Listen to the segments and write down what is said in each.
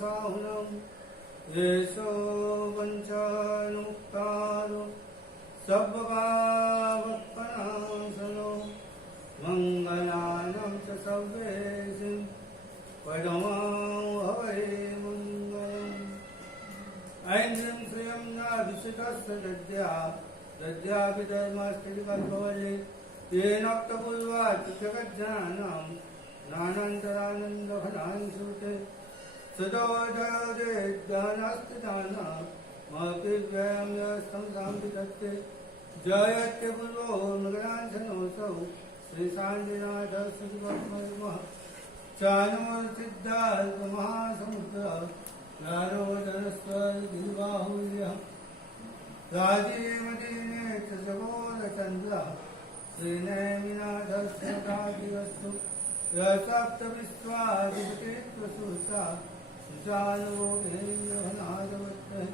साहुनम येषो वंचानुक्तारो सब्बगावत्पनासनो मंगलानं च सर्वेषु पदमां हवै मंगलम्। ऐन्द्रिं श्रियं नाभिषितस्य दद्याभिधर्मस्थितिकल्पवजे येनोक्तपूर्वाच्युतगज्ञानां नानान्तरानन्दघनान् श्रुते सदोदयोदेज्ञानास्तिदाना महतिव्ययं यस्तं साम्बितत्ते जयत्य पूर्वो मृगनाशनोऽसौ श्रीशान्तिनाथस्तुतिपद्मः चानुमसिद्धाल्पमहासमुद्र नारोदरस्वगिरिबाहुल्यः राजीवदीने च जगोदचन्द्रः श्रीनैमिनाथस्तदादिवस्तु यसप्तविश्वादिपतित्वसुता सुचानुभोगेन्द्रनादवत्तः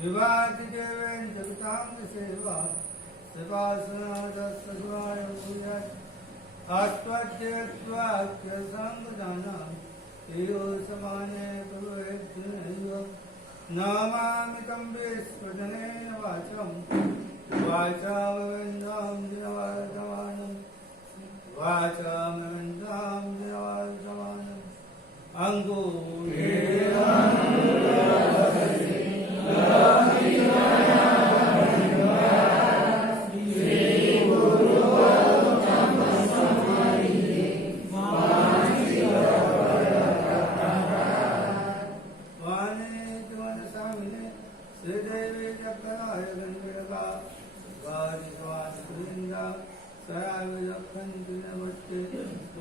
विवादिदेवेन जगताङ्गसेवा कृपासनादस्सुवाय भूयात् आस्त्वद्यत्वाख्यसङ्गदानां तेयो समाने कुरुवेद्युनैव नमामि तं विश्वजनेन वाचं वाचामविन्दां दिनवर्धमानं वाचामविन्दां दिनवर्धमानम्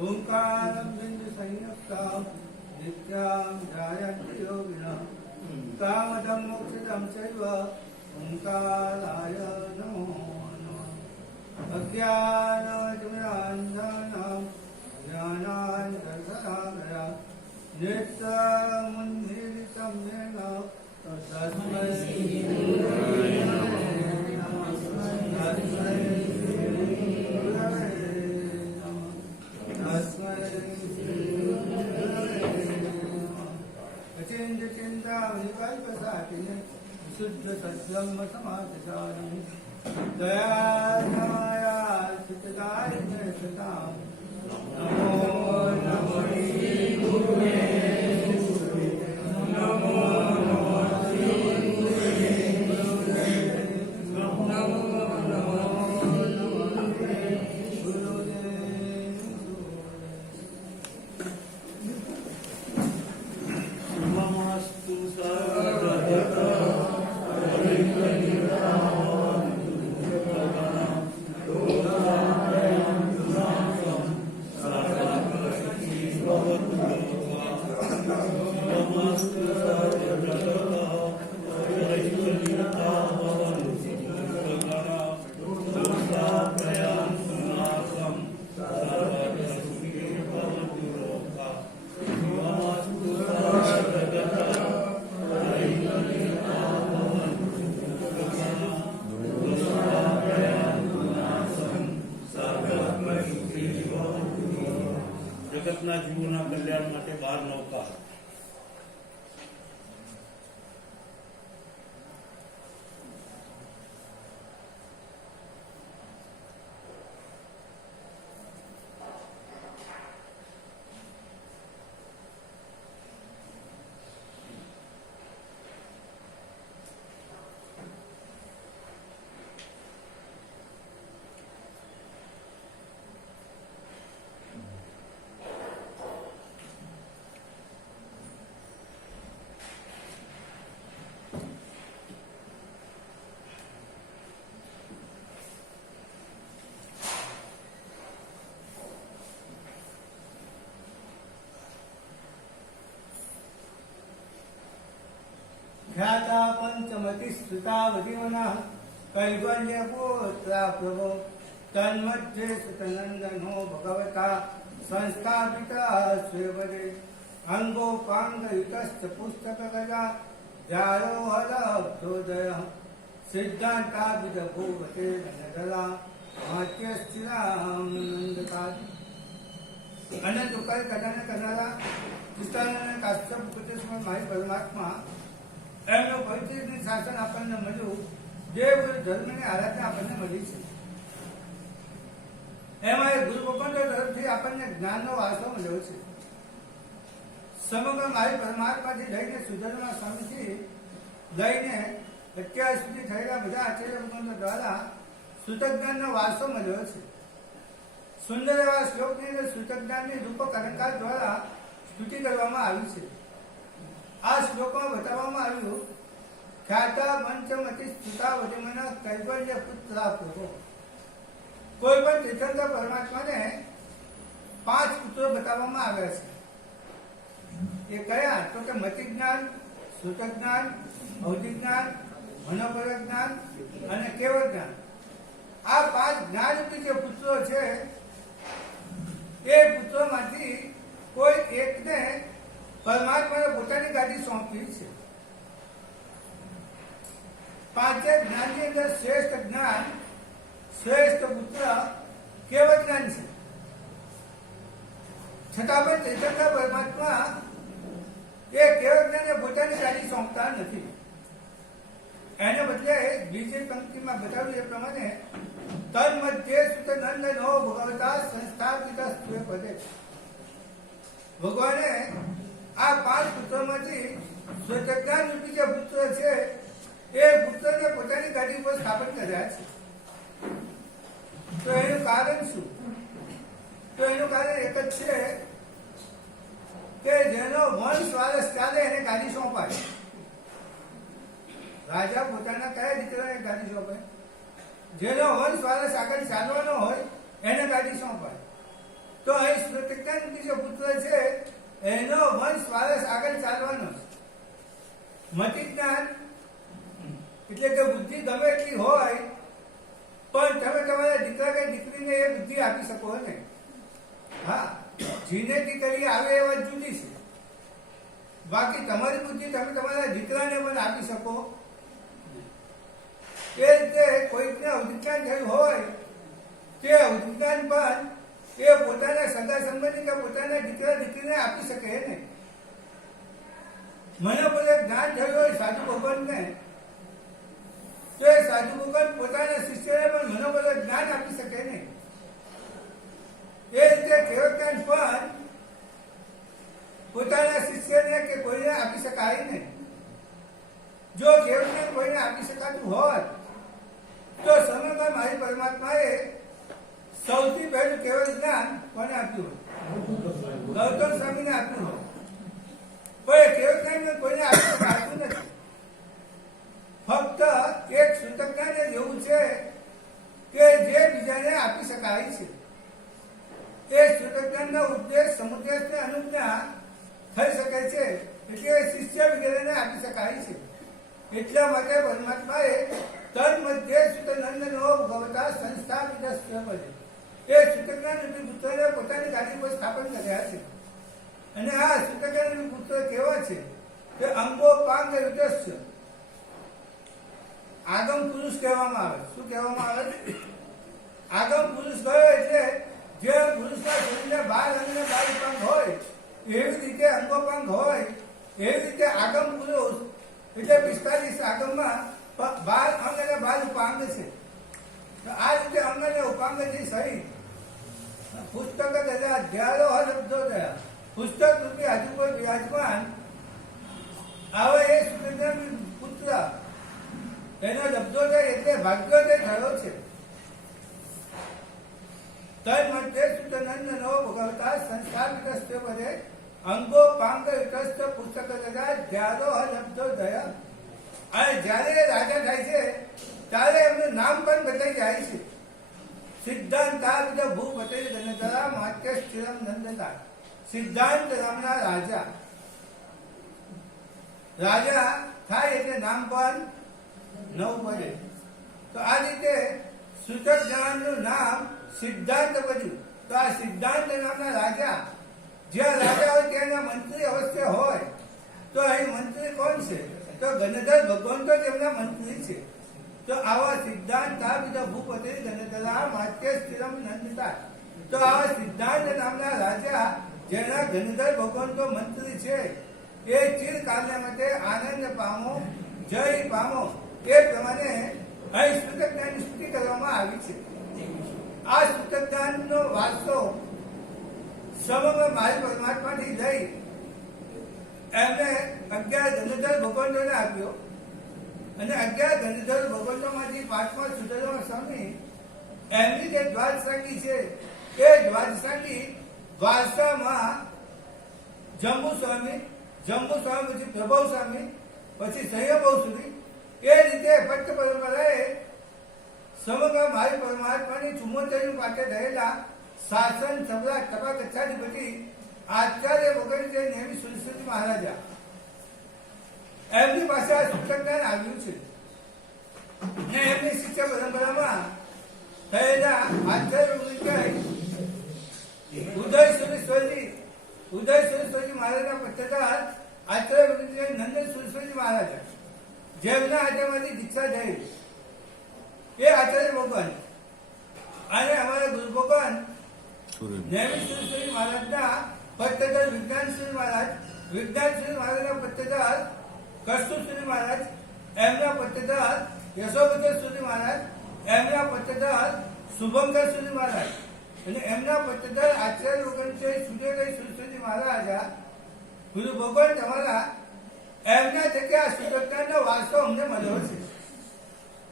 ओंकारं बिंदु संयुक्तां नित्यां ध्यायन्ति योगिनः कामदं मोक्षदं चैव ओंकाराय नमो नमः। अज्ञानतिमिरान्धनां ज्ञानाञ्जनशलाकया नित्यमुन्मीलितं येन तस्मै शुद्ध सत्यम समाचारम दयामया चित्तदाय सताम नमो नमो श्री गुरुवे नमो नमो श्री गुरुवे नमो नमो नमस्तु જગતના જીવોના કલ્યાણ માટે 12 નૌકા ख्याता पंचमति श्रुतावधिमनः कैवल्यपुत्रा प्रभो तन्मध्ये सुतनंदनो भगवता संस्थापिता स्वेवदे अंगोपांगयुतश्च पुस्तकगजा जारोहलब्धोदयः सिद्धान्ताभिधभूवते नदला मात्यश्चिरानन्दकादि अनंत कल कदन कदला વિસ્તારના કાશ્યપ ઉપદેશમાં મારી પરમાત્મા એમનું પવિત્ર શાસન આપણને મળ્યું, જે ગુરુ ધર્મની આરાધના આપણને મળી છે. એમાં એ ગુરુ ભગવંતો તરફથી આપણને જ્ઞાનનો વારસો મળ્યો છે. સમગ્ર મારી પરમાત્માથી લઈને સુધર્મા સ્વામીથી લઈને અત્યાર સુધી થયેલા બધા આચાર્ય ભગવંતો દ્વારા સૂતજ્ઞાનનો વારસો મળ્યો છે. સુંદર એવા શ્લોકની અંદર સૂતજ્ઞાનની રૂપક અલંકાર દ્વારા સ્તુતિ કરવામાં આવી છે. આ શ્લોકમાં બતાવવામાં આવ્યું, ખ્યાતા પંચમતિ સ્તુતા વધિમના કૈવલ્ય પુત્રા પુત્રો. કોઈ પણ તીર્થંકર પરમાત્માને 5 પુત્રો બતાવવામાં આવ્યા છે. એ કયા? તો કે મતિ જ્ઞાન, શ્રુત જ્ઞાન, ભૌતિક જ્ઞાન, મનોપર જ્ઞાન અને કેવળ જ્ઞાન. આ 5 જ્ઞાનરૂપી જે પુત્રો છે, એ પુત્રોમાંથી કોઈ એકને પરમાત્માએ પોતાની ગાદી સોંપી છે. 5 જ્ઞાનની અંદર શ્રેષ્ઠ જ્ઞાન, શ્રેષ્ઠ પુત્ર કેવળ જ્ઞાન છે. છતાં પણ તીર્થંકર પરમાત્મા એ કેવળ જ્ઞાનને પોતાની ગાદી સોંપતા નથી. એને બદલે બીજી પંક્તિમાં બતાવ્યું એ પ્રમાણે તન મધ્ય સુત નંદનો ભગવતા સંસ્થાપિત પદે. ભગવાને આ 5 પુત્રોમાંથી સ્વતજ્ઞાન રૂપી જે પુત્ર છે, એ પુત્રને પોતાની ગાદી પર સ્થાપન કર્યા છે. તો એનું કારણ શું? તો એનું કારણ એક જ છે કે જેનો વંશ વારસ ચાલે એને ગાદી સોંપાય. રાજા પોતાના કયા દીકરાને ગાદી સોંપાય? જેનો વંશ વારસ આગળ ચાલવાનો હોય એને ગાદી સોંપાય. તો અહીં સ્વતજ્ઞાન જે પુત્ર છે, એનો વંશ વારસ આગળ ચાલવાનો છે. મતિ જ્ઞાન એટલે કે બુદ્ધિ ગમે એટલી હોય, પણ તમે તમારા દીકરા કે દીકરીને એ બુદ્ધિ આપી શકો ને. હા, જીનેટિકલી આવે એ વાત જુદી છે. બાકી તમારી બુદ્ધિ તમે તમારા દીકરાને પણ આપી શકો. એ રીતે કોઈકને અવધિજ્ઞાન થયું હોય, તે અવધિજ્ઞાન પણ એ પોતાના સગા સંબંધી કે પોતાના દીકરા દીકરીને આપી શકે ને. મને પોતે જ્ઞાન થયું હોય સાધુ ભગવાનને, તો એ સાધુ ભગવાન પોતાના શિષ્યને પણ મનોબળ જ્ઞાન આપી શકે ને. એ રીતે કેવળ જ્ઞાન પણ પોતાના શિષ્યને કે કોઈને આપી શકાય ને. જો કેવળ જ્ઞાન કોઈને આપી શકાતું હોત, તો સમયમાં મારી પરમાત્માએ સૌથી પહેલું કેવળ જ્ઞાન કોને આપ્યું હોય? ગૌતમ સ્વામીને આપ્યું હોય. પણ કેવળ જ્ઞાન કોઈને આપી શકાતું નથી. ફક્ત એક શ્રુત જ્ઞાન એવું છે કે જે બીજાને આપી શકાય છે. એ શ્રુત જ્ઞાનનો ઉપદેશ સમુદ્રને અનુજ્ઞા થઈ શકે છે, એટલે શિષ્ય વગેરેને આપી શકાય છે. એટલા માટે પરમાત્માએ તન મધ્ય સુત નંદનો ભગવતા સંસ્થાપિત પદે. એ શ્રુતજ્ઞાન રૂપી પુત્રને પોતાની ગાદી પર સ્થાપન કર્યા છે. અને આ શ્રુતજ્ઞાન રૂપી પુત્ર કેવા છે? તે અંગો પાંગ યુદ્ધ આગમ પુરુષ કહેવામાં આવે. શું કહેવામાં આવે? આગમ પુરુષ ગયો એટલે જે પુરુષના શરીરના 12 અંગ અને 12 પાંગ હોય, એવી રીતે અંગોપાંગ હોય, એવી રીતે આગમ પુરુષ એટલે 45 આગમમાં 12 અંગ અને 12 ઉપાંગ છે. તો આ રીતે અંગ અને ઉપાંગથી સહિત પુસ્તક અધ્યાયો શબ્દો થયા. પુસ્તક રૂપી હજુ કોઈ વિરાજમાન આવે એ સુરેન્દ્ર પુત્ર એનો શબ્દો થાય એટલે ભાગ્યોદય થયો છે. તન મધ્ય સુતનંદનો ભગવતા સંસ્થાપિત પદે અંગો પાંગ યુતસ્થ પુસ્તક ધ્યાનો શબ્દો થયા. અને જ્યારે રાજા થાય છે ત્યારે એમનું નામ પણ બદલાઈ જાય છે. સિદ્ધાંત ભૂપતે ગણતરા માત્ય સ્થિરમ નંદતા. સિદ્ધાંત નામના રાજા થાય એટલે નામ પણ નવું પડે. તો આ રીતે સૂચક જ્ઞાનનું નામ સિદ્ધાંત પડ્યું. તો આ સિદ્ધાંત નામના રાજા, જ્યાં રાજા હોય ત્યાંના મંત્રી અવશ્ય હોય. તો અહીં મંત્રી કોણ છે? તો ગણધર ભગવાન તો તેમના મંત્રી છે. તો આવા સિદ્ધાંત ભૂપતિ ગણધરા માત્ય સ્થિરમ નંદતા. તો આવા સિદ્ધાંત નામના રાજા જેના ગણધર ભગવાન તો મંત્રી છે એ ચિરકાલને માટે આનંદ પામો, જય પામો, એ પ્રમાણે અહીં સૂતકદાનની સ્તુતિ કરવામાં આવી છે. આ સૂતકદાનનો વારસો સમગ્ર મારી પરમાત્માથી લઈ એમને 11 ગણધર ભગવંતોને આપ્યો અને 11 ગણધર ભગવંતોમાંથી 5મા સુદામા સ્વામી એમની જે દ્વાદશાંગી છે એ દ્વાદશાંગી વારસામાં જંબુ સ્વામી પછી પ્રભવ સ્વામી પછી સંયમભવ સુધી એ રીતે ભક્ત પરંપરાએ સમગ્ર મારી પરમાત્માની 74 પાટે રહેલા શાસન સમ્રાટ તપા કચ્છાધિપતિ આચાર્ય વગર જે નેમી સુરસરી મહારાજા એમની પાસે આ સૂતકદાન આવ્યું છે ને એમની શિક્ષા પરંપરામાં થયેલા આચાર્ય ઉદય સુરેશ્વરજી મહારાજના પત્રકાર આચાર્ય નંદન સુરેશ્વરજી મહારાજા જેમના આચાર્યમાંથી દીક્ષા થઈ એ આચાર્ય ભગવાન અને અમારા ગુરુ ભગવાન નેમી સુરેશ્વરજી મહારાજના પત્રકાર વિજ્ઞાનશ્રી મહારાજના પત્રકાર કસ્તુરશ્રી મહારાજ, એમના પત્રકાર યશોભદ્રશ્રી મહારાજ, એમના પત્રકાર શુભંકરશ્રી મહારાજ અને એમના પત્રકાર આચાર્ય વગર સૂર્યોદય સુરેશ્વરજી મહારાજા ગુરુ ભગવાન તમારા એમના જગ્યા સૂતકદાનનો વારસો અમને મળ્યો છે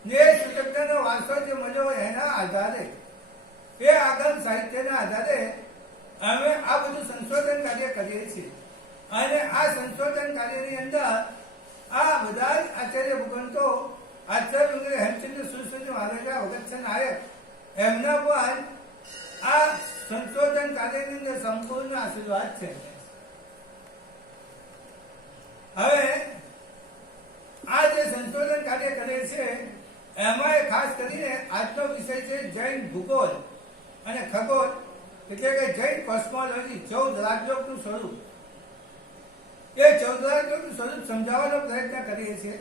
ને એ સૂતકદાનનો વારસો જે મળ્યો એના આધારે એ આગમ સાહિત્યના આધારે અમે આ બધું સંશોધન કાર્ય કરીએ છીએ અને આ સંશોધન કાર્યની અંદર આ બધા જ આચાર્ય ભગવંતો આચાર્ય વગેરે હેમચંદ્ર સુરેશ્વરજી મહારાજા વખત છે નાયક એમના પણ આ સંશોધન કાર્યની અંદર સંપૂર્ણ આશીર્વાદ છે. હવે આ જે સંશોધન કાર્ય કરે છે એમાં ખાસ કરીને આજનો વિષય છે જૈન ભૂગોળ અને ખગોળ એટલે કે જૈન કોસ્મોલોજી 14 રાજયોગનું સ્વરૂપ. એ 14 રાજયોગનું સ્વરૂપ સમજાવવાનો પ્રયત્ન કરીએ છીએ.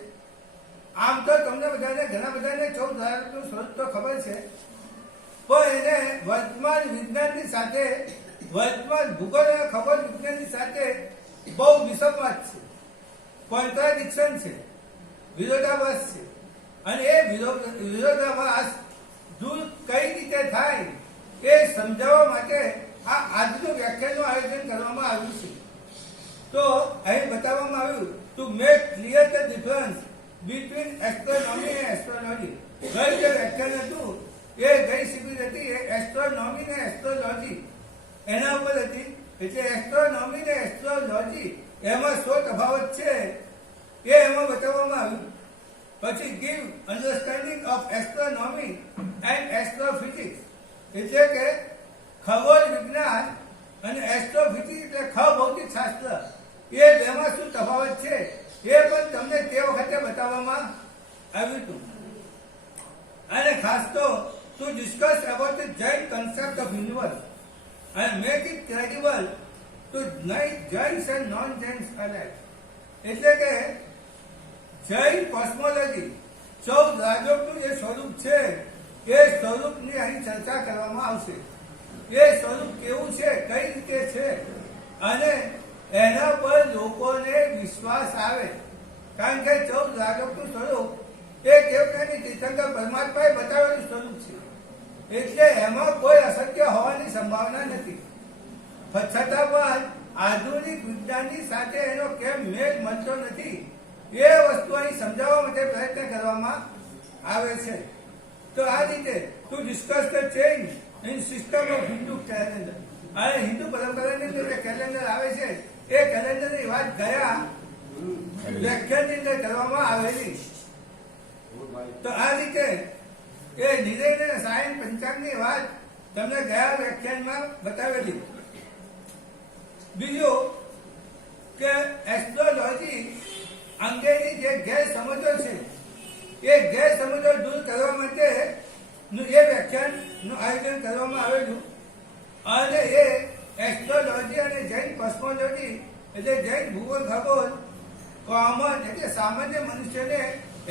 આમ તો તમને બધાને ઘણા બધાને 14 રાજયોગનું સ્વરૂપ તો ખબર છે પણ એને વર્તમાન વિજ્ઞાનની સાથે વર્તમાન ભૂગોળ અને ખગોળ વિજ્ઞાનની સાથે બહુ વિસંવાદ છે, કોન્ટ્રાડિક્શન છે, વિરોધાભાસ છે અને એ વિરોધાભાસ દૂર કઈ રીતે થાય એ સમજાવવા માટે આ આજનું વ્યાખ્યાનનું આયોજન કરવામાં આવ્યું છે. તો અહીં બતાવવામાં આવ્યું to make clear the difference between astronomy અને એસ્ટ્રોલોજી. ગઈ જે વ્યાખ્યાન હતું એ ગઈ શિબિર હતી એ એસ્ટ્રોનોમી ને એસ્ટ્રોલોજી એના ઉપર હતી. એટલે એસ્ટ્રોનોમી ને એસ્ટ્રોલોજી એમાં શું તફાવત છે એ એમાં બતાવવામાં આવ્યું. પછી give understanding of astronomy and astrophysics એટલે કે ખગોળ વિજ્ઞાન અને એસ્ટ્રોફિઝિક્સ એટલે ખભૌતિક શાસ્ત્ર એ બેમાં શું તફાવત છે એ પણ તમને તે વખતે બતાવવામાં આવ્યું હતું. અને ખાસ તો to discuss about the Jain concept of universe and make it credible to Jains and non-Jains alike. એટલે કે જૈન કોસ્મોલોજી 14 રાજયોગનું જે સ્વરૂપ છે એ સ્વરૂપની અહીં ચર્ચા કરવામાં આવશે. એ સ્વરૂપ કેવું છે, કઈ રીતે છે અને એના પર લોકોને વિશ્વાસ આવે. કારણ કે 14 રાજયોગનું સ્વરૂપ એ કેવળની તીર્થંકર પરમાત્માએ બતાવેલું સ્વરૂપ છે એટલે એમાં કોઈ અસત્ય હોવાની સંભાવના નથી. છતાં પણ આધુનિક વિજ્ઞાનની સાથે એનો કેમ મેળ મળતો નથી એ વસ્તુ અહીં સમજાવવા માટે પ્રયત્ન કરવામાં આવે છે. તો આ રીતે to discuss the change in system of Hindu calendar અને હિન્દુ પરંપરાની અંદર જે કેલેન્ડર આવે છે એ કેલેન્ડરની વાત ગયા વ્યાખ્યાનની અંદર કરવામાં આવેલી. તો આ રીતે એ નિર્ણય સાયન પંચાંગની વાત તમને ગયા વ્યાખ્યાનમાં બતાવેલી. બીજું કે એસ્ટ્રોલોજી અંગેની જે ગેરસમજો છે એ ગેરસમજો દૂર કરવા માટે એ વ્યાખ્યાનનું આયોજન કરવામાં આવેલું અને એ એસ્ટ્રોલોજી અને જૈન કોસ્મોલોજી એટલે જૈન ભૂગોળ ખગોળ કોમન એટલે સામાન્ય મનુષ્યને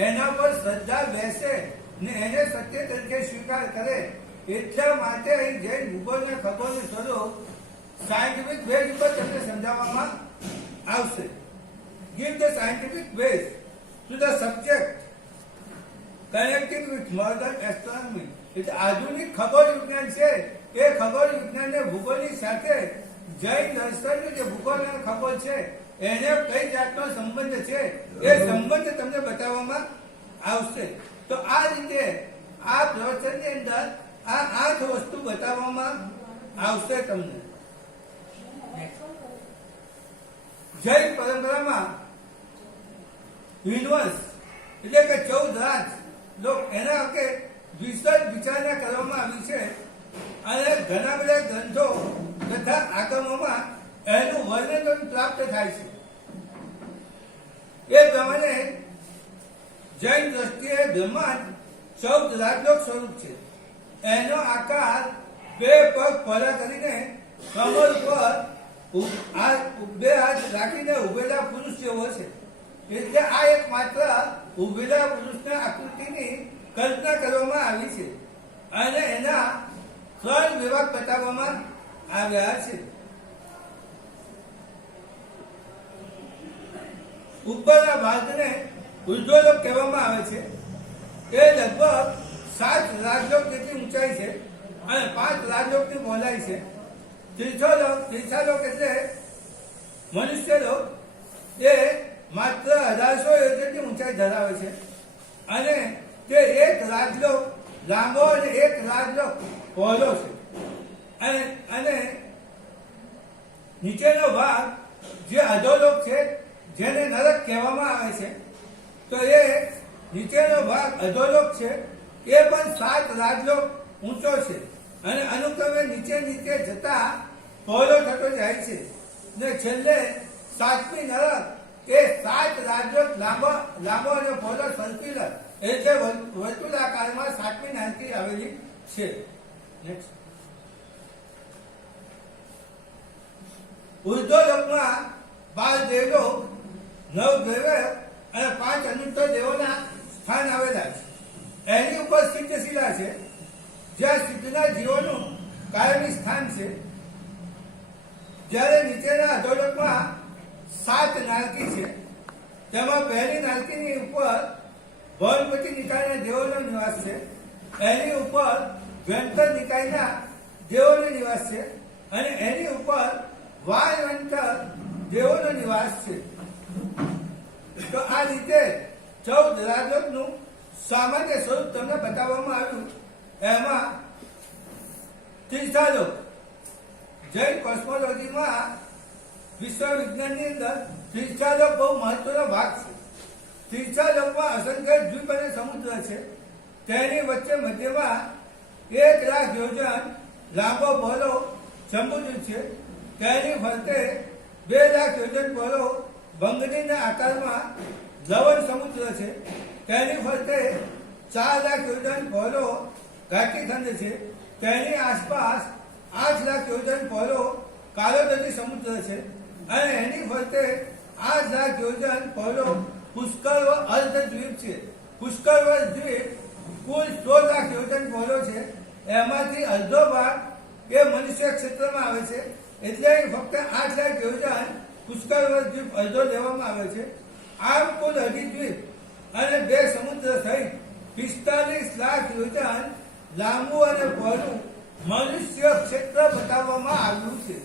એના પર શ્રદ્ધા બેસે ને એને સત્ય તરીકે સ્વીકાર કરે એટલા માટે અહીં જૈન ભૂગોળ અને ખગોળનું સ્વરૂપ સાયન્ટિફિક બેઝ ઉપર તમને સમજાવવામાં આવશે. Give the scientific base to the subject connecting with modern astronomy. એટલે આધુનિક ખગોળ વિજ્ઞાન છે એ ખગોળ વિજ્ઞાનને ભૂગોળની સાથે જૈન દર્શનનું જે ભૂગોળ અને ખગોળ છે એને કઈ જાતનો સંબંધ છે એ સંબંધ તમને બતાવવામાં આવશે. તો આ રીતે આ પ્રવચનની અંદર આ 8 વસ્તુ બતાવવામાં આવશે તમને. જૈન પરંપરામાં યુનિવર્સ એટલે કે 14 રાજ એના કે વિશદ વિચારણા કરવામાં આવી છે અને ઘણા બધા ગ્રંથો તથા આગમોમાં એનું વર્ણન પ્રાપ્ત થાય છે. એ પ્રમાણે જૈન દ્રષ્ટિએ બ્રહ્માંડ 14 રાજલોક સ્વરૂપ છે. એનો આકાર 2 પગ પહોળા કરીને કમર પર 2 હાથ રાખીને ઉભેલા પુરુષ જેવો છે. એટલે આ એક માત્ર ઉભેલા પુરુષના આકૃતિની કલ્પના કરવામાં આવી છે અને એના 3 વિભાગ બતાવવામાં આવ્યા છે. ઉપરના ભાગને ઉર્ધ્વલોક કહેવામાં આવે છે. એ લગભગ 7 રાજલોક જેટલી ઊંચાઈ છે અને 5 રાજલોકની પહોળાઈ છે. ત્રીસાલોક એટલે મનુષ્યલોક એ માત્ર 1800 જેટલી ઊંચાઈ ધરાવે છે અને તે 1 રાજલોક લાંબો અને 1 રાજલોક પહોળો છે. અને નીચેનો ભાગ જે અધોલોક છે જેને નરક કહેવામાં આવે છે તો એ નીચેનો ભાગ અધોલોક છે એ પણ 7 રાજલોક ઊંચો છે અને અનુક્રમે નીચે જતા પહોળો થતો જાય છે. ને છેલ્લે 7મી નરક એ 7 રાજલોક લાંબો અને પહોળો સર્ક્યુલર એટલે વર્તુળાકારમાં 7મી નાનકી આવેલી છે. નેક્સ્ટ. ઉર્ધ્વલોકમાં 12 દેવલોક, 9 દેવ અને 5 અનુત્તર દેવોના સ્થાન આવેલા છે. એની ઉપર સિદ્ધશિલા છે જ્યાં સિદ્ધના જીવોનું કાયમી સ્થાન છે. જ્યારે નીચેના અધોલોકમાં 7 નારકી છે. તેમાં પહેલી નારકીની ઉપર ભવનપતિ નિકાયના દેવોનો નિવાસ છે. એની ઉપર વ્યંતર નિકાયના દેવોનો નિવાસ છે અને એની ઉપર વાયવંતર દેવોનો નિવાસ છે. તો આ રીતે 14 રાજલોકનું સામાન્ય સ્વરૂપ તમને બતાવવામાં આવ્યું. એમાં ત્રિસાલોક જૈન કોસ્મોલોજીમાં વિશ્વ વિજ્ઞાનની અંદર ત્રિસાલોક બહુ મહત્વનો ભાગ છે. ત્રિસાલોકમાં અસંખ્ય દ્વીપ અને સમુદ્ર છે. તેની વચ્ચે મધ્યમાં 1 લાખ યોજન લાંબો પહોળો જંબુદ્વીપ છે. તેની ફરતે 2 લાખ યોજન પહોળો બંગડીના આકારમાં લવણ સમુદ્ર છે. તેની ફરતે 4 લાખ યોજન પહોળો ઘાટીખંડ છે. તેની આસપાસ 8 લાખ યોજન પહોળો કાળોદરી સમુદ્ર છે અને એની ફરતે 8 લાખ યોજન પહોળો પુષ્કળ અર્ધદ્વીપ છે. પુષ્કળ દ્વીપ કુલ 16 લાખ યોજન પહોળો છે. એમાંથી અડધો ભાગ એ મનુષ્ય ક્ષેત્રમાં આવે છે એટલે ફક્ત 8 લાખ યોજન પુષ્કળ દ્વીપ અડધો લેવામાં આવે છે. આમ કુલ અધિદ્વીપ અને 2 સમુદ્ર સહિત 45 લાખ યોજન લાંબુ અને પહોળું મનુષ્ય ક્ષેત્ર બતાવવામાં આવ્યું છે.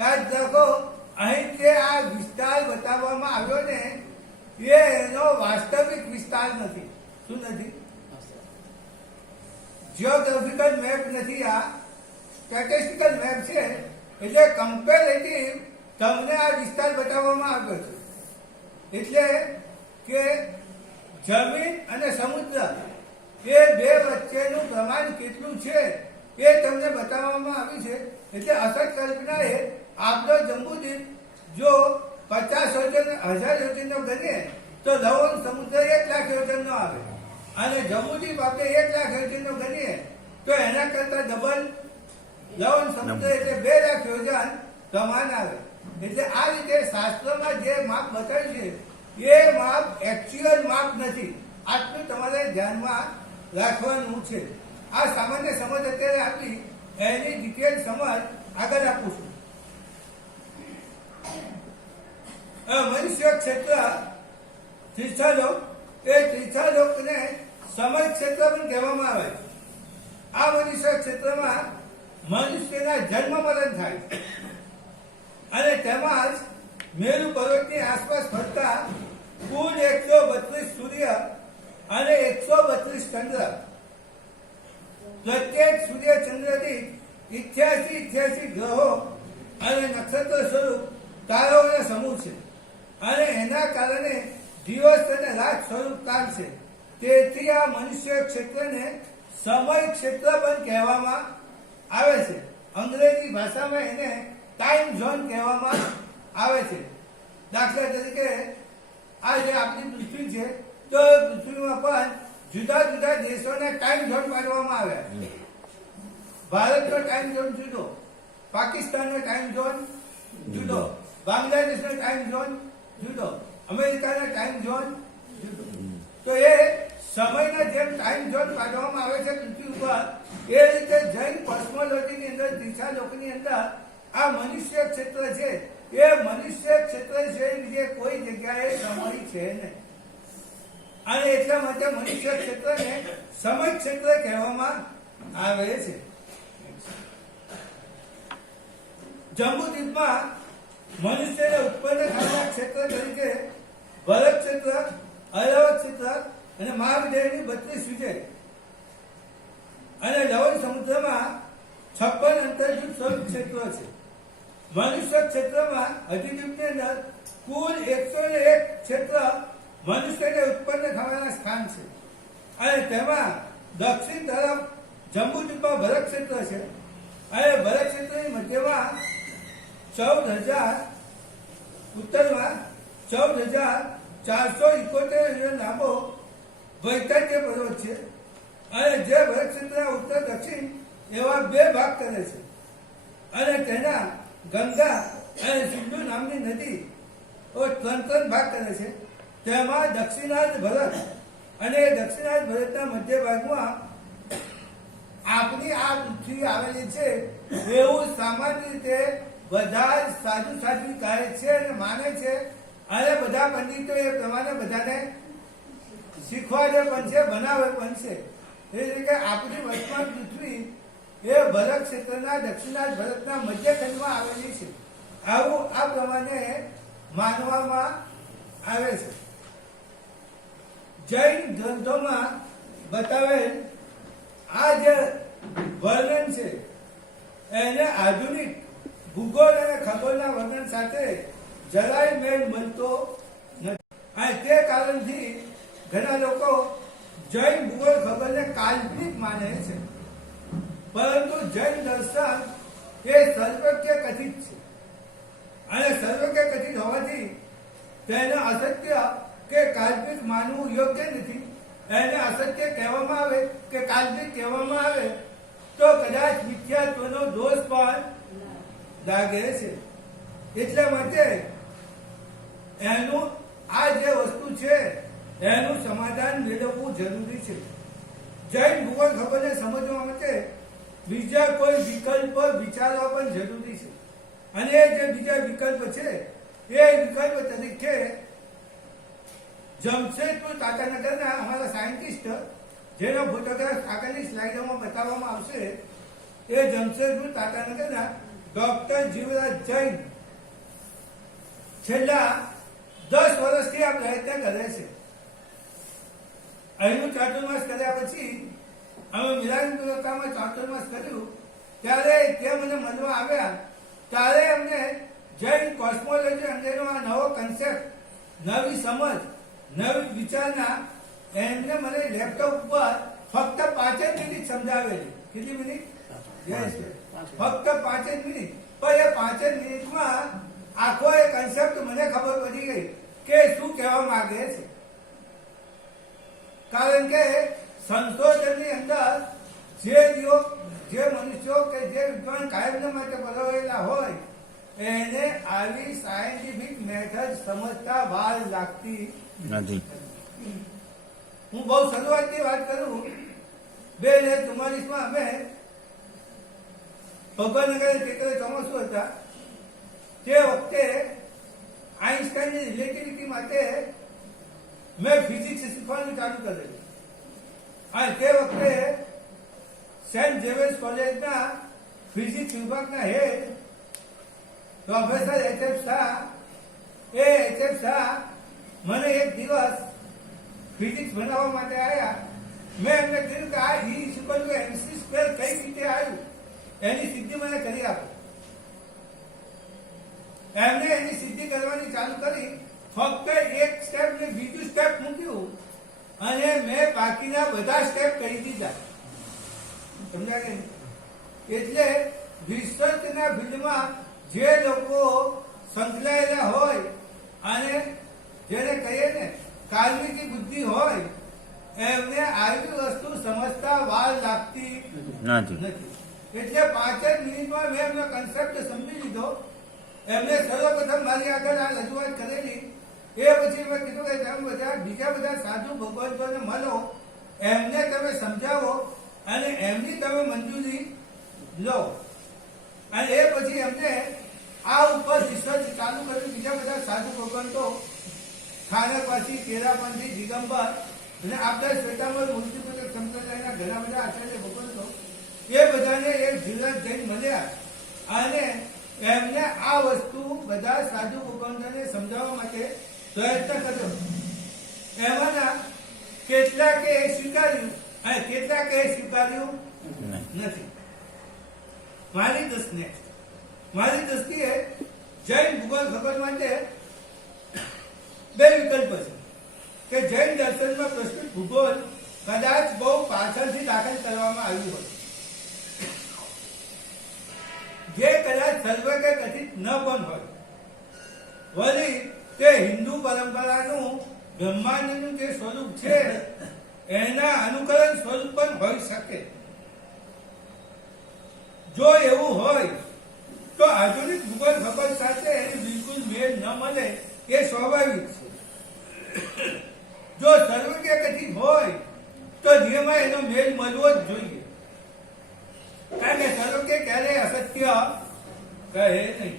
યાદ રાખો, અહીં જે આ વિસ્તાર બતાવવામાં આવ્યો ને એ એનો વાસ્તવિક વિસ્તાર નથી. શું નથી? જીઓગ્રાફિકલ મેપ નથી, આ સ્ટેટિસ્ટિકલ મેપ છે. એટલે કમ્પેરેટિવ તમને આ વિસ્તાર બતાવવામાં આવ્યો છે. એટલે કે જમીન અને સમુદ્ર એ 2 વચ્ચેનું પ્રમાણ કેટલું છે એ તમને બતાવવામાં આવ્યું છે. એટલે અસત કલ્પનાએ આપણો જંબુદ્વીપ જો 50,000 યોજનનો ગણીએ તો લવણ સમુદ્ર 1 લાખ યોજનનો આવે અને જંબુદ્વીપ આપણે 1 લાખ યોજનનો ગણીએ તો એના કરતા ડબલ લવણ સમુદ્ર એટલે 2 લાખ યોજન પ્રમાણ આવે. એટલે આ રીતે શાસ્ત્રમાં જે માપ બતાવ્યું છે એ માપ એકચ્યુઅલ માપ નથી. આટલું તમારે ધ્યાનમાં રાખવાનું છે. આ સામાન્ય સમજ અત્યારે આપી, એની ડિટેલ સમજ આગળ આપું છું. મનુષ્ય ક્ષેત્ર તીર્થાલોક, એ તીર્થાલોકને સમય ક્ષેત્ર પણ કહેવામાં આવે છે. આ મનુષ્ય ક્ષેત્રમાં મનુષ્યના જન્મ મરણ થાય અને તેમાં જ મેરુ પર્વતની આસપાસ ફરતા કુલ 132 સૂર્ય અને 132 ચંદ્ર, પ્રત્યેક સૂર્ય ચંદ્રથી 88 ગ્રહો અને નક્ષત્ર સ્વરૂપ તારાઓના સમૂહ છે અને એના કારણે દિવસ અને રાત સ્વરૂપ કાળ છે. તેથી આ મનુષ્ય ક્ષેત્રને સમય ક્ષેત્ર પણ કહેવામાં આવે છે. અંગ્રેજી ભાષામાં એને ટાઈમ ઝોન કહેવામાં આવે છે. દાખલા તરીકે આ જે આપણી પૃથ્વી છે, તો પૃથ્વીમાં પણ જુદા જુદા દેશોને ટાઈમ ઝોન પાડવામાં આવ્યા. ભારતનો ટાઈમ ઝોન જુદો, પાકિસ્તાનનો ટાઈમ ઝોન જુદો, બાંગ્લાદેશનો ટાઈમ ઝોન જુદો, અમેરિકાનો ટાઈમ ઝોન જુદો. તો એ સમયના જેમ ટાઈમ ઝોન પાડવામાં આવે છે પૃથ્વી ઉપર, એ રીતે જૈન કોસ્મોલોજીની અંદર, તીર્થાલોકની અંદર આ મનુષ્ય ક્ષેત્ર છે, એ મનુષ્ય ક્ષેત્ર છે, બીજે કોઈ જગ્યાએ સમય છે નહીં. અને એટલા માટે મનુષ્ય ક્ષેત્રને સમય ક્ષેત્ર કહેવામાં આવે છે. જંબુદ્વીપમાં મનુષ્યને ઉત્પન્ન થનારા ક્ષેત્ર તરીકે ભરત ક્ષેત્ર, ઐરાવત ક્ષેત્ર અને મહાવિદ્યાલયની 32 વિજય અને લવણ સમુદ્રમાં 56 અંતર્જ્યુત સ્વરૂપ ક્ષેત્રો છે. મનુષ્ય ક્ષેત્રમાં અધિદ્વીપની અંદર કુલ 101 ક્ષેત્ર મનુષ્યને ઉત્પન્ન થવાના સ્થાન છે અને તેમાં દક્ષિણ તરફ જંબુદ્વીપમાં ભરત ક્ષેત્ર છે અને ભરત ક્ષેત્રની મધ્યમાં 14,000, ઉત્તરમાં 14,471 લાંબો વૈતરણ્ય પર્વત છે અને જે ભરત ક્ષેત્રના ઉત્તર દક્ષિણ એવા 2 ભાગ કરે છે અને તેના ગંગા અને સિંધુ નામની નદી 3 ભાગ કરે છે. તેમાં દક્ષિણાર્ધ ભરત અને દક્ષિણાર્ધ ભરતના મધ્ય ભાગમાં આપણી આ પૃથ્વી આવેલી છે એવું સામાન્ય રીતે બધા સાધુ સાધ્વી કહે છે અને માને છે. અને બધા પંડિતો એ પ્રમાણે બધાને શીખવાડે પણ છે, બનાવે પણ છે. એ રીતે આપણી વર્તમાન પૃથ્વી એ ભરત ક્ષેત્રના દક્ષિણાર્ધ ભરતના મધ્યખંડમાં આવેલી છે. આવું આ પ્રમાણે માનવામાં આવે છે. જૈન ગ્રંથોમાં બતાવેલ આ જે વર્ણન છે એને આધુનિક ભૂગોળ અને ખગોળના વર્ણન સાથે જરાય મેળ મળતો નથી. અને તે કારણથી ઘણા લોકો જૈન ભૂગોળ ખગોળને કાલ્પનિક માને છે, પરંતુ જૈન દર્શન એ સર્વજ્ઞ કથિત છે અને સર્વજ્ઞ કથિત હોવાથી તેને અસત્ય કે કાલ્પનિક માનવું યોગ્ય નથી. એને અસત્ય કહેવામાં આવે કે કાલ્પનિક કહેવામાં આવે તો કદાચ મિથ્યાત્વનો દોષ પણ લાગે છે. એટલા માટે એનું આ જે વસ્તુ છે એનું સમાધાન મેળવવું જરૂરી છે. જૈન ભૂગોળ ખબરને સમજવા માટે બીજા કોઈ વિકલ્પ વિચારવા પણ જરૂરી છે. અને જે બીજા વિકલ્પ છે એ વિકલ્પ તરીકે જમશેદપુર ટાટાનગરના અમારા સાયન્ટિસ્ટ, જેનો ફોટોગ્રાફ આગળની સ્લાઇડોમાં બતાવવામાં આવશે, એ જમશેદપુર ટાટાનગરના ડોક્ટર જીવરાજ જૈન છેલ્લા 10 વર્ષથી આ પ્રયત્ન કરે છે. અહીંનું ચાતુર્માસ કર્યા પછી અમે મિલાની તબક્કામાં ચાતુર્માસ કર્યું ત્યારે તે મને મળવા આવ્યા ત્યારે અમને જૈન કોસ્મોલોજી અંગેનો આ નવો કન્સેપ્ટ, નવી સમજ, નવી વિચારણા એમને મને લેપટોપ ઉપર ફક્ત 5 જ મિનિટ સમજાવેલી. કેટલી મિનિટ? ફક્ત 5 જ મિનિટ. પણ એ 5 જ મિનિટમાં આખો એ કન્સેપ્ટ મને ખબર પડી ગઈ કે શું કહેવા માંગે છે. કારણ કે સંશોધનની અંદર જે મનુષ્યો કે જે વિદ્વાન કાયમના માટે પરોવાયેલા હોય એને આવી સાયન્ટિફિક મેથડ સમજતા વાર લાગતી નથી. હું બહુ શરૂઆતની વાત કરું, 2044 અમે ભગવાનનગર ટેકરે ચોમાસું હતા તે વખતે આઈન્સ્ટાઈનની રિલેટિવિટી માટે મેં ફિઝિક્સ શીખવાનું ચાલુ કરેલું. અને તે વખતે સેન્ટ ઝેવિયર્સ કોલેજના ફિઝિક્સ વિભાગના હેડ પ્રોફેસર એચ.એફ. શાહ મને એક દિવસ ફિઝિક્સ ભણાવવા માટે આવ્યા. મેં એમને કીધું કે આ E=mc² કઈ રીતે આવ્યું એની સિદ્ધિ મને કરી આપો. એમને એની સિદ્ધિ કરવાની ચાલુ કરી. ફક્ત એક સ્ટેપ ને બીજું સ્ટેપ મૂક્યું અને મેં બાકીના બધા સ્ટેપ કરી દીધા. સમજ્યા કે? એટલે રિસર્ચના ફિલ્ડમાં જે લોકો સંકળાયેલા હોય અને જેને કહીએ ને કાર્મિકી બુદ્ધિ હોય એમને આવી વસ્તુ સમજતા વાર લાગતી નથી. એટલે 5 જ મિનિટમાં મેં એમનો કન્સેપ્ટ સમજી લીધો. એમને સર્વપ્રથમ મારી આગળ આ રજૂઆત કરેલી. એ પછી મેં કીધું કે તમે બીજા બધા સાધુ ભગવંતોને મળો, એમને તમે સમજાવો અને એમની તમે મંજૂરી લો. અને એ પછી એમને આ ઉપર રિસર્ચ ચાલુ કર્યું. બીજા બધા સાધુ ભગવંતો ખાનરપાછી, કેરાપંથી, દિગંબર અને આપણા શ્વેતાંબર મૂર્તિપૂજક સંપ્રદાયના ઘણા બધા આચાર્ય ભગવંતો એ બધાને એક જીવન જૈન મળ્યા અને એમને આ વસ્તુ બધા સાધુ ભગવંતોને સમજાવવા માટે પ્રયત્ન કર્યો. એમાંના કેટલાકે સ્વીકાર્યું અને કેટલાકે સ્વીકાર્યું નથી. મારી દ્રષ્ટિએ જૈન ભૂગોળ ખબર માટે 2 વિકલ્પ છે કે જૈન દર્શનમાં પ્રસ્તુત ભૂગોળ કદાચ બહુ પાછળથી દાખલ કરવામાં આવ્યું હોય, જે કદાચ સર્વકે કથિત ન પણ હોય. વળી તે હિન્દુ પરંપરાનું બ્રહ્માંડનું જે સ્વરૂપ છે એના અનુકરણ સ્વરૂપ પણ હોઈ શકે. જો એવું હોય તો આધુનિક ભૂગોળ ખબર સાથે એની બિલકુલ મેળ ન મળે એ સ્વાભાવિક છે. જો સર્વકે કથિત હોય તો નિયમમાં એનો મેળ મળવો જ જોઈએ. કારણ કે સર્વકે ક્યારેય અસત્ય કહે નહીં.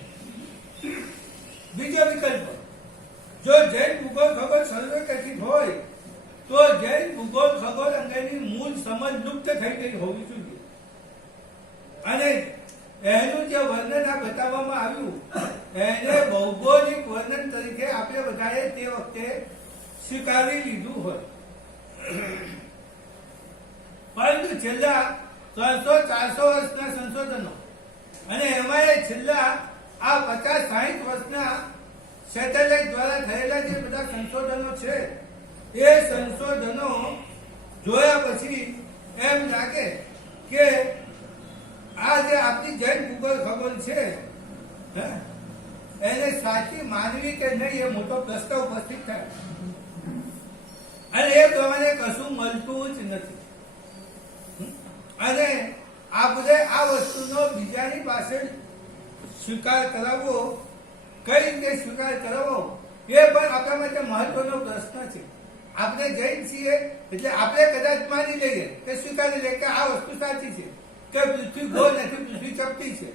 બીજો વિકલ્પ, જો જૈન ભૂગોળ ખબર સર્વકથિત હોય તો જૈન ભૂગોળ ખબર અંગેની મૂળ સમજ લુપ્ત થઈ ગઈ હોવી જોઈએ અને એનું જે વર્ણન આ બતાવવામાં આવ્યું એને ભૌગોલિક વર્ણન તરીકે આપણે બધાએ તે વખતે સ્વીકારી લીધું હોય. પરંતુ છેલ્લા 300-400 વર્ષના સંશોધનો અને એમાં છેલ્લા આ 50-60 વર્ષના સેટેલાઇટ દ્વારા થયેલા જે બધા સંશોધનો છે એ સંશોધનો જોયા પછી એમ લાગે કે આ જે આપણી જૈન ભૂગોળ ખબર છે એને સાચી માનવી કે નહીં એ મોટો પ્રશ્ન ઉપસ્થિત થાય અને એ પ્રમાણે કશું મળતું જ નથી. અને આપણે આ વસ્તુનો બીજાની પાસે સ્વીકાર કરાવવો, કઈ રીતે સ્વીકાર કરાવવો એ પણ આપણા માટે મહત્વનો પ્રશ્ન છે. આપણે જૈન છીએ એટલે આપણે કદાચ માની લઈએ કે સ્વીકારી લઈએ કે આ વસ્તુ સાચી છે કે પૃથ્વી ગોળ નથી, પૃથ્વી ચપટી છે.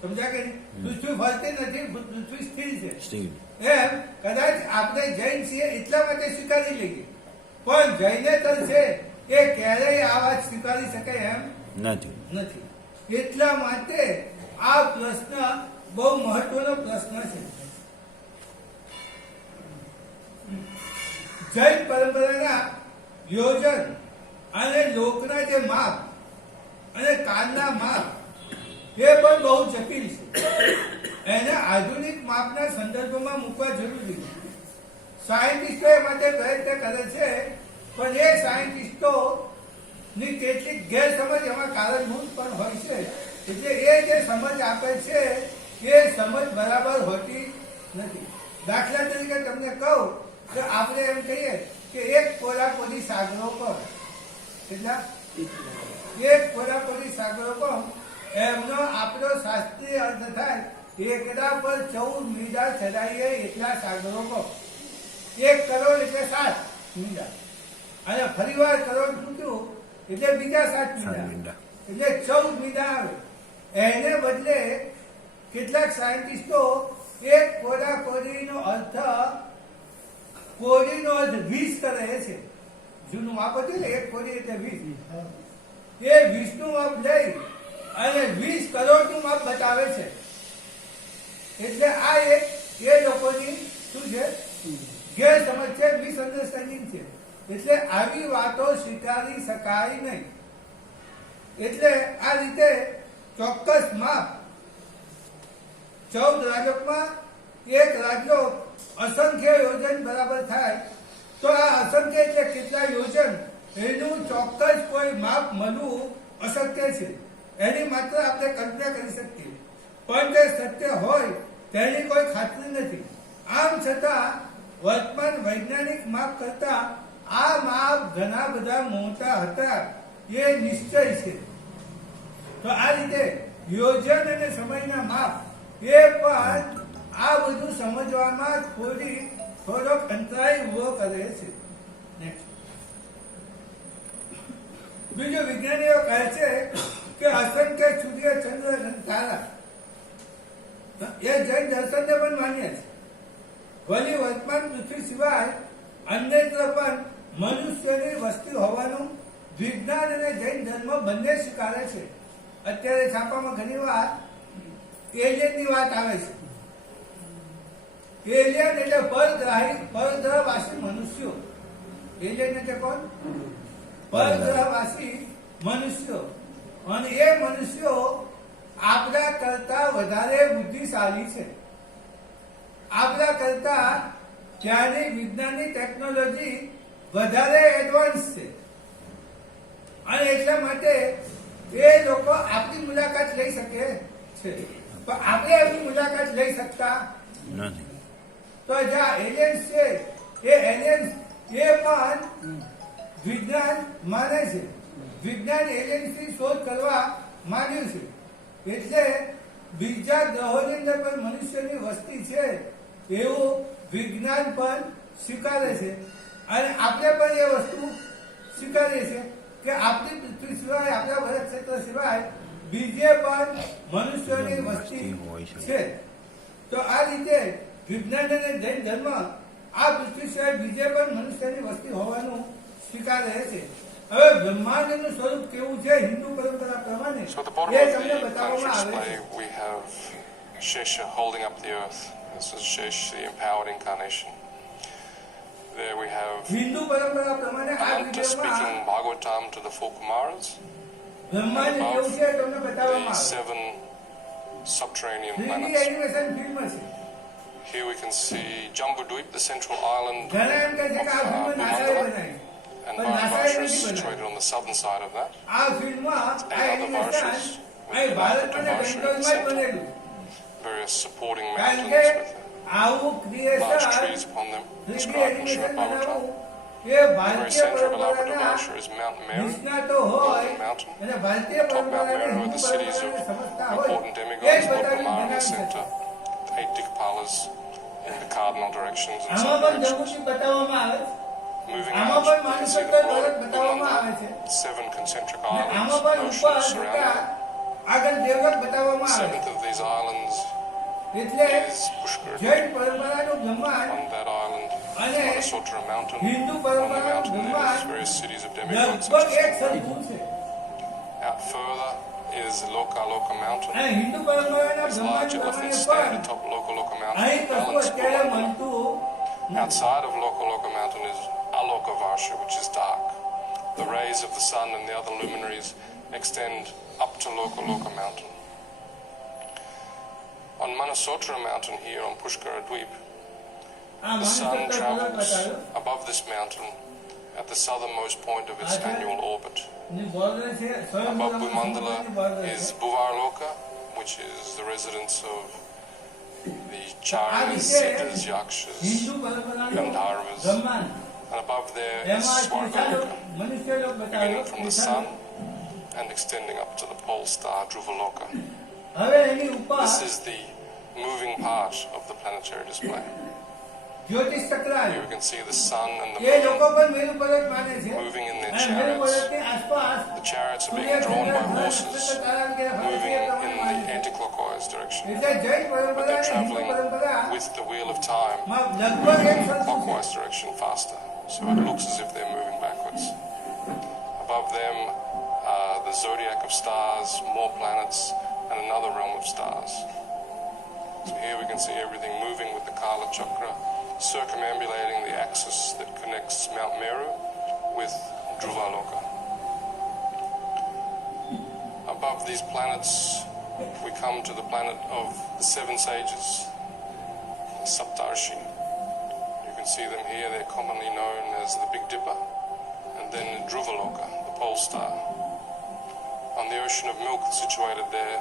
સમજ્યા કે પૃથ્વી ફરતી નથી, પૃથ્વી સ્થિર છે. એમ કદાચ આપણે જૈન છીએ એટલા માટે સ્વીકારી લઈએ. પણ જૈનેતર છે એ ક્યારેય આ વાત સ્વીકારી શકે એમ નથી. એટલા માટે આ પ્રશ્ન બહુ મહત્વનો પ્રશ્ન છે. જૈન પરંપરાના યોજન અને લોકના જે માપ અને કાળના માપ એ પણ બહુ જટિલ છે. એને આધુનિક માપના સંદર્ભમાં મૂકવા જરૂરી છે. સાયન્ટિસ્ટો એ માટે પ્રયત્ન કરે છે પણ એ સાયન્ટિસ્ટો ની કેટલીક ગેરસમજ એમાં કારણભૂત પણ હોય છે. એટલે એ જે સમજ આપે છે એ સમજ બરાબર હોતી નથી. દાખલા તરીકે તમને કહું તો આપણે એમ કહીએ કે એક કોરાકોરી સાગરો પર કેટલા એક કોરાકોરી સાગરો પર એમનો આપણો શાસ્ત્રીય અર્થ થાય એકડા પર 14 મીંડા ચડાવીએ એટલા સાગરો પર 1 કરોડ એટલે 7 મીંડા અને ફરીવાર કરોડ મૂક્યું એટલે બીજા 7 મીંડા એટલે 14 મીંડા આવે. એને બદલે કેટલાક સાયન્ટિસ્ટો એક કોડીનો અર્થ કોડીનો અર્થ 20 કરે છે. જૂનું માપ હતું ને, એક કોડી એટલે 20. એ 20 નું માપ લઈ અને 20 કરોડનું માપ બતાવે છે. એટલે આ એક એ લોકોની શું છે, ગેરસમજ છે, મિસઅન્ડરસ્ટેન્ડિંગ છે. એટલે આવી વાતો સ્વીકારી શકાય નહીં. એટલે આ રીતે ચોક્કસ માપ 14 રાજ્યોમાં એક રાજ્યો અસંખ્ય યોજન બરાબર થાય તો આ અસંખ્ય એટલે કેટલા યોજન એનું ચોક્કસ કોઈ માપ મળવું અશક્ય છે. એની માત્ર આપણે કલ્પના કરી શકીએ, પણ તે સત્ય હોય તેની કોઈ ખાતરી નથી. આમ છતાં વર્તમાન વૈજ્ઞાનિક માપ કરતા આ માપ ઘણા બધા મોટા હતા એ નિશ્ચય છે. તો આ રીતે યોજન અને સમયના માપ એ પણ આ બધું સમજવામાં થોડોક અંતરાય ઉભો કરે છે. બીજું, વિજ્ઞાનીઓ કહે છે કે અસંખ્ય સૂર્ય, ચંદ્ર અને તારા એ જૈન દર્શનને પણ માન્ય છે. વળી વર્તમાન પૃથ્વી સિવાય અન્યત્ર પણ મનુષ્યની વસ્તી હોવાનું વિજ્ઞાન અને જૈન ધર્મ બંને સ્વીકારે છે. અત્યારે છાપામાં ઘણી વાર એલિયનની વાત આવે છે. એલિયન એટલે પરગ્રહવાસી મનુષ્યો. એલિયન એટલે કોણ? પરગ્રહવાસી મનુષ્યો. અને એ મનુષ્યો આપણા કરતા વધારે બુદ્ધિશાળી છે. આપણા કરતા ત્યાંની વિજ્ઞાનની ટેકનોલોજી વધારે એડવાન્સ છે. અને એટલા માટે એ લોકો આપણી મુલાકાત લઈ શકે છે, પણ આપણે એમની મુલાકાત લઈ શકતા નથી. તો જ્યાં એલિયન્સ છે એ એલિયન્સ એ પણ વિજ્ઞાન માને છે. વિજ્ઞાન એલિયન્સની શોધ કરવા માંડ્યું છે. એટલે બીજા ગ્રહોની અંદર પણ મનુષ્યની વસ્તી છે એવું વિજ્ઞાન પણ સ્વીકારે છે. અને આપણે પણ એ વસ્તુ સ્વીકારીએ છીએ કે આપણી પૃથ્વી સિવાય, આપણા ભારત ક્ષેત્ર સિવાય બીજે પણ મનુષ્યોની વસ્તી છે. તો આ રીતે વિજ્ઞાન અને જૈન ધર્મ આ પૃથ્વી સિવાય બીજે પણ મનુષ્યની વસ્તી હોવાનું સ્વીકારે છે. હવે બ્રહ્માંડનું સ્વરૂપ કેવું છે હિન્દુ પરંપરા પ્રમાણે So at the bottom A of તમને the બતાવવામાં planetary આવે છે. display, we have Shesha holding up the earth. This is Shesh, the empowered incarnation. There we have Hindu પરંપરા પ્રમાણે આ Ananta વિડીયોમાં speaking Bhagavatam to the four Kumaras. બ્રહ્માંડ કેવું છે તમને બતાવવામાં The આવે છે. 7 subterranean 3D planets. Animation film છે. Here we can see Jambudvip, the central island ઘણા એમ કહે છે કે આ of ફિલ્મ નાસાએ Bhumandala, બનાવી, and પણ નાસાએ Bharatvarsha is નથી બનાવી. situated on the southern side of that. આ ફિલ્મમાં આ 8 other એનિમેશન Varshas with અહીં the ભારત અને Varsha in the બેંગલોરમાં જ center. બનેલું. Various supporting કારણ mountains કે with આવું large creation trees upon them, 3D described in animation Srimad Bhagavatam. બનાવવું એ The very ભારતીય center of પરંપરાના Aladabharsha is Mount Meru, નિષ્ણાતો હોય Golden Mountain. અને ભારતીય Top Mount પરંપરાને Meru are Hindu the cities પરંપરાને of સમજતા હોય important એ જ demigods, Lord બતાવી Brahma in the બનાવી center, શકે. 8 Dikpalas in the cardinal directions and આમાં પણ sub-directions. જંબુસી બતાવવામાં આવે છે. Moving આમાં out, પણ you can see the માનુષત્વ broad Bharat બતાવવામાં આવે છે. Bhumandala, 7 concentric અને islands, આમાં પણ ઉપર oceans surrounding જતા them. આગળ દેવલોક બતાવવામાં આવે 7th of these islands એટલે is Pushkar. જૈન પરંપરાનું બ્રહ્માંડ On that island, અને Manasotara mountain. Hindu On the પરંપરાનું mountain there is બ્રહ્માંડ various cities of demigods. લગભગ such એક as સરખું છે. Out further is Loka mountain. અને હિન્દુ પરંપરાના These બ્રહ્માંડ large પ્રમાણે elephants stand પણ atop Loka mountain. અહીં કશું Balance અત્યારે Bhumandala. મળતું Outside of Loka mountain is Aloka Varsha, which is dark. The rays of the sun and the other luminaries extend up to Loka mountain. On Manasotara mountain here on Pushkara Dweep, આ the sun માનુષત્વ Bharat travels બતાવ્યો. above this mountain at the southernmost point of its annual orbit. ની border છે, સ્વયં Above બોલાવવામાં Bhumandala સમુદ્રની border is છે. Bhuvarloka, which is the residence of the આ Charyas, રીતે Siddhas, Yakshas, હિન્દુ પરંપરાનું Gandharvas, બ્રહ્માંડ and above there is એમાં Swargaloka, મનુષ્ય લોક beginning બતાવ્યો. from the sun and extending up to the pole star Dhruvaloka. હવે એની ઉપર This is the moving part of the planetary display. જ્યોતિષ ચક્ર Here we can see the sun and the A moon લોકો પણ મેરુ પર્વત માને છે. moving in their અને મેરુ chariots. પર્વતની આસપાસ The chariots are Surya, being drawn ચંદ્ર, by ગ્રહ, horses નક્ષત્ર, તારા વગેરે ફરે છે moving એ પ્રમાણે in માને the છે. anti-clockwise clockwise direction. એટલે જૈન But પરંપરા they're અને હિન્દુ traveling પરંપરા with the wheel of time માં લગભગ એક સરખું છે. clockwise direction faster. So it looks as if they're moving backwards. Above them are the zodiac of stars, more planets, and another realm of stars. So here we can see everything moving with the Kala Chakra, circumambulating the axis that connects Mount Meru with Dhruvaloka. Above these planets, we come to the planet of the seven sages, Saptarshi. You can see them here, they're commonly known as the Big Dipper, and then Dhruvaloka, the pole star. On the ocean of milk situated there,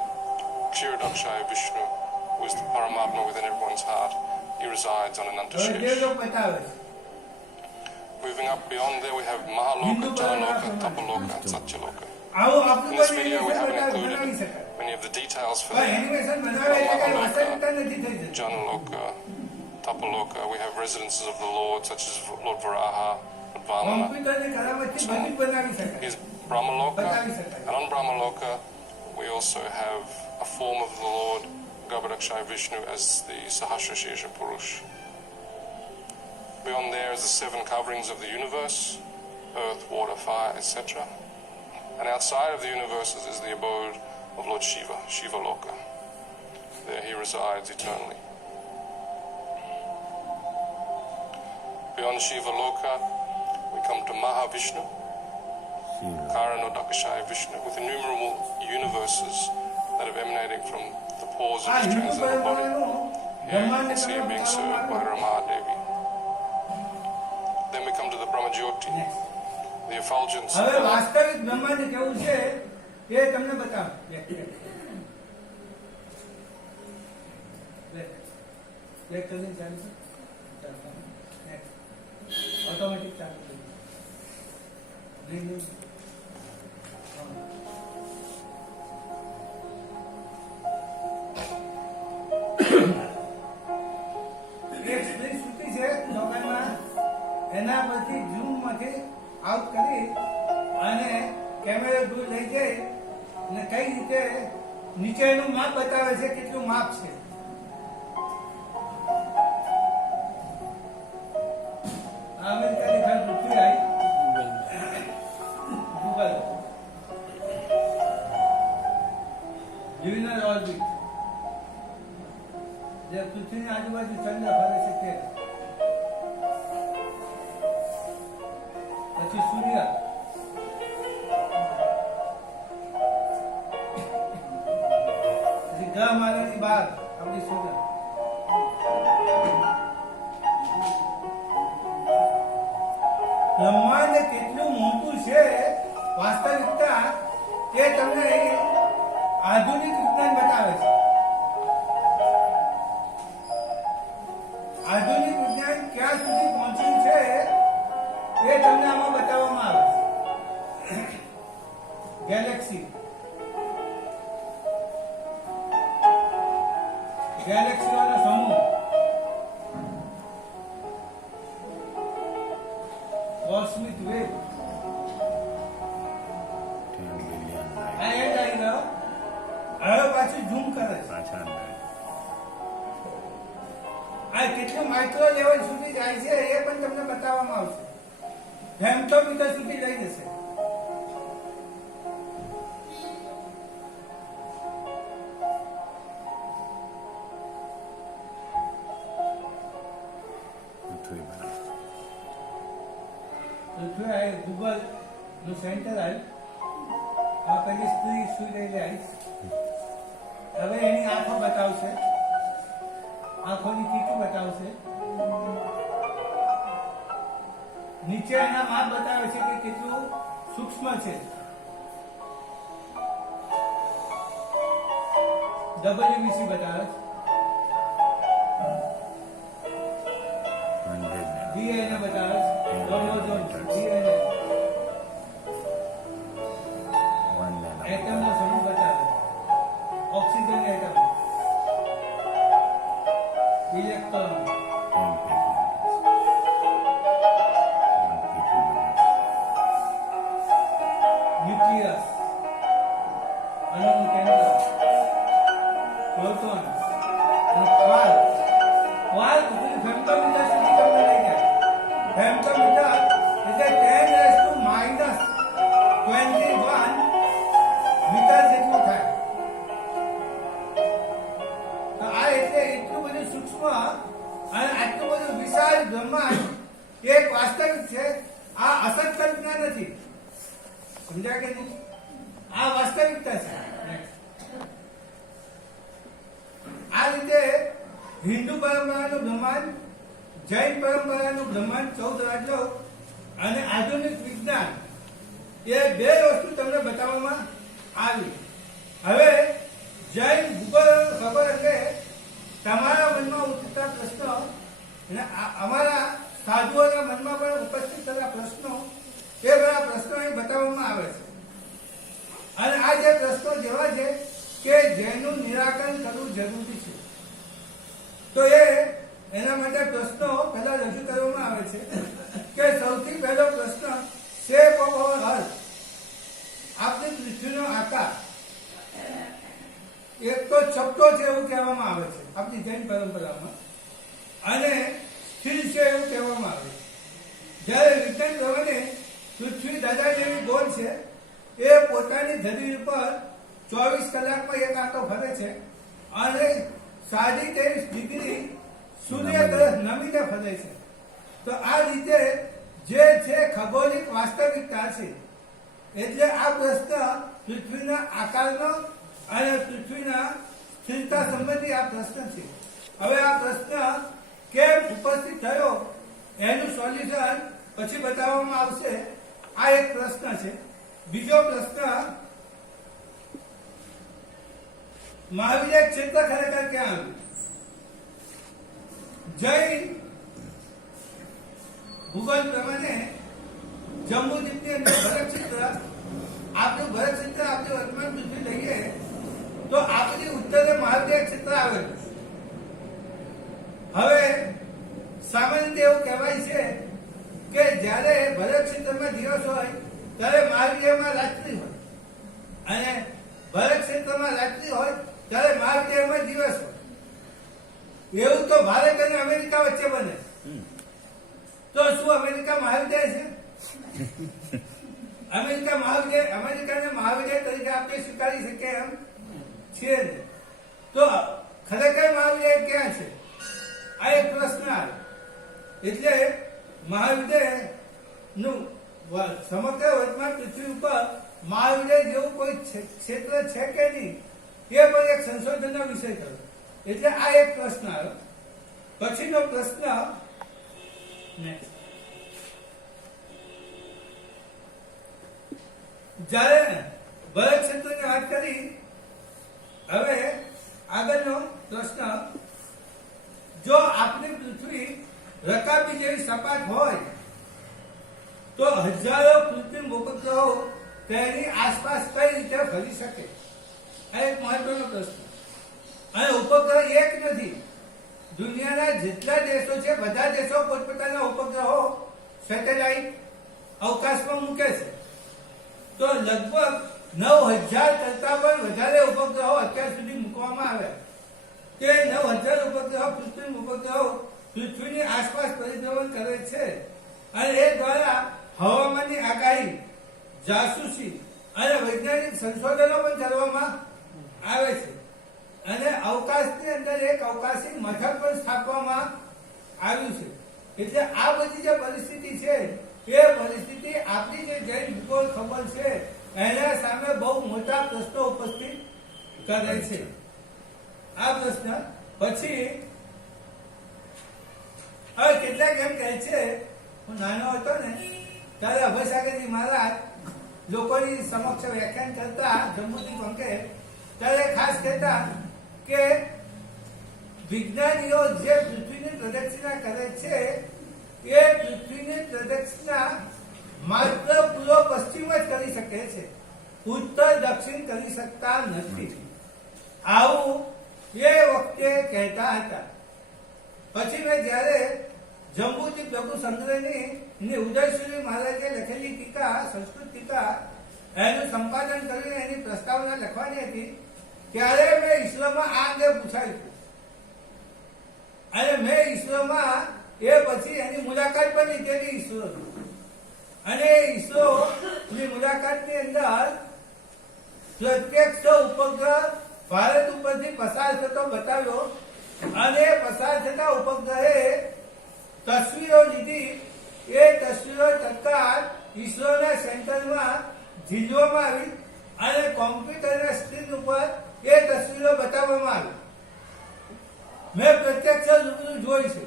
Kshirodakshaya Vishnu, who is the Paramatma within everyone's heart, he resides on હવે Anantashesh. દેવલોક બતાવે છે. Moving up beyond there, we have Mahaloka, Janaloka, Tapaloka, and Satyaloka. આવું આપણું In this પણ video, we animation haven't બનાવી included શકાય. many of the details for પણ them. Animation બનાવે એટલે કાંઈ વાસ્તવિકતા નથી થઈ જતી. Janaloka, Tapaloka, we have residences of the Lord, such as Lord Varaha and Vamana. કોમ્પ્યુટરની કરામતથી બધું જ બનાવી શકાય. Here's Brahmaloka, and on Brahmaloka, we also have a form of the Lord Garbhodakshaya Vishnu as the Sahasrashesha Purush. Beyond there is the seven coverings of the universe, earth, water, fire, etc. And outside of the universes is the abode of Lord Shiva, Shiva Loka. There he resides eternally. Beyond Shiva Loka, we come to Mahavishnu, Karanodakashaya Vishnu, with innumerable universes that have emanated from the pores of આ his Hindu transcendental body. પરંપરાનું Here you બ્રહ્માંડ can see him being served by Rama Devi. Then we come to the Brahmajyoti, the effulgence of હવે the વાસ્તવિક બ્રહ્માંડ કેવું છે એ તમને બતાવો. ઓટોમેટિક ચાલુ થઈ ગયું. નહીં, નહીં. હા. એક સ્ત્રી સૂતી છે દુકાનમાં, એના પરથી ઝૂમમાંથી આઉટ કરી અને કેમેરો દૂર લઈ જાય અને કઈ રીતે નીચેનું માપ બતાવે છે, કેટલું માપ છે. આ અમેરિકાની ખાલી પૃથ્વી આવી ગૂગલ લ્યુનર ઓર્બિટ, જે પૃથ્વીની આજુબાજુ ચંદ્ર ફરે છે તે. પછી સૂર્ય, પછી ગ્રહ માનવની બહાર આપણી સૂર્ય. બ્રહ્માંડ કેટલું મોટું છે વાસ્તવિકતા એ તમને અહીં આધુનિક વિજ્ઞાન બતાવે છે. આધુનિક વિજ્ઞાન ક્યાં સુધી પહોંચ્યું છે એ તમને આમાં બતાવવામાં આવે છે. ગેલેક્સી, ગેલેક્સીઓનો સમૂહ, કોસ્મિક વેવ. 10 billion આ એન્ડ આવી ગયો. હવે પાછું ઝૂમ કરે છે. પાછા આ કેટલું માઇક્રો લેવલ સુધી જાય છે એ પણ તમને બતાવવામાં આવશે. ફેમ્ટોમીટર સુધી લઈ જશે. પૃથ્વી પર પૃથ્વી આ ગૂગલ નું સેન્ટર આવ્યું. આ પેલી સ્ત્રી સુઈ રહેલી આવી. હવે એની આંખો બતાવશે, આંખોની કીકી બતાવશે. નીચે એના માપ બતાવે છે કે કેટલું સૂક્ષ્મ છે. WBC બતાવે છે. DNA બતાવે છે. ક્રોમોઝોમ્સ, DNA, એટમનો સમૂહ બતાવે છે. ઓક્સિજન એટમ, ઇલેક્ટ્રોન, ન્યુક્લિયસ, અણુનું કેન્દ્ર, જોવાનું. વાલ વાલ પૃથ્વી ફેમટોમીટર સુધી તમને લઈ જાય. ફેમટોમીટર એટલે 10⁻⁻21 મીટર જેટલું થાય. તો આ એટલે એટલું બધું સૂક્ષ્મ અને આટલું બધું વિશાળ બ્રહ્માંડ એક વાસ્તવિક છે. આ અસત કલ્પના નથી. સમજાય કે નહીં? આ વાસ્તવિકતા છે. આ રીતે હિન્દુ પરંપરાનું બ્રહ્માંડ, જૈન પરંપરાનું બ્રહ્માંડ 14 રાજ્યો અને આધુનિક વિજ્ઞાન એ બે વસ્તુ તમને બતાવવામાં આવી. હવે જૈન ભૂગોળ ખબર એટલે તમારા મનમાં ઉઠતા પ્રશ્નો અને અમારા સાધુઓના મનમાં પણ ઉપસ્થિત થતા પ્રશ્નો, એ બધા પ્રશ્નો અહીં બતાવવામાં આવે છે. અને આ જે પ્રશ્નો જેવા છે કે જેનું નિરાકરણ કરવું જરૂરી છે. તો એના માટે પ્રશ્નો પહેલા રજૂ કરવામાં આવે છે કે સૌથી પહેલો પ્રશ્ન શેપ ઓફ અવર અર્થ, આપણી પૃથ્વીનો આકાર એક તો ચપટો છે એવું કહેવામાં આવે છે આપણી જૈન પરંપરામાં, અને સ્થિર છે એવું કહેવામાં આવે છે. જ્યારે વિજ્ઞાન પ્રમાણે પૃથ્વી દાદા જેવી ગોળ છે. એ પોતાની ધરી ઉપર 24 કલાકમાં એક આંટો ફરે છે અને 23.5 ડિગ્રી સૂર્ય તરફ નમીને ફરે છે. તો આ રીતે જે છે ખગોળિક વાસ્તવિકતા છે. એટલે આ પ્રશ્ન પૃથ્વીના આકારનો અને પૃથ્વીના સ્થિરતા સંબંધી આ પ્રશ્ન છે. હવે આ પ્રશ્ન કેમ ઉપસ્થિત થયો એનું સોલ્યુશન પછી બતાવવામાં આવશે. આ એક પ્રશ્ન છે. બીજો પ્રશ્ન, મહાવીર ક્ષેત્ર ખરેખર ક્યાં આવ્યું? જૈન ભૂગોળ પ્રમાણે જંબુદ્વીપની અંદર ભરત ક્ષેત્ર, આપણું ભરત ક્ષેત્ર આપણે વર્તમાન પૃથ્વી લઈએ તો આપણી ઉત્તરે મહાવીર ક્ષેત્ર આવેલું. હવે સામાન્ય રીતે એવું કહેવાય છે કે જ્યારે ભરત ક્ષેત્રમાં દિવસ હોય ત્યારે મહાવીરમાં રાત્રિ હોય, અને ભરત ક્ષેત્રમાં રાત્રિ હોય ત્યારે મહાવીરમાં દિવસ હોય. એવું તો ભારત અને અમેરિકા વચ્ચે બને. તો શું અમેરિકા મહાવીર છે? અમેરિકાને મહાવીર તરીકે આપણે સ્વીકારી શકીએ એમ છે ને? તો ખરેખર મહાવીર ક્યાં છે? આ એક પ્રશ્ન આવે. એટલે મહાવીર નું સમગ્ર વર્તમાન પૃથ્વી ઉપર મહાવીર જેવું કોઈ ક્ષેત્ર છે કે નહીં એ પણ એક સંશોધનનો વિષય થયો. એટલે આ એક પ્રશ્ન આવ્યો. પછીનો પ્રશ્ન, જ્યારે ભરત ક્ષેત્રની વાત કરી, હવે આગળનો પ્રશ્ન, જો આપણી પૃથ્વી રકાબી જેવી સપાટ હોય તો હજારો કૃત્રિમ ઉપગ્રહો તેની આસપાસ કઈ રીતે ફરી શકે? આ એક મહત્વનો પ્રશ્ન. અને ઉપગ્રહ એક નથી, દુનિયાના જેટલા દેશો છે બધા દેશો પોતપોતાના ઉપગ્રહો, સેટેલાઇટ અવકાશમાં મૂકે છે. તો લગભગ 9000 કરતા પણ વધારે ઉપગ્રહો અત્યાર સુધી મૂકવામાં આવ્યા. તે 9000 ઉપગ્રહો, કૃત્રિમ ઉપગ્રહો પૃથ્વીની આસપાસ પરિભ્રમણ કરે છે અને એ દ્વારા હવામાનની આગાહી, જાસૂસી અને વૈજ્ઞાનિક સંશોધનો પણ કરવામાં આવે છે. અને અવકાશની અંદર એક અવકાશી મથક પણ સ્થાપવામાં આવ્યું છે. એટલે આ બધી જે પરિસ્થિતિ છે એ પરિસ્થિતિ આપણી જે જૈન ભૂગોળ ખબર છે એના સામે બહુ મોટા પ્રશ્નો ઉપસ્થિત કરે છે. આ પ્રશ્ન પછી હવે કેટલાક એમ કહે છે, હું નાનો હતો ને ત્યારે અભયસાગરજી મહારાજ લોકોની સમક્ષ વ્યાખ્યાન કરતા જંબુદ્વીપ અંગે, ત્યારે ખાસ કહેતા કે વિજ્ઞાનીઓ જે પૃથ્વીની પ્રદક્ષિણા કરે છે એ પૃથ્વીની પ્રદક્ષિણા માત્ર પૂર્વ પશ્ચિમ જ કરી શકે છે, ઉત્તર દક્ષિણ કરી શકતા નથી. આવું એ વખતે કહેતા હતા. પછી મેં જ્યારે જંબુદ્વીપ લઘુ સંગ્રહની ઉદયસુરી મહારાજે લખેલી ટીકા, સંસ્કૃત ટીકા, એનું સંપાદન કરીને એની પ્રસ્તાવના લખવાની હતી, ત્યારે મેં ઈસરોમાં આ અંગે પૂછાયું હતું. અને મેં ઈસરોમાં એ પછી એની મુલાકાત પણ લીધેલી ઈસરો. અને ઈસરોની મુલાકાતની અંદર પ્રત્યક્ષ ઉપગ્રહ ભારત ઉપરથી પસાર થતો બતાવ્યો. અને પસાર થતા ઉપગ્રહે તસવીરો લીધી. એ તસવીરો તત્કાળ ઈસરોના સેન્ટરમાં ઝીલવામાં આવી અને કોમ્પ્યુટરના સ્ક્રીન ઉપર એ તસવીરો બતાવવામાં આવી. મેં પ્રત્યક્ષ રૂબરૂ જોઈ છે.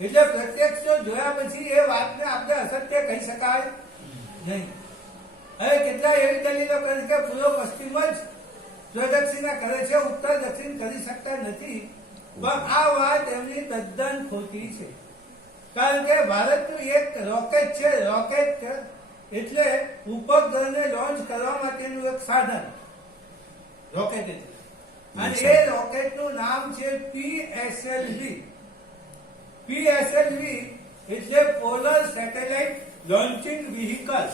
એટલે પ્રત્યક્ષ જોયા પછી એ વાતને આપણે અસત્ય કહી શકાય નહીં. હવે કેટલા એવી દલીલો કરી કે પૂર્વ પશ્ચિમ જ પ્રદક્ષિણા કરે છે, ઉત્તર દક્ષિણ કરી શકતા નથી. પણ આ વાત એમની તદ્દન ખોટી છે. કારણ કે ભારતનું એક રોકેટ છે. રોકેટ એટલે ઉપગ્રહને લોન્ચ કરવા માટેનું એક સાધન. રોકેટ એટલે. અને એ રોકેટનું નામ છે PSLV. PSLV એટલે polar satellite launching vehicle.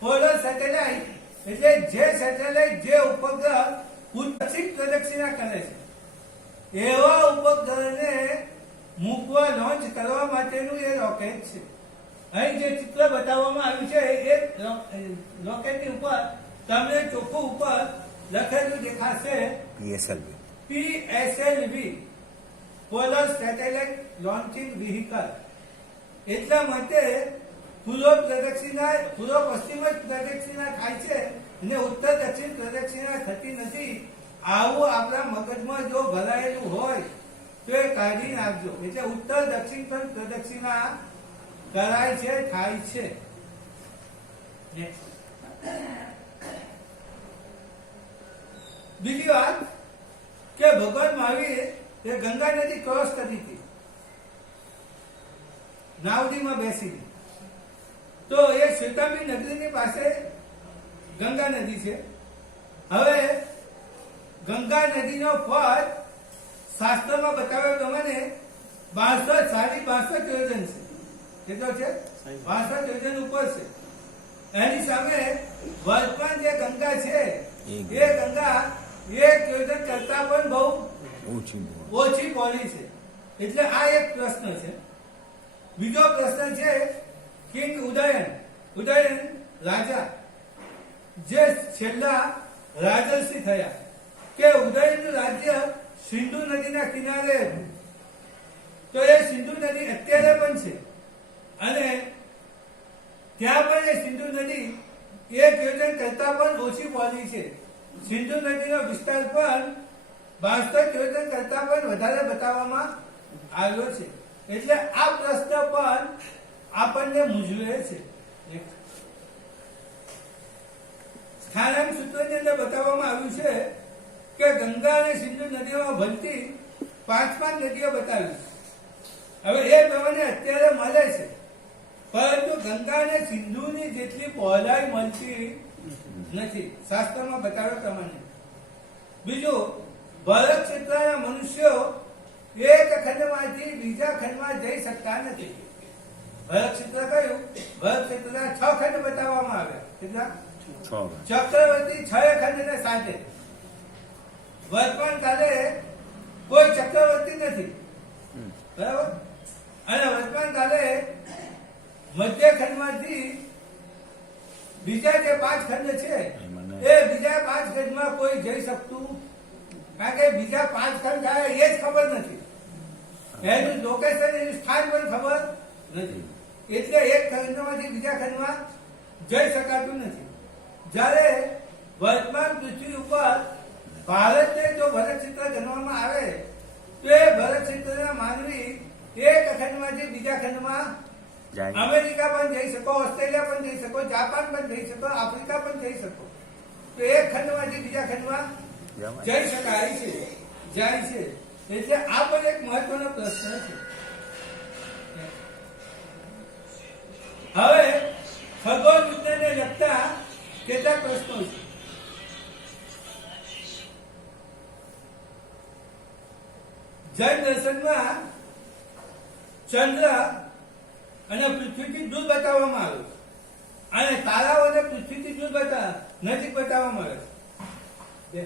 Polar satellite એટલે જે સેટેલાઇટ જે ઉપગ્રહ ઉત્તર પ્રદક્ષિણા કરે છે એવા ઉપગ્રહને મૂકવા લોન્ચ કરવા માટેનું એ રોકેટ છે. અહીં જે ચિત્ર બતાવવામાં આવ્યું છે એ રોકેટની ઉપર તમને ચોખ્ખું ઉપર લખેલું દેખાશે PSLV polar satellite launching vehicle. એટલા માટે પૂર્વ પશ્ચિમ જ પ્રદક્ષિણા થાય છે અને ઉત્તર દક્ષિણ પ્રદક્ષિણા થતી નથી. આવું આપણા મગજમાં જો ભરાયેલું હોય તો એ કાઢી નાખજો. એટલે ઉત્તર દક્ષિણ પણ પ્રદક્ષિણા કરાય છે, થાય છે. બીજી વાત કે ભગવાન મહાવીર એ ગંગા નદી ક્રોસ કરી હતી નાવડીમાં બેસીને. તો એ શ્વેતાંબરી નગરીની પાસે ગંગા નદી છે. હવે ગંગા નદીનો ફળ શાસ્ત્રમાં બતાવ્યા પ્રમાણે 62 યોજન છે. કેટલો છે? 62 યોજન ઉપર છે. એની સામે વર્તમાન જે ગંગા છે એ ગંગા 1 યોજન કરતા પણ બહુ ઓછી પહોળી છે. એટલે આ એક પ્રશ્ન છે. બીજો પ્રશ્ન છે કિંગ ઉદયન રાજા જે છેલ્લા રાજર્ષિ થયા કે ઉદયનનું રાજ્ય સિંધુ નદીના કિનારે હતું. તો એ સિંધુ નદી અત્યારે પણ છે અને ત્યાં પણ એ સિંધુ નદી 1 યોજન કરતા પણ ઓછી પહોળી છે. સિંધુ નદીનો વિસ્તાર પણ 62 યોજન કરતા પણ વધારે બતાવવામાં આવ્યો છે. એટલે આ પ્રશ્ન પણ આપણને મૂંઝવે છે. સ્થાનાંક સૂત્રની અંદર બતાવવામાં આવ્યું છે કે ગંગા અને સિંધુ નદીઓમાં ભળતી 5 નદીઓ બતાવી. હવે એ પ્રમાણે અત્યારે મળે છે, પરંતુ ગંગા અને સિંધુની જેટલી પહોળાઈ મળતી નથી શાસ્ત્રમાં બતાવ્યા પ્રમાણે. બીજું, ભરત ક્ષેત્રના મનુષ્યો એક ખંડમાંથી બીજા ખંડમાં જઈ શકતા નથી. ભરત ક્ષેત્ર કયું? ભરત ક્ષેત્રના 6 ખંડ બતાવવામાં આવ્યા. કેટલા? ચક્રવર્તી 6 ખંડને સાથે. વર્તમાન કાલે કોઈ ચક્રવર્તી નથી, બરાબર? અને વર્તમાન કાલે મધ્ય ખંડમાંથી બીજા જે 5 ખંડ છે એ બીજા 5 ખંડમાં કોઈ જઈ શકતું, કારણ કે બીજા 5 ખંડ થાય એ જ ખબર નથી. એનું લોકેશન, એનું સ્થાન પણ ખબર નથી. એટલે એક ખંડમાંથી બીજા ખંડમાં જઈ શકાતું નથી. જ્યારે વર્તમાન પૃથ્વી ઉપર ભારતને જો ભરત ક્ષેત્ર ગણવામાં આવે તો એ ભરત ક્ષેત્રના માનવી એક ખંડમાંથી બીજા ખંડમાં અમેરિકા પણ જઈ શકો, ઓસ્ટ્રેલિયા પણ જઈ શકો, જાપાન પણ જઈ શકો, આફ્રિકા પણ જઈ શકો. તો એક ખંડમાંથી બીજા ખંડમાં જઈ શકાય છે, જાય છે. એટલે આ પણ એક મહત્વનો પ્રશ્ન છે. હવે ખગોળ વિજ્ઞાનને લગતા કેટલાક પ્રશ્નો છે. જૈન દર્શનમાં ચંદ્ર અને પૃથ્વીથી દૂર બતાવવામાં આવે છે અને તારાઓને પૃથ્વીથી દૂર નજીક બતાવવામાં આવે છે.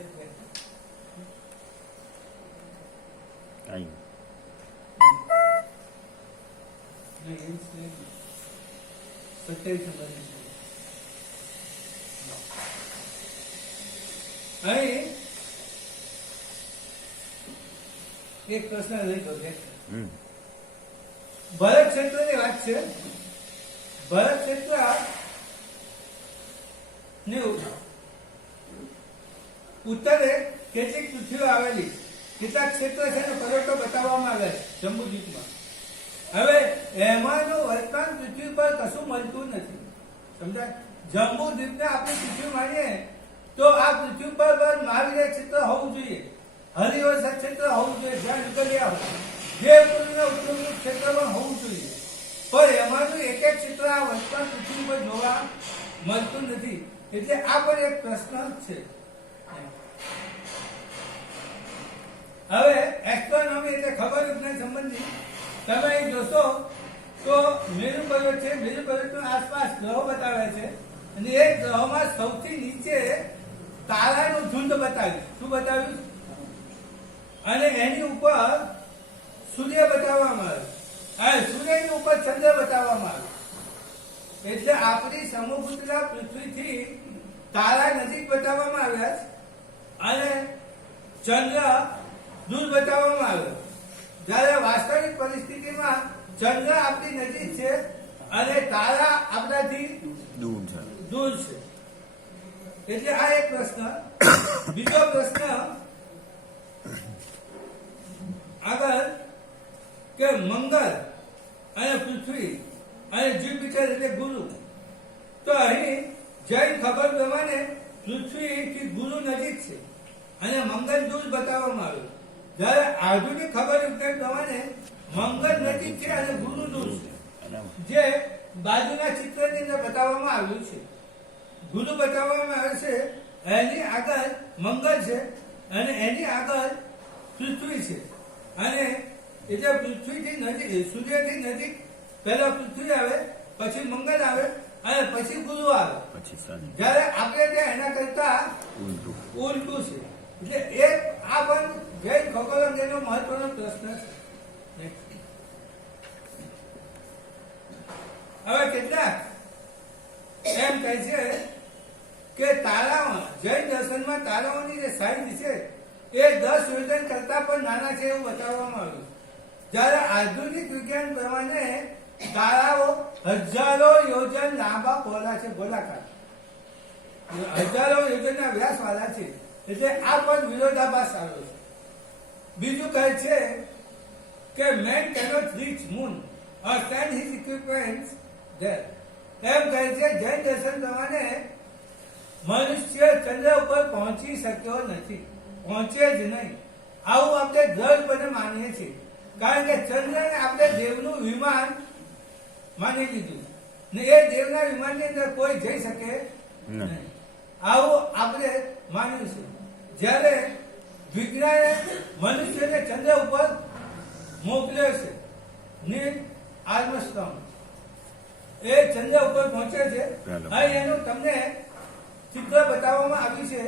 અહીં નહીં, એમ છે. 27 નંબર છે. અહીં એક પ્રશ્ન લઈ દો છે. ભરત ક્ષેત્રની વાત છે. ભરત ક્ષેત્ર ની ઉત્તરે કેટલીક પૃથ્વીઓ આવેલી, કેટલાક ક્ષેત્ર છે ને પર્વતો બતાવવામાં આવે છે જંબુદ્વીપમાં. હવે એમાંનું વર્તમાન પૃથ્વી પર કશું મળતું નથી. સમજાય? જંબુદ્વીપને આપણે પૃથ્વી માનીએ તો આ પૃથ્વી પર મહાવીર ક્ષેત્ર હોવું જોઈએ, હરિવર્ષ ક્ષેત્ર હોવું જોઈએ, જ્યાં નીકળ્યા હોય દેવપુરીના ઉત્તરનું ક્ષેત્ર પણ હોવું જોઈએ. પણ એમાંનું એક એક ક્ષેત્ર આ વર્તમાન પૃથ્વી પર જોવા મળતું નથી. એટલે આ પણ એક પ્રશ્ન છે. હવે એસ્ટ્રોનોમી એટલે ખબર વિજ્ઞાન સંબંધી તમે અહીં જોશો તો મેરુ પર્વત છે. મેરુ પર્વતની આસપાસ ગ્રહો બતાવે છે અને એ ગ્રહોમાં સૌથી નીચે તારાનું ઝુંડ બતાવ્યું. શું બતાવ્યું? અને એની ઉપર સૂર્ય બતાવવામાં આવ્યો. અને સૂર્યની ઉપર ચંદ્ર બતાવવામાં આવ્યો. એટલે આપણી સમભૂતના પૃથ્વીથી તારા નજીક બતાવવામાં આવ્યા છે અને ચંદ્ર દૂર બતાવવામાં આવ્યો. જ્યારે વાસ્તવિક પરિસ્થિતિમાં ચંદ્ર આપણી નજીક છે અને તારા આપણાથી દૂર છે. દૂર છે. એટલે આ એક પ્રશ્ન. બીજો પ્રશ્ન આગળ કે મંગળ અને પૃથ્વી અને જુપિટર એટલે ગુરુ. તો અહીં જૈન ખબર પ્રમાણે પૃથ્વી થી ગુરુ નજીક છે અને મંગળ દૂર બતાવવામાં આવ્યું. જ્યારે આધુનિક ખબર વિજ્ઞાન પ્રમાણે મંગળ નજીક છે અને ગુરુ દૂર છે, જે બાજુના ચિત્રની અંદર બતાવવામાં આવ્યું છે. ગુરુ બતાવવામાં આવે છે, એની આગળ મંગળ છે અને એની આગળ પૃથ્વી છે. અને એટલે પૃથ્વીથી નજીક, સૂર્યથી નજીક પહેલા પૃથ્વી આવે, પછી મંગળ આવે અને પછી ગુરુ આવે. પછી શનિ. જ્યારે આપણે ત્યાં એના કરતા ઉલટું. ઉલટું છે. એટલે એક આ પણ જૈન ખગોળ અંગેનો મહત્વનો પ્રશ્ન છે. હવે કેટલાક એમ કહે છે કે તારાઓ, જૈન દર્શનમાં તારાઓની જે સાઈઝ છે એ 10 યોજન કરતા પણ નાના છે એવું બતાવવામાં આવ્યું. જ્યારે આધુનિક વિજ્ઞાન પ્રમાણે તારાઓ હજારો યોજન લાંબા પહોળા છે, ગોળાકાર હજારો યોજનના વ્યાસ વાળા છે. એટલે આ પણ વિરોધાભાસ આવ્યો છે. બીજું કહે છે કે man cannot reach moon or send his equipment there. એમ કહે છે જૈન દર્શન પ્રમાણે મનુષ્ય ચંદ્ર ઉપર પહોંચી શક્યો નથી, પહોંચે જ નહીં. આવું આપણે દ્રઢપણે માનીએ છીએ, કારણ કે ચંદ્રને આપણે દેવનું વિમાન માની લીધું ને એ દેવના વિમાનની અંદર કોઈ જઈ શકે નહીં. આવું આપણે માન્યું છે. જ્યારે વિજ્ઞાને મનુષ્યને ચંદ્ર ઉપર મોકલ્યો છે, નીલ આર્મસ્ટ્રોંગ એ ચંદ્ર ઉપર પહોંચે છે. અહીં એનું તમને ચિત્ર બતાવવામાં આવ્યું છે.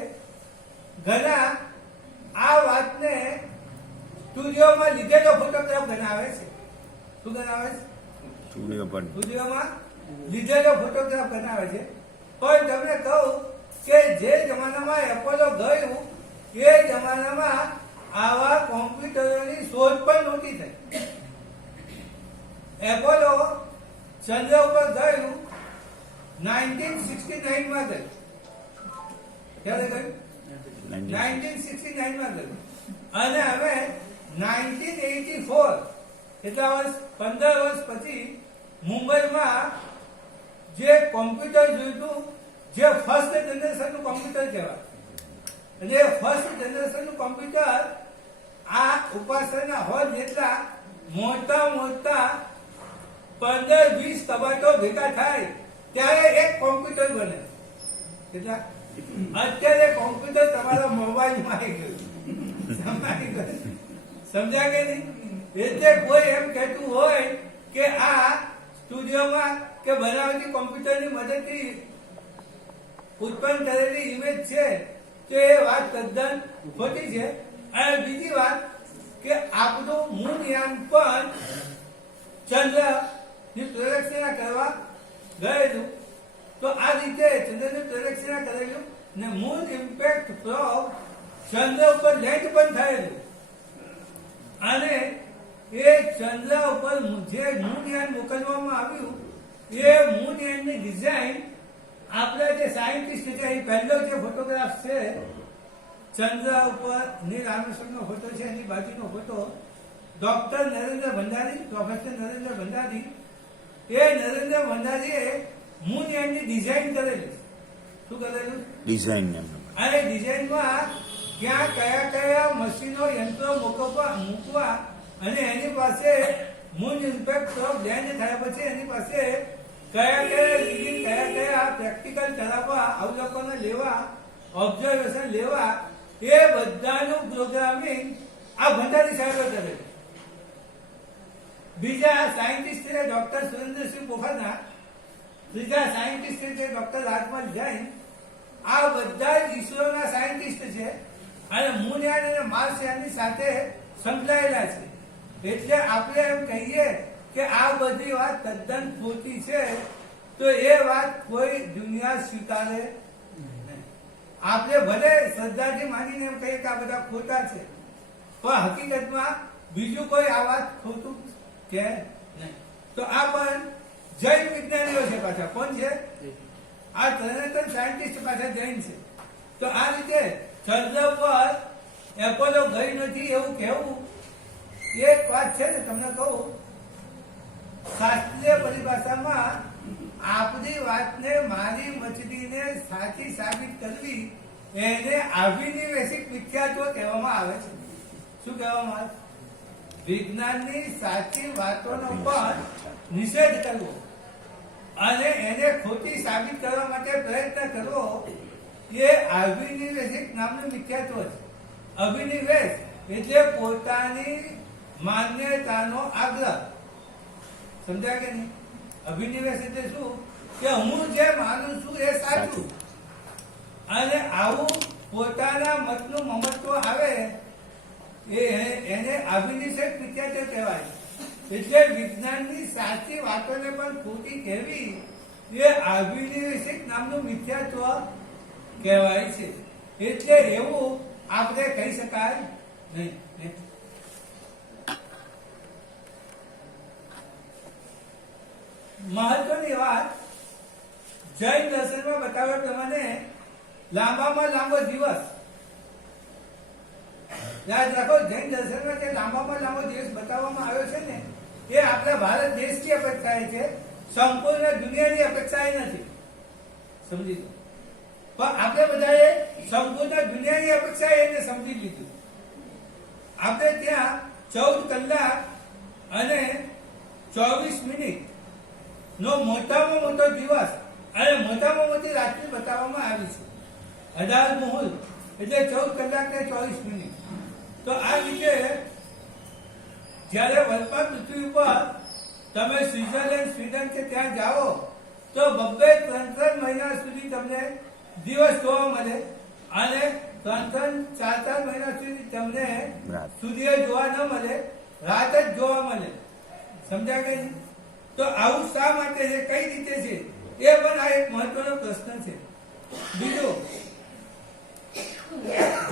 ઘણા આ વાતને સ્ટુડિયોમાં લીધેલો ફોટોગ્રાફ બનાવે છે. શું બનાવે છે? સ્ટુડિયોમાં લીધેલો ફોટોગ્રાફ બનાવે છે. પણ તમને કહું કે જે જમાનામાં એપોલો ગયું એ જમાનામાં આવા કોમ્પ્યુટરોની શોધ પણ નહોતી થઈ. એપોલો ચંદ્ર ઉપર ગયું 1969 માં ગયું. ક્યારે ગયું? 1969 માં ગયું. અને હવે 1984 કેટલા વર્ષ, 15 વર્ષ પછી મુંબઈમાં જે કોમ્પ્યુટર જોયું, જે ફર્સ્ટ જનરેશન નું કોમ્પ્યુટર કહેવાય, અને એ ફર્સ્ટ જનરેશન નું કોમ્પ્યુટર આ ઉપાસના હોલ જેટલા મોટા મોટા 15-20 કબાટો ભેગા થાય ત્યારે એક કોમ્પ્યુટર બને. કેટલા? અત્યારે કોમ્પ્યુટર તમારા મોબાઈલમાં આવી ગયું. સમજ્યા કે નહીં? એટલે કોઈ એમ કહેતું હોય કે આ સ્ટુડિયોમાં કે બનાવટી કોમ્પ્યુટરની મદદથી ઉત્પન્ન કરેલી ઇમેજ છે, તો એ વાત તદ્દન ખોટી છે. અને બીજી વાત કે આપણું મૂનયાન પણ ચંદ્રની પ્રદક્ષિણા કરવા ગયેલું. તો આ રીતે ચંદ્રની પ્રદક્ષિણા કરેલું ને મૂન ઇમ્પેક્ટ પ્રોબ ચંદ્ર ઉપર લેન્ડ પણ થયેલું. અને એ ચંદ્ર ઉપર જે મૂનયાન મોકલવામાં આવ્યું એ મૂનયાનની ડિઝાઇન આપણા જે સાયન્ટિસ્ટ છે એ પહેલો જે ફોટોગ્રાફ છે ચંદ્ર ઉપર નીલ આર્મસ્ટ્રોંગનો ફોટો છે, એની બાજુનો photo doctor Narendra Bhandari, professor Narendra Bhandari, એ નરેન્દ્ર ભંડારીએ મૂનયાનની ડિઝાઇન કરેલી. શું કરેલું? ડિઝાઇન અને ડિઝાઇનમાં ક્યાં કયા કયા મશીનો યંત્રો મૂકવા અને એની પાસે મૂન ઇમ્પેક્ટ પ્રોબ લેન્ડ થયા પછી એની પાસે કયા કયા રીડિંગ કયા કયા પ્રેક્ટિકલ કરાવવા, અવલોકનો લેવા, ઓબ્ઝર્વેશન લેવા, એ બધાનું પ્રોગ્રામિંગ આ ભંડારી સાહેબે કરેલું. બીજા સાયન્ટિસ્ટ છે ડોક્ટર સુરેન્દ્રસિંહ પોખરના, ત્રીજા સાયન્ટિસ્ટ છે ડોક્ટર રાજમલ જૈન. આ બધા જ ઈસરોના સાયન્ટિસ્ટ છે અને મૂનયાન અને માર્સયાનની સાથે સંકળાયેલા છે. એટલે આપણે એમ કહીએ કે આ બધી વાત તદ્દન ખોટી છે તો એ વાત કોઈ દુનિયા સ્વીકારે નહીં. આપણે ભલે શ્રદ્ધાથી માનીને એમ કહીએ કે આ બધા ખોટા છે, પણ હકીકતમાં બીજું કોઈ આ વાત ખોટું કે નહીં. તો આ પણ જૈન વિજ્ઞાનીઓ છે પાછા. કોણ છે? આ ત્રણેય સાયન્ટિસ્ટ પાછા જૈન છે. તો આ રીતે ચંદ્ર પર એપોલો ગઈ નથી એવું કહેવું એક વાત છે ને. તમને કહું, શાસ્ત્રીય પરિભાષામાં આપણી વાતને મારી મચડીને સાચી સાબિત કરવી એને અભિનિવેશિક મિથ્યાત્વ કહેવામાં આવે છે. શું કહેવામાં આવે? વિજ્ઞાનની સાચી વાતોનો પણ નિષેધ કરવો અને એને ખોટી સાબિત કરવા માટે પ્રયત્ન કરવો એ અભિનિવેશિક નામનું મિથ્યાત્વ છે. અભિનિવેશ એટલે પોતાની માન્યતાનો આગ્રહ. સમજાય કે નહીં? અભિનિવેશ એટલે શું? કે હું જે માનું છું એ સાચું, અને આવું પોતાના મતનું મમત્વ આવે એને અભિનિષેધ મિથ્યાત્વ કહેવાય. એટલે વિજ્ઞાનની સાચી વાતોને પણ ખોટી કહેવી એ અભિનિવેશિક નામનું મિથ્યાત્વ કહેવાય છે. એટલે એવું આપણે કહી શકાય નહીં. મહત્વની વાત, જૈન દર્શનમાં બતાવ્યા પ્રમાણે લાંબામાં લાંબો દિવસ, યાદ રાખો, જૈન દર્શનમાં જે લાંબામાં લાંબો દિવસ બતાવવામાં આવ્યો છે ને એ આપણા ભારત દેશની અપેક્ષાએ છે, સંપૂર્ણ દુનિયાની અપેક્ષાએ નથી. સમજી લો. પણ આપણે બધાએ સંપૂર્ણ દુનિયાની અપેક્ષાએ એને સમજી લીધું. આપણે ત્યાં 14 કલાક અને 24 મિનિટ નો મોટામાં મોટો દિવસ અને મોટામાં મોટી રાત્રિ બતાવવામાં આવી છે. 18 મુહૂર્ત એટલે 14 કલાક ને 24 મિનિટ. તો આ રીતે જ્યારે વર્તમાન પૃથ્વી ઉપર તમે સ્વિટ્ઝરલેન્ડ, સ્વીડન કે ત્યાં જાઓ તો 2-3 મહિના સુધી તમને દિવસ જોવા મળે અને 3-4 મહિના સુધી તમને સૂર્ય જોવા ન મળે, રાત જ જોવા મળે. સમજાય કે નહીં? તો આવું શા માટે છે, કઈ રીતે છે, એ પણ આ એક મહત્વનો પ્રશ્ન છે. બીજો,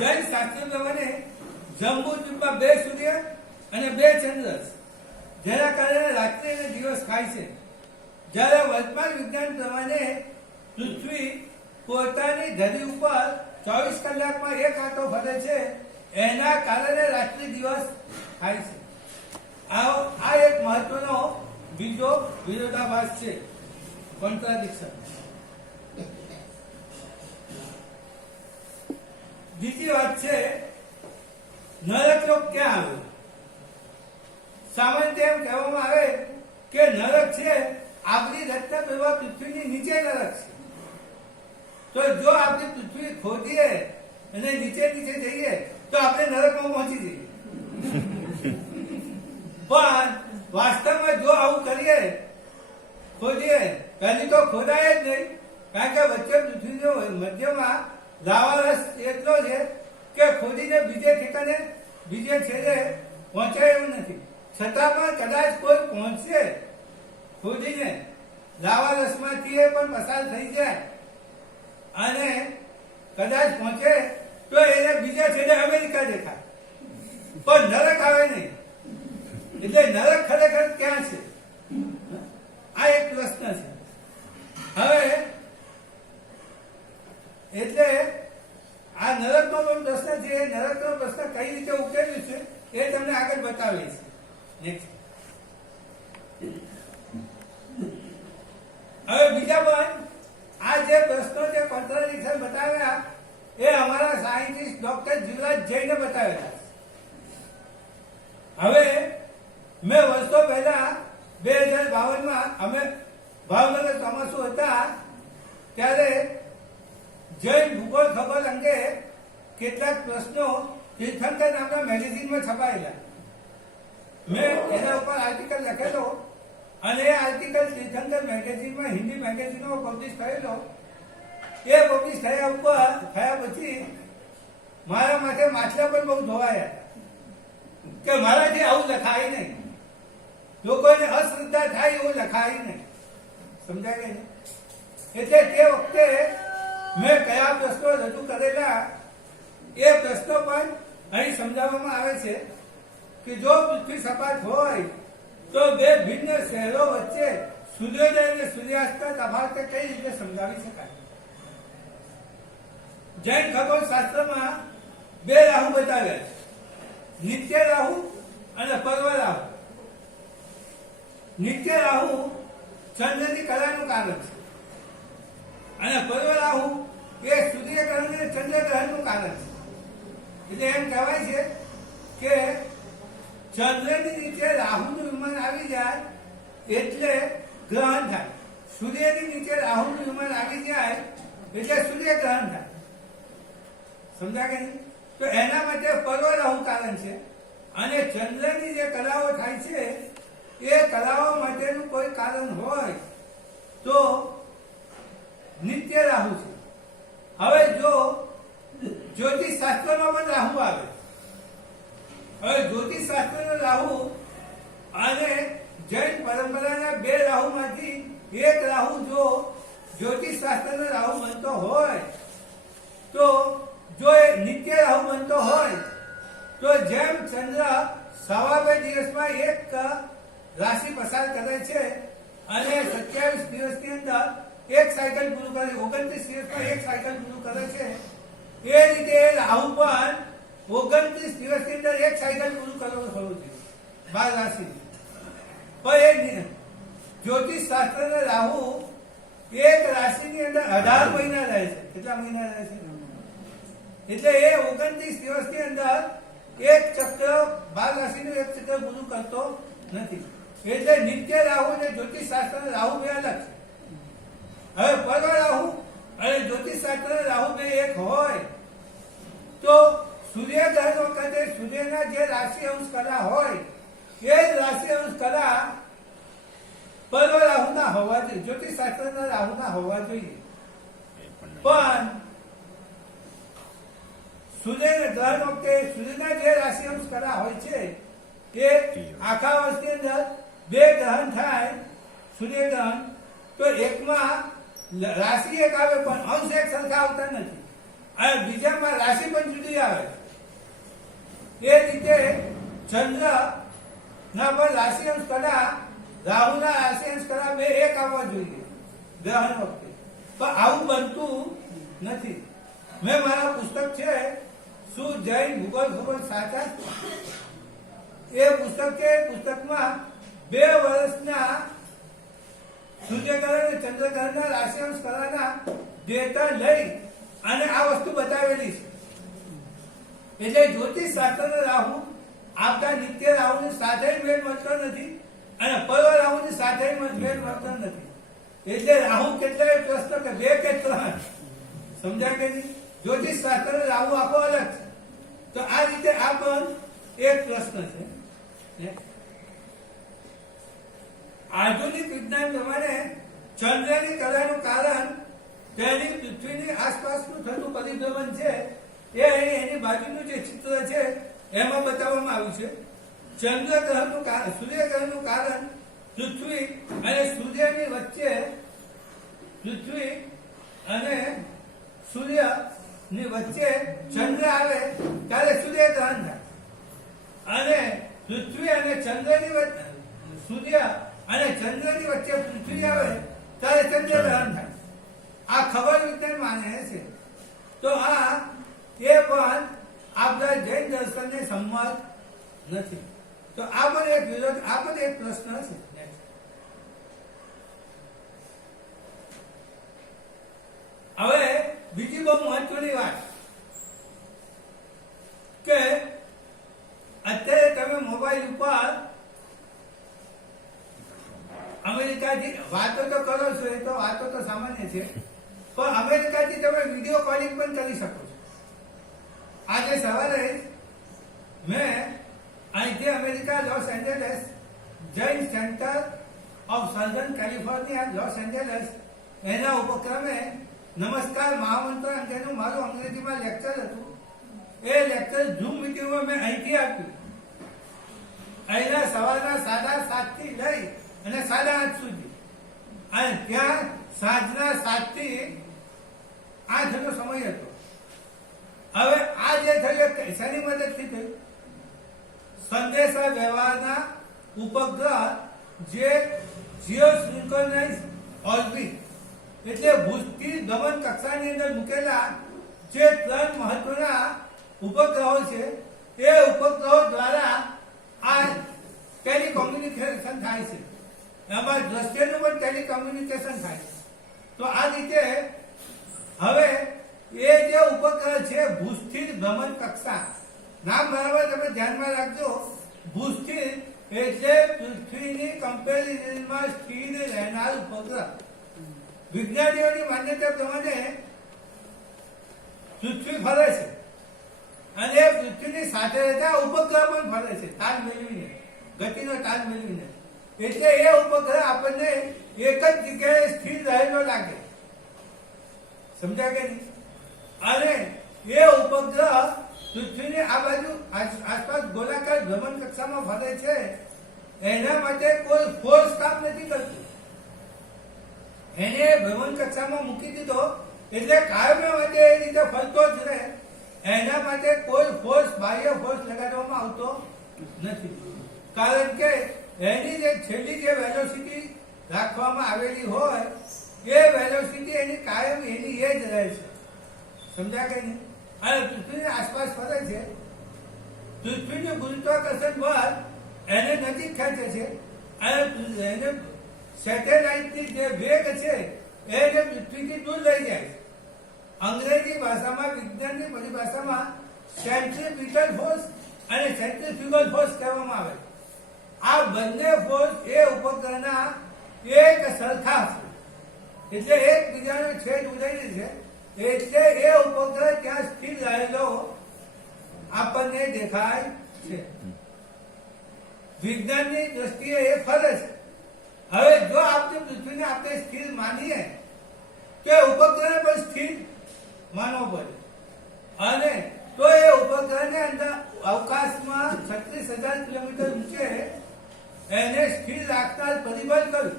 જૈન શાસ્ત્ર પ્રમાણે જંબુદ્વીપમાં 2 સૂર્ય અને 2 ચંદ્ર, જેના કારણે રાત્રિ અને દિવસ ખાય છે. જ્યારે વર્તમાન વિજ્ઞાન પ્રમાણે પૃથ્વી પોતાની ધરી ઉપર 24 કલાકમાં 1 આંટો ફરે છે, એના કારણે રાત્રિ દિવસ ખાય છે. આ એક મહત્વનો બીજો વિરોધાભાસ છે, કોન્ટ્રાડિક્શન. બીજી વાત છે, નરક લોક ક્યાં આવ્યો? સામાન્ય એમ કહેવામાં આવે કે નરક છે આપણી રચના કરવા પૃથ્વીની નીચે નરક છે. તો જો આપણે પૃથ્વી ખોદીએ અને નીચે જઈએ તો આપણે નરકમાં પહોંચી જઈએ. પણ વાસ્તવમાં જો આવું કરીએ, ખોદીએ, પહેલી તો ખોદાય જ નહીં, કારણ કે વચ્ચે પૃથ્વીનો મધ્યમાં લાવારસ એટલો છે કે ખોદીને બીજે ઠેકાણે બીજે છેડે પહોંચાય એવું નથી, છતાં પણ કદાચ કોઈ પહોંચશે ખોદીને લાવારસમાંથી એ પણ પસાર થઈ જાય અને કદાચ પહોંચે તો એને બીજા છેડે અમેરિકા દેખાય, પણ નરક આવે નહીં. એટલે નરક ખરેખર ક્યાં છે? આ એક પ્રશ્ન છે. હવે એટલે આ નરકનો પણ પ્રશ્ન છે. નરકનો પ્રશ્ન કઈ રીતે ઉકેલ્યું છે એ તમને આગળ બતાવીશ. નેક્સ્ટ. હવે બીજા પણ આ જે પ્રશ્નો જે કોન્ટ્રાડિક્શન બતાવ્યા એ અમારા સાયન્ટિસ્ટ ડોક્ટર જીવરાજ જૈને બતાવેલા. હવે મેં વર્ષો પહેલા 2052 અમે ભાવનગર ચોમાસું હતા ત્યારે જૈન ભૂગોળ ખગોળ અંગે કેટલાક પ્રશ્નો તીર્થંકર નામના મેગેઝિનમાં છપાયેલા. મેં એના ઉપર આર્ટિકલ લખેલો અને એ આર્ટિકલ તીર્થંકર મેગેઝિનમાં હિન્દી મેગેઝિનમાં પબ્લિશ થયેલો. એ પબ્લિશ થયા પછી મારા માથે માછલા પણ બહુ ધોવાયા કે મારાથી આવું લખાય નહીં, લોકોને અશ્રદ્ધા થાય એવું લખાય નહીં. સમજાય ને? એટલે તે વખતે મેં કયા પ્રશ્નો રજૂ કરેલા એ પ્રશ્નો પણ અહીં સમજાવવામાં આવે છે કે જો પૃથ્વી સપાટ હોય તો બે ભિન્ન શહેરો વચ્ચે સૂર્યોદય અને સૂર્યાસ્તના તફાવત કઈ રીતે સમજાવી શકાય? જૈન ખગોળ શાસ્ત્રમાં બે રાહુ બતાવ્યા છે, નિત્ય રાહુ અને પર્વ રાહુ. નિત્ય રાહુ ચંદ્રની કલાનું કારણ છે અને પર્વ રાહુ એ સૂર્યગ્રહણ અને ચંદ્રગ્રહણનું કારણ છે. એટલે એમ કહેવાય છે કે ચંદ્રની નીચે રાહુનું વિમાન આવી જાય એટલે ગ્રહણ થાય, સૂર્યની નીચે રાહુનું વિમાન આવી જાય એટલે સૂર્યગ્રહણ થાય. સમજાય કે નહીં? તો એના માટે પર્વ રાહુ કારણ છે અને ચંદ્રની જે કલાઓ થાય છે એ કલાઓ માટેનું કોઈ કારણ હોય તો નિત્ય રાહુ છે. હવે જો જ્યોતિષ શાસ્ત્રમાં પણ રાહુ આવે, હવે જ્યોતિષ શાસ્ત્રનો રાહુ અને જૈન પરંપરાના બે રાહુમાંથી એક રાહુ જો જ્યોતિષ શાસ્ત્રનો રાહુ બનતો હોય તો જો એ નિત્ય રાહુ બનતો હોય તો જેમ ચંદ્ર 2.5 દિવસમાં એક રાશિ પસાર કરે છે અને 27 દિવસની અંદર એક સાયકલ પૂરું કરે, 29 દિવસમાં એક સાયકલ પૂરું કરે છે, એ રીતે રાહુ પણ 29 દિવસની અંદર એક સાયકલ પૂરું કરવું હોવું જોઈએ 12 રાશિ. પણ એ જ્યોતિષ શાસ્ત્રના રાહુ એક રાશિની અંદર 18 મહિના રહે છે. કેટલા મહિના રહે છે? એટલે એ 29 દિવસની અંદર એક ચક્ર 12 રાશિનું એક ચક્ર પૂરું કરતો નથી. એટલે નિત્ય રાહુ અને જ્યોતિષ શાસ્ત્રના રાહુ બે અલગ છે. હવે પર્વ રાહુ અને જ્યોતિષ શાસ્ત્રના રાહુ બે એક હોય તો સૂર્યગ્રહણ વખતે સૂર્યના જે રાશિ અંશ કલા હોય એ જ રાશિ અંશ કલા પર્વ રાહુના હોવા જોઈએ, જ્યોતિષ શાસ્ત્રના રાહુના હોવા જોઈએ. પણ સૂર્યના ગ્રહણ વખતે સૂર્યના જે રાશિ અંશ કલા હોય છે એ આખા વર્ષની અંદર બે ગ્રહણ થાય સૂર્યગ્રહણ, તો એકમાં રાશિ એક આવે પણ અંશ એક સરખા આવતા નથી અને બીજામાં રાશિ પણ જુદી આવે. એ રીતે ચંદ્ર ના પણ રાશિ અંશ કલા રાહુના રાશિ અંશ કલા બે એક આવવા જોઈએ ગ્રહણ વખતે, પણ આવું બનતું નથી. મેં મારા પુસ્તક છે શું જૈન ભૂગોળ ખગોળ સાચા, એ પુસ્તક છે. પુસ્તકમાં 2 વર્ષના સૂર્યગ્રહણ અને ચંદ્રગ્રહણના રાશિ અંશ કલાના ડેટા લઈ અને આ વસ્તુ બતાવેલી છે. એટલે જ્યોતિષ શાસ્ત્રનો રાહુ આપતા નિત્ય રાહુની સાથે મેળ મળતો નથી અને પર્વ રાહુની સાથે મેળ મળતો નથી. એટલે રાહુ કેટલાય પ્રશ્ન કે 2 કે 3 સમજાય કે નહીં? જ્યોતિષ શાસ્ત્રનો રાહુ આખો અલગ છે. તો આ રીતે આ પણ એક પ્રશ્ન છે. આધુનિક વિજ્ઞાન પ્રમાણે ચંદ્રની કલાનું કારણ તેની પૃથ્વીની આસપાસનું થતું પરિભ્રમણ છે એ એની બાજુનું જે ચિત્ર છે એમાં બતાવવામાં આવ્યું છે. ચંદ્રગ્રહનું કારણ, સૂર્યગ્રહનું કારણ પૃથ્વી અને સૂર્યની વચ્ચે, પૃથ્વી અને સૂર્યની વચ્ચે ચંદ્ર આવે ત્યારે સૂર્યગ્રહણ થાય, અને પૃથ્વી અને ચંદ્રની વચ્ચે, સૂર્ય અને ચંદ્રની વચ્ચે પૃથ્વી આવે ત્યારે ચંદ્રગ્રહણ થાય. આ ખબર વિજ્ઞાન માને છે. તો આ એ પણ આપણા જૈન દર્શનને સંમત નથી. તો આ પણ એક વિરોધ, આ પણ એક પ્રશ્ન છે. હવે બીજી બહુ મહત્વની વાત કે અત્યારે તમે મોબાઈલ ઉપર અમેરિકાથી વાતો તો કરો છો, એ તો વાતો તો સામાન્ય છે, પણ અમેરિકાથી તમે વિડીયો કોલિંગ પણ કરી શકો છો. આજે સવારે મેં અહીંથી America Los Angeles Jain centre of southern California Los Angeles એના ઉપક્રમે નમસ્કાર મહામંત્ર અંગેનું મારું અંગ્રેજીમાં લેક્ચર હતું. એ લેક્ચર ઝૂમ મિટિંગમાં મેં અહીંથી આપ્યું. અહીંના સવારના 7:30 થી લઈ અને 8:30 સુધી, અને ત્યાં સાંજના 7 થી 8 નો સમય હતો. હવે આ જે થયું શેની મદદથી થયું? સંદેશા વ્યવહારના ઉપગ્રહ જે જીઓ સિન્ક્રોનાઇઝ ઓર્બિટ એટલે ભૂસ્થી દમન કક્ષાની અંદર મૂકેલા જે 3 મહત્વના ઉપગ્રહો છે, એ ઉપગ્રહો દ્વારા આ ટેલિકોમ્યુનિકેશન થાય છે. એમાં દ્રશ્યનું પણ ટેલિકોમ્યુનિકેશન થાય છે. તો આ રીતે હવે એ જે ઉપગ્રહ છે ભૂસ્થિર ભ્રમણ કક્ષા, નામ બરાબર તમે ધ્યાનમાં રાખજો. ભૂસ્થિર એટલે પૃથ્વીની કમ્પેરિઝનમાં સ્થિર રહેનાર ઉપગ્રહ. વિજ્ઞાનીઓની માન્યતા પ્રમાણે પૃથ્વી ફરે છે અને પૃથ્વીની સાથે રહેતા ઉપગ્રહ પણ ફરે છે, તાલ મેળવીને, ગતિનો તાલ મેળવીને. એટલે એ ઉપગ્રહ આપણને એક જ જગ્યાએ સ્થિર રહેલો લાગે. સમજ્યા કે નહીં? અને એ ઉપગ્રહ પૃથ્વીની આ બાજુ આસપાસ ગોળાકાર ભ્રમણ કક્ષામાં ફરે છે. એના માટે કોઈ ફોર્સ કામ નથી કરતું. એને ભ્રમણ કક્ષામાં મૂકી દીધો એટલે કાયમ માટે એ રીતે ફરતો જ રહે. એના માટે કોઈ ફોર્સ, બાહ્ય ફોર્સ લગાડવામાં આવતો નથી. કારણ કે એની જે છેલ્લી જે વેલોસિટી રાખવામાં આવેલી હોય એ વેલોસિટી એની કાયમ એની એ જ રહે છે. સમજ્યા કે નહીં? અને પૃથ્વીની આસપાસ ફરે છે. પૃથ્વીનું ગુરુત્વાકર્ષણ બળ એને નજીક ખેંચે છે અને એને સેટેલાઇટની જે વેગ છે એને પૃથ્વીથી દૂર લઈ જાય છે. અંગ્રેજી ભાષામાં, વિજ્ઞાનની પરિભાષામાં સેન્ટ્રીપિટલ ફોર્સ અને સેન્ટ્રીફ્યુગલ ફોર્સ કહેવામાં આવે. આ બંને ફોર્સ એ ઉપગ્રહના એક સરખા છે, એટલે એકબીજાનો છેદ ઉડાડી છે. એટલે એ ઉપગ્રહ ત્યાં સ્થિર રહેલો આપણને દેખાય છે. વિજ્ઞાનની દ્રષ્ટિએ એ ફરે છે. હવે જો આપણે પૃથ્વીને આપણે સ્થિર માનીએ તો ઉપગ્રહને પણ સ્થિર માનવો પડે, અને તો એ ઉપગ્રહને અંદર અવકાશમાં 36,000 કિલોમીટર ઊંચે એને સ્થિર રાખનાર પરિબળ કયું?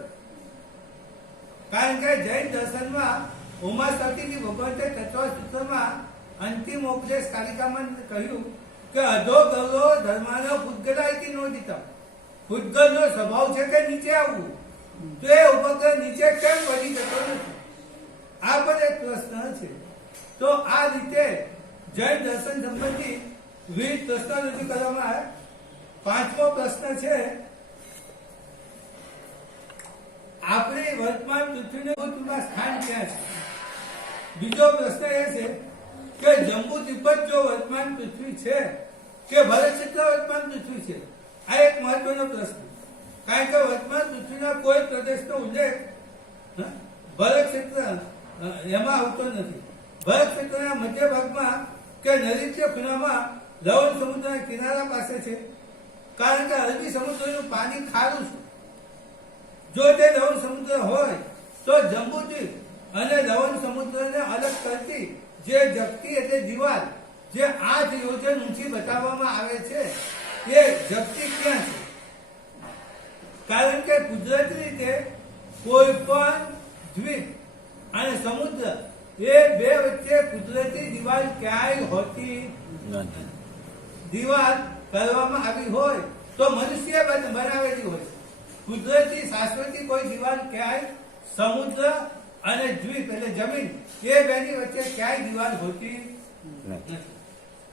કારણ કે જૈન દર્શનમાં ઉમાસતીજી ભગવંતે તત્વસૂત્રમાં અંતિમ ઉપદેશ કાલિકામાં કહ્યું કે અધો ગૌરવ ધર્માનો પૂતગલાયથી નોંધિતા. પૂતગલનો સ્વભાવ છે કે નીચે આવવું, તો એ ઉપગ્રહ નીચે કેમ વધી જતો નથી? આ પણ એક પ્રશ્ન છે. તો આ રીતે જૈન દર્શન સંબંધી વિવિધ પ્રશ્નો રજૂ કરવામાં આવે. 5મો પ્રશ્ન છે, આપણી વર્તમાન પૃથ્વીને ભૂતમાં સ્થાન ક્યાં છે? બીજો પ્રશ્ન એ છે કે જમ્બુ તિબ્બત જો વર્તમાન પૃથ્વી છે કે ભારત ક્ષેત્ર વર્તમાન પૃથ્વી છે? આ એક મહત્વનો પ્રશ્ન. કારણ કે વર્તમાન પૃથ્વીના કોઈ પ્રદેશનો ઉલ્લેખ ભારત ક્ષેત્ર એમાં આવતો નથી. ભારત ક્ષેત્રના મધ્ય ભાગમાં કે નૈઋત્ય ખૂણામાં લવણ સમુદ્રના કિનારા પાસે છે. કારણ કે અરબી સમુદ્રનું પાણી ખારું છે. જો તે લવણ સમુદ્ર હોય તો જંબુદ્વીપ અને લવણ સમુદ્રને અલગ કરતી જે જગતી એટલે દિવાલ જે 8 યોજન ઊંચી બતાવવામાં આવે છે એ જગતી ક્યાં છે? કારણ કે કુદરતી રીતે કોઈ પણ દ્વીપ અને સમુદ્ર એ બે વચ્ચે કુદરતી દિવાલ ક્યાંય હોતી નથી. દિવાલ કરવામાં આવી હોય તો મનુષ્ય બનાવેલી હોય. કુદરતી શાશ્વતી કોઈ દિવાલ ક્યાંય સમુદ્ર અને દ્વીપ એટલે જમીન એ બેની વચ્ચે ક્યાંય દિવાલ હોતી નથી. નથી.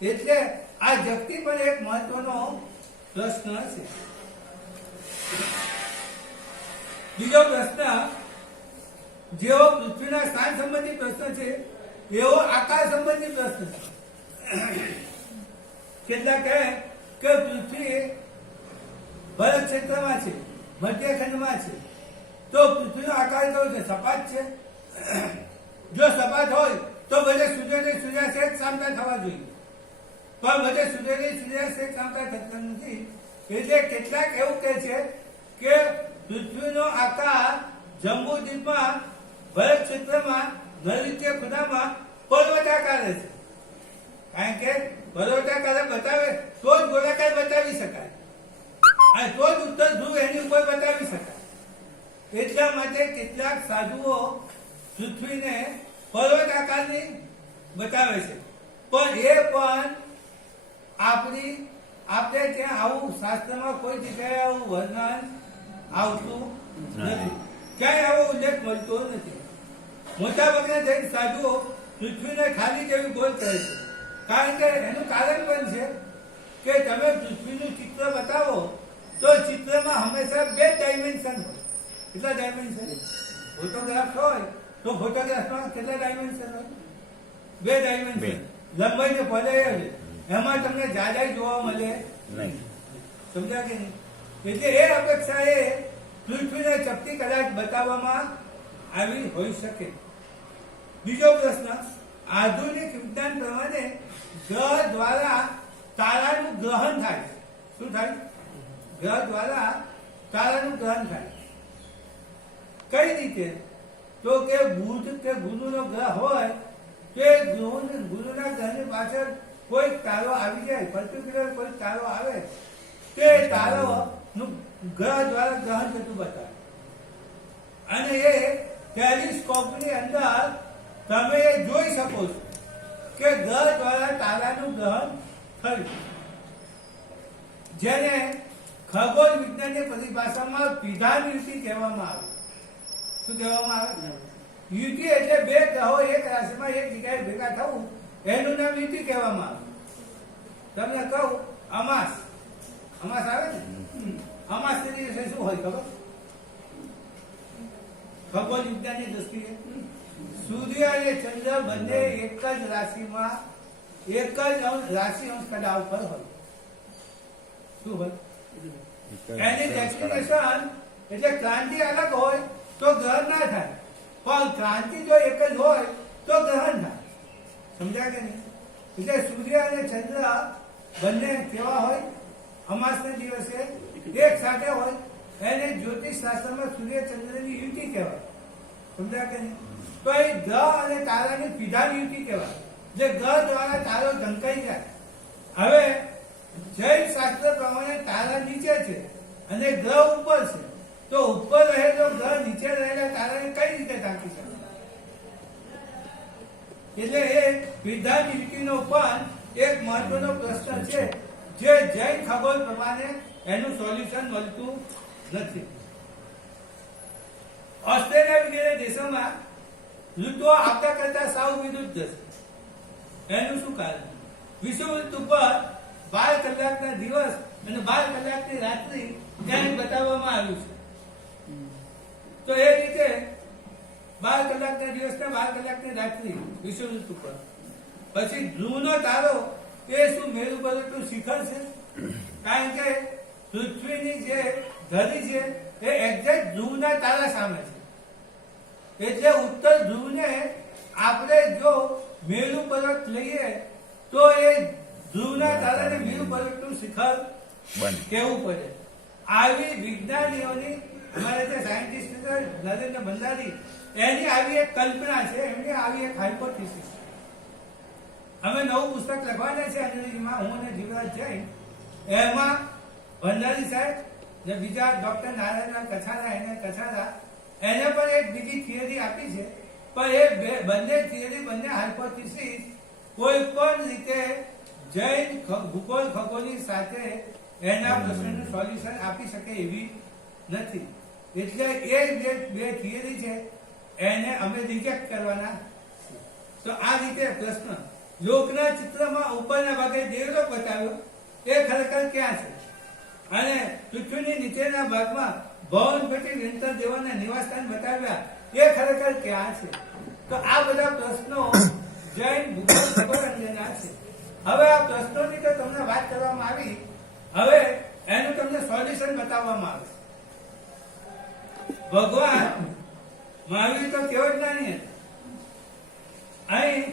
એટલે આ જગતી પણ એક મહત્વનો પ્રશ્ન છે. બીજો પ્રશ્ન જેવો પૃથ્વીના સ્થાન સંબંધી પ્રશ્ન છે એવો આકાર સંબંધી પ્રશ્ન છે. કેટલાક કહે કે પૃથ્વી ભરત ક્ષેત્રમાં છે, મધ્યખંડમાં છે, તો પૃથ્વીનો આકાર કેવો છે? સપાટ છે. જો સપાટ હોય તો બધે સૂર્યની સૂર્યાસ્ત સામતા થવા જોઈએ, પણ બધે સૂર્યની સૂર્યાસ્ત સામતા થતા નથી. એટલે કેટલાક એવું કહે છે કે પૃથ્વીનો આકાર જંબુદ્વીપમાં ભરત ક્ષેત્રમાં નૈઋત્ય ખૂણામાં પર્વતાકાર છે. કારણ કે પર્વતાકાર બતાવે તો જ ગોળાકાર બતાવી શકાય અને તો જ ઉત્તર ધ્રુવ એની ઉપર બતાવી શકાય. એટલા માટે કેટલાક સાધુઓ પૃથ્વીને પર્વતાકારની બતાવે છે, પણ એ પણ આપણે ત્યાં આવું શાસ્ત્રમાં કોઈ જગ્યાએ આવું વર્ણન આવતું નથી, ક્યાંય આવો ઉલ્લેખ મળતો નથી. મોટા ભાગના જૈન સાધુઓ પૃથ્વીને ખાલી જેવી ગોળ કહે છે. કારણ કે એનું કારણ પણ છે કે તમે પૃથ્વીનું ચિત્ર બતાવો તો ચિત્રમાં હંમેશા 2 ડાયમેન્શન હોય. કેટલા ડાયમેન્શન? ફોટોગ્રાફ હોય તો ફોટોગ્રાફમાં કેટલા ડાયમેન્શન હોય? 2 ડાયમેન્શન. લંબાઈ ને પહોળાઈ એમાં તમને જાડાઈ જોવા મળે નહીં. સમજ્યા કે નહીં? એટલે એ અપેક્ષાએ પૃથ્વીને ચપટી કદાચ બતાવવામાં આવી હોઈ શકે. બીજો પ્રશ્ન, આધુનિક વિજ્ઞાન પ્રમાણે ગ્રહ દ્વારા તારાનું ગ્રહણ થાય છે. શું થાય? ગ્રહ દ્વારા તારાનું ગ્રહણ થાય. કઈ રીતે? તો કે બુધ કે ગુરુનો ગ્રહ હોય તો એ ગુરુના ગ્રહની પાછળ કોઈ તારો આવી જાય, પર્ટિક્યુલર કોઈ તારો આવે તે તારો નું ગ્રહ દ્વારા ગ્રહણ થતું બતાવે. અને એ ટેલિસ્કોપની અંદર તમે એ જોઈ શકો છો કે ગ્રહ દ્વારા તારાનું ગ્રહણ થયું, જેને ખગોળ વિજ્ઞાનની પરિભાષામાં વિધાન યુતિ કહેવામાં આવે. શું કહેવામાં આવે? યુતિ એટલે 2 ગ્રહો એક રાશિમાં એક જગ્યાએ ભેગા થવું, એનું નામ યુતિ કહેવામાં આવે. તમને કહું, અમાસ આવે ને, અમાસ ના દિવસે શું હોય ખબર? ખગોળ વિજ્ઞાનની દ્રષ્ટિએ સૂર્ય અને ચંદ્ર બંને એક જ રાશિમાં એક જ રાશિ અંશ કડા ઉપર હોય. શું હોય? એની ડેસ્ટિનેશન એટલે ક્રાંતિ અલગ હોય તો ગ્રહણ ના થાય, પણ ક્રાંતિ જો એક જ હોય તો ગ્રહણ થાય. સમજ્યા કે નહીં? એટલે સૂર્ય અને ચંદ્ર બંને કેવા હોય? અમાસના દિવસે એક સાથે હોય, એને જ્યોતિષ શાસ્ત્રમાં સૂર્ય ચંદ્રની યુતિ કહેવાય. સમજ્યા કે નહીં? તો એ ગ્રહ અને તારાની વિધાન યુતિ કહેવાય, જે ગ્રહ દ્વારા તારો ઢંકાઈ જાય. હવે જૈન શાસ્ત્ર પ્રમાણે તારા નીચે છે અને ગ્રહ ઉપર છે, તો ઉપર રહેલો ગ્રહ નીચે રહેલા તારાને કઈ રીતે ઢાંકી શકે? એટલે એ વિધાન યુતિનો પણ એક મહત્વનો પ્રશ્ન છે, જે જૈન ખગોળ પ્રમાણે એનું સોલ્યુશન મળતું નથી. ઓસ્ટ્રેલિયા વગેરે દેશોમાં ઋતુઓ આપતા કરતા સાવ વિરુદ્ધ છે. એનું શું કારણ? વિષુવવૃત્ત ઉપર 12 કલાકના દિવસ અને 12 કલાકની રાત્રિ ત્યાં બતાવવામાં આવ્યું છે. તો એ રીતે 12 કલાકના દિવસ ને 12 કલાકની રાત્રિ વિષુવવૃત્ત ઉપર. પછી ધ્રુવનો તારો એ શું મેરુ પર્વતનું શિખર છે? કારણ કે પૃથ્વીની જે ધરી છે એ એક્ઝેક્ટ ધ્રુવના તારા સામે છે. એટલે ઉત્તર ધ્રુવને આપણે જો મેરુ પર્વત લઈએ તો એ ધ્રુવના તારાને મેરુ પર્વતનું શિખર કહેવું પડે. આવી વિજ્ઞાનીઓની અમારે જે સાયન્ટિસ્ટ નરેન્દ્ર ભંડારી એની આવી એક કલ્પના છે, એમની આવી એક હાઇપોથિસિસ. અમે નવું પુસ્તક લખવાના છે અંગ્રેજીમાં, હું અને જીવરાજ જૈન. એમાં ભંડારી સાહેબ ને બીજા ડોક્ટર નારાયણ કછારા એને પણ એક બીજી થિયરી આપી છે. પણ એ બંને થિયરી, બંને હાઇપોથિસિસ કોઈ પણ રીતે જૈન ભૂગોળ ખગોળની સાથે એના પ્રશ્નનું સોલ્યુશન આપી શકે એવી નથી. એટલે એ બે થિયરી છે એને અમે રિજેક્ટ કરવાના છે. તો આ રીતે પ્રશ્ન લોકના ચિત્રમાં ઉપરના ભાગે દેવલોક બતાવ્યો, એ ખરેખર ક્યાં છે? અને પૃથ્વીની નીચેના ભાગમાં ભવન પેટી વિંતર દેવોના નિવાસસ્થાન બતાવ્યા, એ ખરેખર ક્યાં છે? તો આ બધા પ્રશ્નો જૈન ભૂગોળ ખગોળ અંગેના છે. હવે આ પ્રશ્નોની તો તમને વાત કરવામાં આવી, હવે એનું તમને સોલ્યુશન બતાવવામાં આવે. ભગવાન મહાવીર તો કેવો જ્ઞાની હતા. અહીં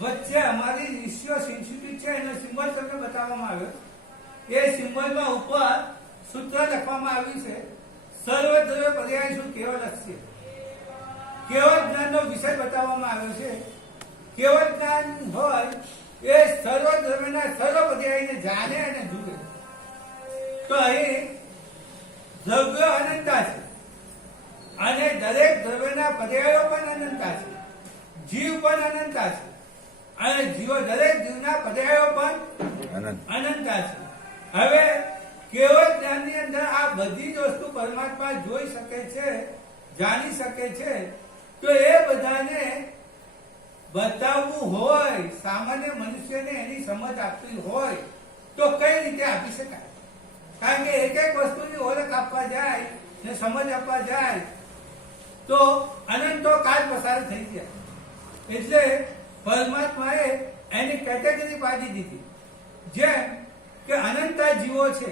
વચ્ચે અમારી રિશિયસ ઇન્સ્ટિટ્યૂટ છે એનો સિમ્બોલ તમને બતાવવામાં આવ્યો. એ સિમ્બોલમાં ઉપર સૂત્ર લખવામાં આવ્યું છે, સર્વદ્રવ્ય પર્યાય શું કેવળ છે. કેવળ જ્ઞાનનો વિષય બતાવવામાં આવ્યો છે. કેવળ જ્ઞાન હોય એ સર્વદ્રવ્યના સર્વ પર્યાયને જાણે અને જુએ. તો અહીં દ્રવ્ય અનંતા છે અને દરેક દ્રવ્યના પર્યાયો પણ અનંતા છે. જીવ પણ અનંતા છે અને દરેક જીવના પર્યાયો પણ અનંતા છે. હવે કેવળ જ્ઞાનની અંદર આ બધી જ વસ્તુ પરમાત્મા જોઈ શકે છે, જાણી શકે છે. તો એ બધાને બતાવવું હોય, સામાન્ય મનુષ્યને એની સમજ આપવી હોય તો કઈ રીતે આપી શકાય? કારણ કે એક એક વસ્તુની ઓળખ આપવા જાય ને સમજ આપવા જાય તો અનંતો કાળ પસાર થઈ જાય. એટલે પરમાત્માએ એની કેટેગરી પાડી દીધી. જેમ કે અનંતા જીવો છે,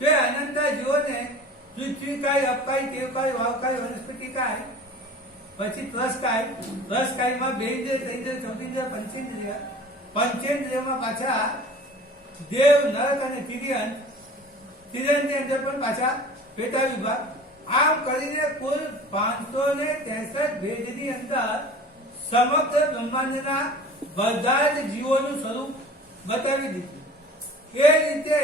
તે અનંતા જીવોને પૃથ્વીકાય, અપકાય, દેવકાય, વાવકાય, વનસ્પતિકાય, પછી ત્રસકાયમાં 2 ઇન્દ્રિય, 3 ઇન્દ્રિય, 4 ઇન્દ્રિય, પંચેન્દ્રિય, પંચેન્દ્રિયમાં પાછા દેવ, નરક અને તિર્યનની અંદર પણ પાછા પેટા વિભાગ. આમ કરીને કુલ 563 ભેદની અંદર સમગ્ર બ્રહ્માંડના બધા જ જીવોનું સ્વરૂપ બતાવી દીધું. એ રીતે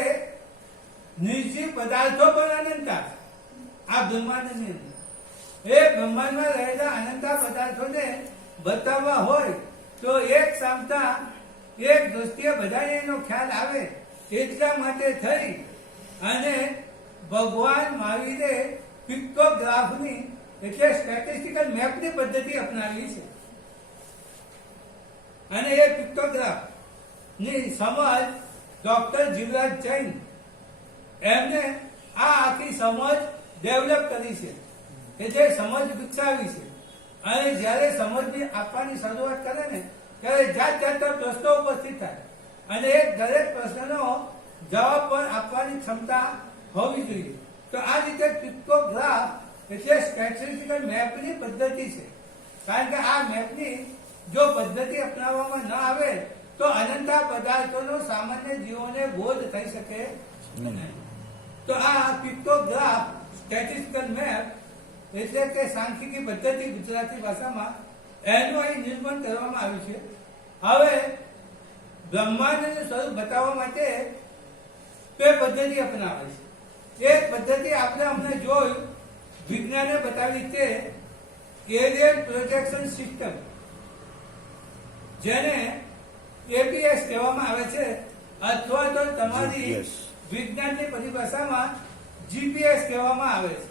નિર્જીવ પદાર્થો પણ અનંતા આ બ્રહ્માંડની અંદર. એ બ્રહ્માંડમાં રહેલા અનંતા પદાર્થોને બતાવવા હોય તો એક સામતા, એક દ્રષ્ટિએ બધાને એનો ખ્યાલ આવે. એટલા માટે થઈ અને ભગવાન મહાવીરે પિક્ટોગ્રાફની એટલે સ્ટેટિસ્ટિકલ મેપની પદ્ધતિ અપનાવી છે. અને એ પિક્ટોગ્રાફ ની સમજ ડોક્ટર જીવરાજ જૈન એમને આ આખી સમજ ડેવલપ કરી છે, એટલે સમજ વિકસાવી છે. અને જ્યારે સમજની આપવાની શરૂઆત કરે ને ત્યારે જાત જાતના પ્રશ્નો ઉપસ્થિત થાય અને એ દરેક પ્રશ્નનો જવાબ પણ આપવાની ક્ષમતા હોવી જોઈએ. તો આ રીતે પિક્ટોગ્રાફ એટલે સ્ટેટિસ્ટિકલ મેપની પદ્ધતિ છે. કારણ કે આ મેપની જો પદ્ધતિ અપનાવવામાં ન આવે તો અનંતા પદાર્થોનો સામાન્ય જીવોને બોધ થઈ શકે નહીં. તો આ પિક્ટોગ્રાફ સ્ટેટિસ્ટિકલ મેપ એટલે કે સાંખ્યિકી પદ્ધતિ ગુજરાતી ભાષામાં એનું અહીં નિર્માણ કરવામાં આવ્યું છે. હવે બ્રહ્માંડનું સ્વરૂપ બતાવવા માટે બે પદ્ધતિ અપનાવે છે. એક પદ્ધતિ આપણે અમને જોયું, વિજ્ઞાને બતાવી તે એરિયલ પ્રોજેક્શન સિસ્ટમ, જેને એપીએસ કહેવામાં આવે છે, અથવા તો તમારી વિજ્ઞાનની પરિભાષામાં જીપીએસ કહેવામાં આવે છે.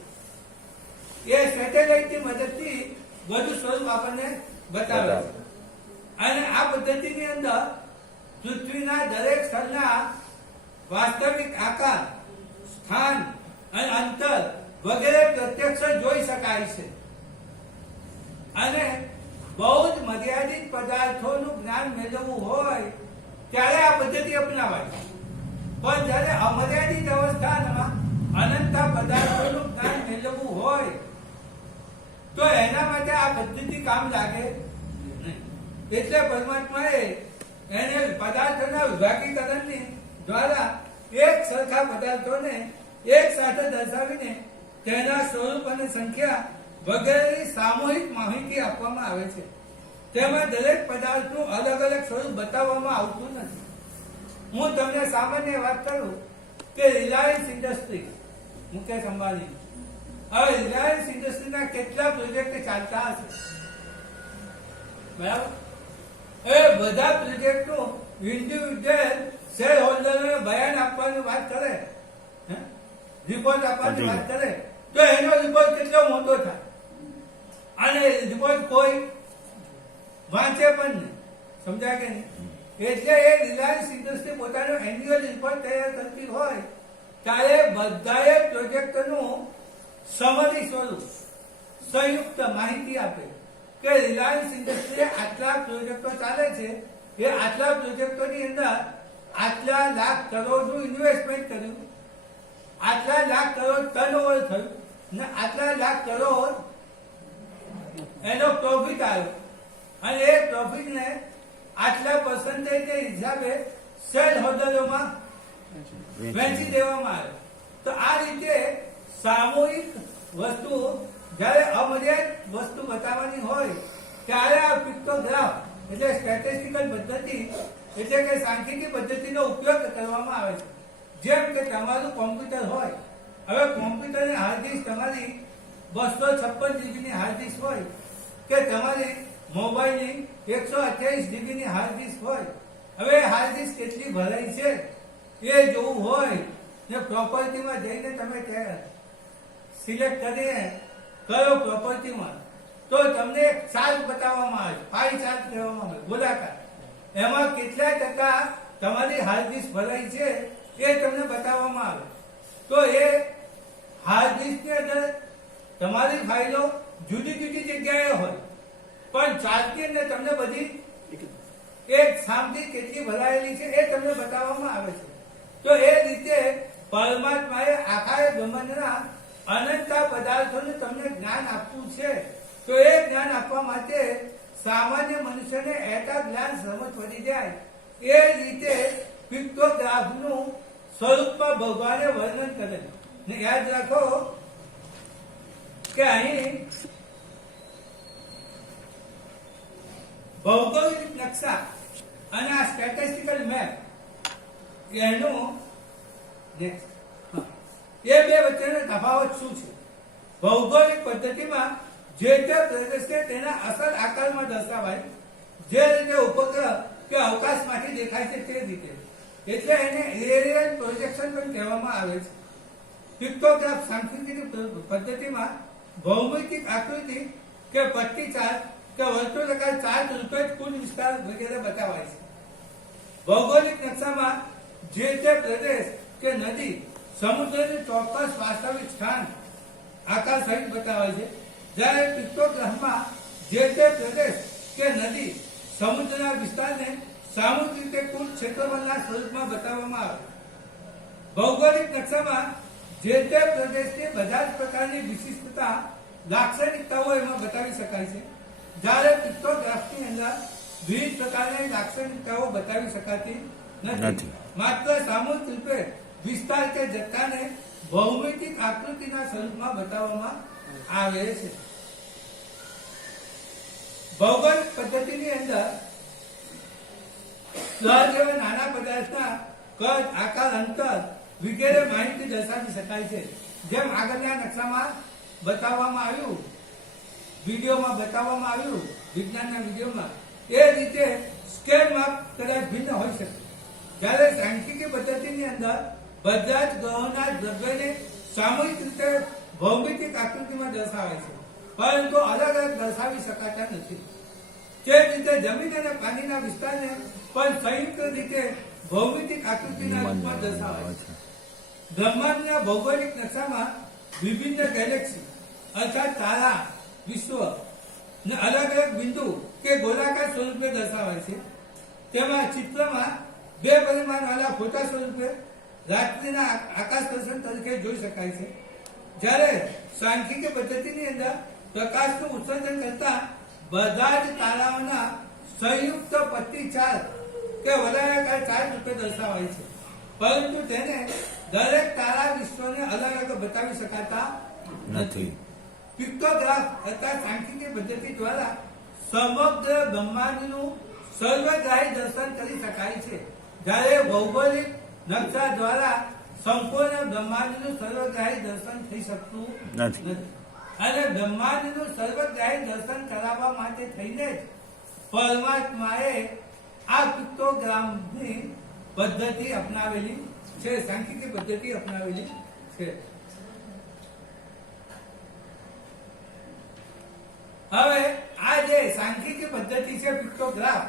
એ સેટેલાઇટની મદદથી વધુ સ્વરૂપ આપણને બતાવે છે. અને આ પદ્ધતિની અંદર પૃથ્વીના દરેક સ્થળના વાસ્તવિક આકાર, સ્થાન અને અંતર વગેરે પ્રત્યક્ષ જોઈ શકાય છે. અને બહુ જ મર્યાદિત પદાર્થોનું જ્ઞાન મેળવવું હોય ત્યારે આ પદ્ધતિ અપનાવાય. પણ જ્યારે અમર્યાદિત અવસ્થામાં અનંતા પદાર્થોનું જ્ઞાન મેળવવું હોય તો એના માટે આ પદ્ધતિ કામ લાગે નહીં. એટલે પરમાત્માએ એને પદાર્થોના વિભાગીકરણની દ્વારા એક સરખા પદાર્થોને એક સાથે દર્શાવીને તેના સ્વરૂપ અને સંખ્યા વગેરેની સામૂહિક માહિતી આપવામાં આવે છે. તેમાં દરેક પદાર્થનું અલગ અલગ સ્વરૂપ બતાવવામાં આવતું નથી. હું તમને સામાન્ય વાત કરું કે રિલાયન્સ ઇન્ડસ્ટ્રી, મુકેશ અંબાણી, હવે રિલાયન્સ ઇન્ડસ્ટ્રીના કેટલા પ્રોજેક્ટ ચાલતા હશે, બરાબર? એ બધા પ્રોજેક્ટનું ઇન્ડિવિડ્યુઅલ શેર હોલ્ડરોને બયાન આપવાની વાત કરે, રિપોર્ટ આપવાની વાત કરે, તો એનો રિપોર્ટ કેટલો મોટો થાય, અને રિપોર્ટ કોઈ વાંચે પણ નહીં. સમજાય કે નહીં? એટલે એ રિલાયન્સ ઇન્ડસ્ટ્રી પોતાનો એન્યુઅલ રિપોર્ટ તૈયાર કરતી હોય ત્યારે બધાએ પ્રોજેક્ટનું સમરી સ્વરૂપ સંયુક્ત માહિતી આપે કે રિલાયન્સ ઇન્ડસ્ટ્રીએ આટલા પ્રોજેક્ટો ચાલે છે, એ આટલા પ્રોજેક્ટોની અંદર આટલા લાખ કરોડનું ઇન્વેસ્ટમેન્ટ કર્યું, આટલા લાખ કરોડ ટર્નઓવર થયું, ને આટલા લાખ કરોડ એનો પ્રોફિટ આવ્યો, અને એ પ્રોફિટને આટલા પર્સન્ટેજ હિસાબે શેર હોલ્ડરોમાં વહેંચી દેવામાં આવે. તો આ રીતે સામૂહિક વસ્તુ જ્યારે અમર્યાદ વસ્તુ બતાવવાની હોય ત્યારે આ પિક્ટોગ્રાફ એટલે સ્ટેટિસ્ટિકલ પદ્ધતિ એટલે કે સાંખ્યિકી પદ્ધતિનો ઉપયોગ કરવામાં આવે છે. જેમ કે તમારું કોમ્પ્યુટર હોય, હવે કોમ્પ્યુટરની હાર્ડ ડિસ્ક તમારી 256 જીબીની હાર્ડ ડિસ્ક હોય કે તમારી મોબાઈલની 128 જીબીની હાર્ડ ડિસ્ક હોય, હવે હાર્ડ ડિસ્ક કેટલી ભરાઈ છે એ જોવું હોય ને પ્રોપર્ટીમાં જઈને તમે સિલેક્ટ કરીને કયો પ્રોપર્ટીમાં, તો તમને એક ચાર્ટ બતાવવામાં આવે, પાઈ ચાર્ટ કહેવામાં આવે, ગોળાકાર. એમાં કેટલા ટકા તમારી હાર્ડ ડિસ્ક ભરાઈ છે એ તમને બતાવવામાં આવે. તો એ હાર્ડ ડિસ્કની અંદર તમારી ફાઇલો જુદી જુદી જગ્યાએ હોય, પણ ચાર્ટની અંદર તમને બધી એક સામથી કેટલી ભરાયેલી છે એ તમને બતાવવામાં આવે છે. તો એ રીતે પરમાત્માએ આખા બ્રહ્માંડના અનંતા પદાર્થોનું તમને જ્ઞાન આપવું છે. તો એ જ્ઞાન આપવા માટે સામાન્ય મનુષ્યને એટા જ્ઞાન સમજ પડી જાય એ રીતે પિક્ટોગ્રાફનું સ્વરૂપમાં ભગવાને વર્ણન કરેલું. ને યાદ રાખો કે અહીં ભૌગોલિક નકશા અને આ સ્ટેટિસ્ટિકલ મેપ એનું એ બે વચ્ચેનો તફાવત શું છે? ભૌગોલિક પદ્ધતિમાં જે તે પ્રદેશને તેના અસલ આકારમાં દર્શાવાય, જે રીતે ઉપગ્રહ કે અવકાશમાંથી દેખાય છે તે રીતે, એટલે એને એરિયલ પ્રોજેક્શન પણ કહેવામાં આવે છે. પિક્ટોગ્રાફ સાંખ્યિકી પદ્ધતિમાં ભૌમિતિક આકૃતિ કે પટ્ટી ચાર્ટ કે વર્તુળાકાર ચાર્ટ રૂપે જ કુલ વિસ્તાર વગેરે બતાવાય છે. ભૌગોલિક નકશામાં જે તે પ્રદેશ કે નદી, સમુદ્રનું ચોક્કસ વાસ્તવિક સ્થાન આકાર સહિત બતાવાય છે, જ્યારે પિક્ટોગ્રાફમાં જે તે પ્રદેશ કે નદી, સમુદ્રના વિસ્તારને સામૂહિક રીતે કુલ ક્ષેત્રફળના સ્વરૂપમાં બતાવવામાં આવે. ભૌગોલિક નકશામાં જે તે પ્રદેશની બધા જ પ્રકારની વિશિષ્ટતા, લાક્ષણિકતાઓ એમાં બતાવી શકાય છે, જ્યારે પિક્ટોગ્રાફની અંદર વિવિધ પ્રકારની લાક્ષણિકતાઓ બતાવી શકાતી નથી. માત્ર સામૂહિક રૂપે વિસ્તાર કે જથ્થાને ભૌમિતિક આકૃતિના સ્વરૂપમાં બતાવવામાં આવે છે. ભૌગોલિક પદ્ધતિની અંદર જેવા નાના પદાર્થના કદ, આકાર, અંતર વગેરે માહિતી દર્શાવી શકાય છે. જેમ આગળના નકશામાં બતાવવામાં આવ્યું, વિડીયોમાં બતાવવામાં આવ્યું, વિજ્ઞાનના વિડીયોમાં, એ રીતે સ્કેલ માપ કદાચ ભિન્ન હોઈ શકે. જ્યારે સાંખ્યિકી પદ્ધતિની અંદર બધા જ ગ્રહોના દ્રવ્યને સામૂહિક રીતે ભૌમિતિક આકૃતિમાં દર્શાવે છે, પરંતુ અલગ અલગ દર્શાવી શકાતા નથી. તે રીતે જમીન અને પાણીના વિસ્તારને પણ સંયુક્ત રીતે ભૌમિતિક આકૃતિના રૂપમાં દર્શાવે છે. બ્રહ્માંડના ભૌગોલિક નકશામાં વિભિન્ન ગેલેક્સી અર્થાત તારા, વિશ્વ ને અલગ અલગ બિંદુ કે ગોળાકાર સ્વરૂપે દર્શાવાય છે. તેમાં ચિત્રમાં 2 પરિમાણવાળા ફોટા સ્વરૂપે રાત્રિના આકાશ દર્શન તરીકે જોઈ શકાય છે, જ્યારે સાંખ્યિકી પદ્ધતિની અંદર પ્રકાશનું ઉત્સર્જન કરતા બધા જ તારાઓના સંયુક્ત પટ્ટી ચાર્ટ કે વલયાકાર ચાર્ટ રૂપે દર્શાવાય છે, પરંતુ તેને દરેક તારા વિશ્વને અલગ અલગ બતાવી શકાતા નથી. પિક્ટોગ્રાફ અર્થાત સાંખ્યિકી પદ્ધતિ દ્વારા સમગ્ર બ્રહ્માંડનું સર્વગ્રાહી દર્શન કરી શકાય છે, જ્યારે ભૌગોલિક નકશા દ્વારા સંપૂર્ણ બ્રહ્માંડનું સર્વગ્રાહી દર્શન થઈ શકતું નથી. અને બ્રહ્માંડનું સર્વગ્રાહી દર્શન કરાવવા માટે થઈને જ પરમાત્માએ આ પિક્ટોગ્રામની પદ્ધતિ અપનાવેલી છે, સાંખ્યિકી પદ્ધતિ અપનાવેલી છે. હવે આ જે સાંખ્યિકી પદ્ધતિ છે પિક્ટોગ્રાફ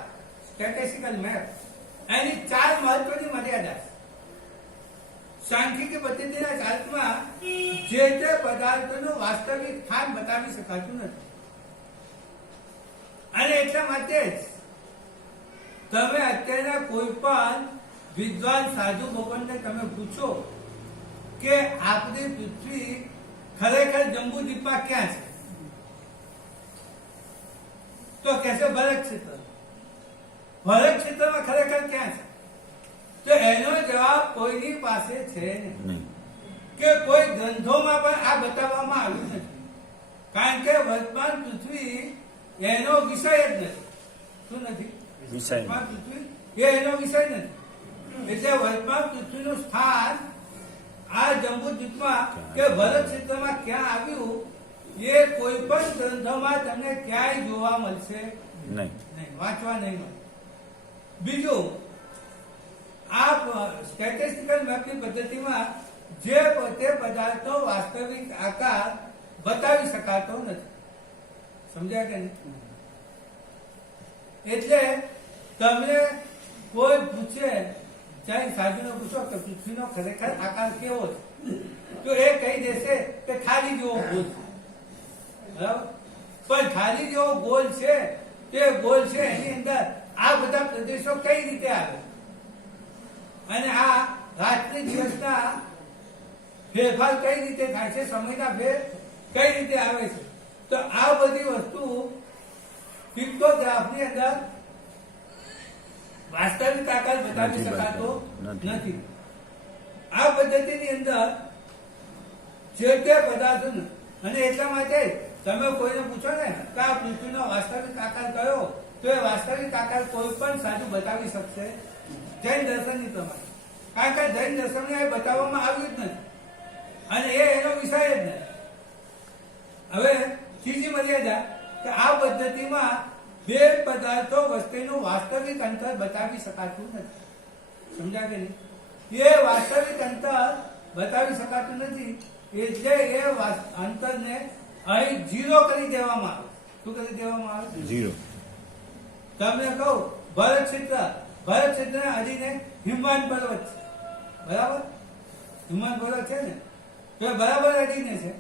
સ્ટેટિસ્ટિકલ મેપ, એની 4 મહત્વની મર્યાદા છે. સાંખ્યિકી પદ્ધતિના ચાર્ટમાં જે તે પદાર્થનું વાસ્તવિક સ્થાન બતાવી શકાતું નથી, અને એટલા માટે જ તમે અત્યારના કોઈ પણ વિદ્વાન સાધુ ભગવાનને તમે પૂછો કે આપણી પૃથ્વી ખરેખર જંબુદ્વીપમાં ક્યાં છે, તો કહેશે ભરત ક્ષેત્ર. ભરત ક્ષેત્રમાં ખરેખર ક્યાં છે? તો એનો જવાબ કોઈની પાસે છે નહીં, કે કોઈ ગ્રંથોમાં પણ આ બતાવવામાં આવ્યું નથી, કારણ કે વર્તમાન પૃથ્વી એનો વિષય જ નથી. શું નથી? વર્તમાન પૃથ્વી એ એનો વિષય નથી. એટલે વર્તમાન પૃથ્વીનું સ્થાન આ જંબુદ્વીપમાં કે ભરત ક્ષેત્રમાં ક્યાં આવ્યું એ કોઈ પણ ગ્રંથોમાં તમને ક્યાંય જોવા મળશે નહીં, વાંચવા નહીં મળે. બીજું, આ સ્ટેટિસ્ટિકલ મેપની પદ્ધતિમાં જે પોતે પદાર્થનો વાસ્તવિક આકાર બતાવી શકાતો નથી. સમજ્યા કે નહીં? એટલે તમને કોઈ પૂછે, ચાહે સાધુને પૂછો કે પૃથ્વીનો ખરેખર આકાર કેવો છે, તો એ કહી દેશે કે થાળી જેવો ગોળ છે. બરાબર? પણ થાળી જેવો ગોળ છે, તે ગોળ છે એની અંદર આ બધા પ્રદેશો કઈ રીતે આવે, અને આ રાત્રિ દિવસના ફેરફાર કઈ રીતે થાય છે, સમયના ફેર કઈ રીતે આવે છે, તો આ બધી વસ્તુ પિક્ટોગ્રાફની અંદર વાસ્તવિક આકાર બતાવી શકાતો નથી. આ પદ્ધતિની અંદર જે તે પદાર્થો, અને એટલા માટે તમે કોઈને પૂછો ને કે આ પૃથ્વીનો વાસ્તવિક આકાર કયો, તો એ વાસ્તવિક આકાર કોઈ પણ સાધુ બતાવી શકશે જૈન દર્શનની પ્રમાણે, કારણ કે જૈન દર્શનને એ બતાવવામાં આવ્યું જ નથી, અને એ એનો વિષય જ નથી. હવે ત્રીજી મર્યાદા કે આ પદ્ધતિમાં બે પદાર્થો વચ્ચેનું વાસ્તવિક અંતર બતાવી શકાતું નથી. સમજ્યા કે નહીં? એ વાસ્તવિક અંતર બતાવી શકાતું નથી, એટલે એ અંતરને અહીં 0 કરી દેવામાં આવે. શું કરી દેવામાં આવે? 0. તમને કહું, ભરત ક્ષેત્રને અડીને હિમવાન પર્વત છે, બરાબર? હિમવાન પર્વત છે ને, તો એ બરાબર અડીને છે.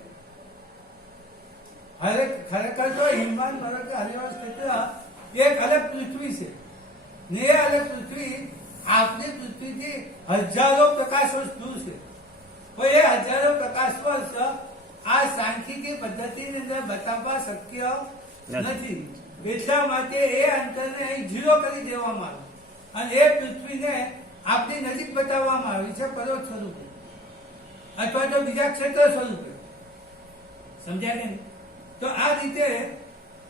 ખરેખર તો હિમવાન પર્વત હરિવાસ ક્ષેત્ર એક અલગ પૃથ્વી છે ને, એ અલગ પૃથ્વી આપણી પૃથ્વીથી હજારો પ્રકાશ વર્ષ દૂર છે. પણ એ હજારો પ્રકાશ વર્ષ આ સાંખ્યિકી પદ્ધતિની અંદર બતાવવા શક્ય નથી. એટલા માટે એ અંતરને અહીં 0 કરી દેવામાં આવ્યું, અને એ પૃથ્વીને આપણી નજીક બતાવવામાં આવી છે પર્વત સ્વરૂપે અથવા તો બીજા ક્ષેત્ર સ્વરૂપે. સમજ્યા કે નહીં? તો આ રીતે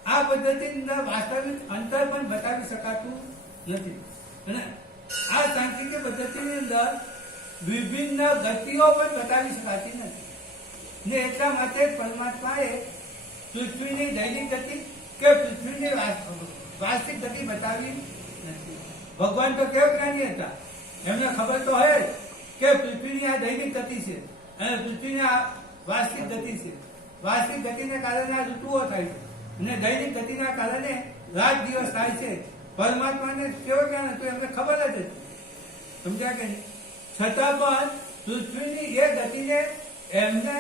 આ પદ્ધતિની અંદર વાસ્તવિક અંતર પણ બતાવી શકાતું નથી, અને આ સાંખ્યિકી પદ્ધતિની અંદર વિભિન્ન ગતિઓ પણ બતાવી શકાતી નથી, ને એટલા માટે પરમાત્માએ પૃથ્વીની દૈનિક ગતિ કે પૃથ્વીની વાર્ષિક ગતિ બતાવી નથી. ભગવાન તો કેવા જ્ઞાની હતા, એમને ખબર તો હોય કે પૃથ્વીની આ દૈનિક ગતિ છે અને પૃથ્વીની આ વાર્ષિક ગતિ છે. વાર્ષિક ગતિને કારણે આ ઋતુઓ થાય છે, અને દૈનિક ગતિના કારણે રાત દિવસ થાય છે. પરમાત્માને કેવો જ્ઞાન હતું, એમને ખબર જ હતી. સમજ્યા કે નહીં? છતાં પણ પૃથ્વીની એ ગતિને એમને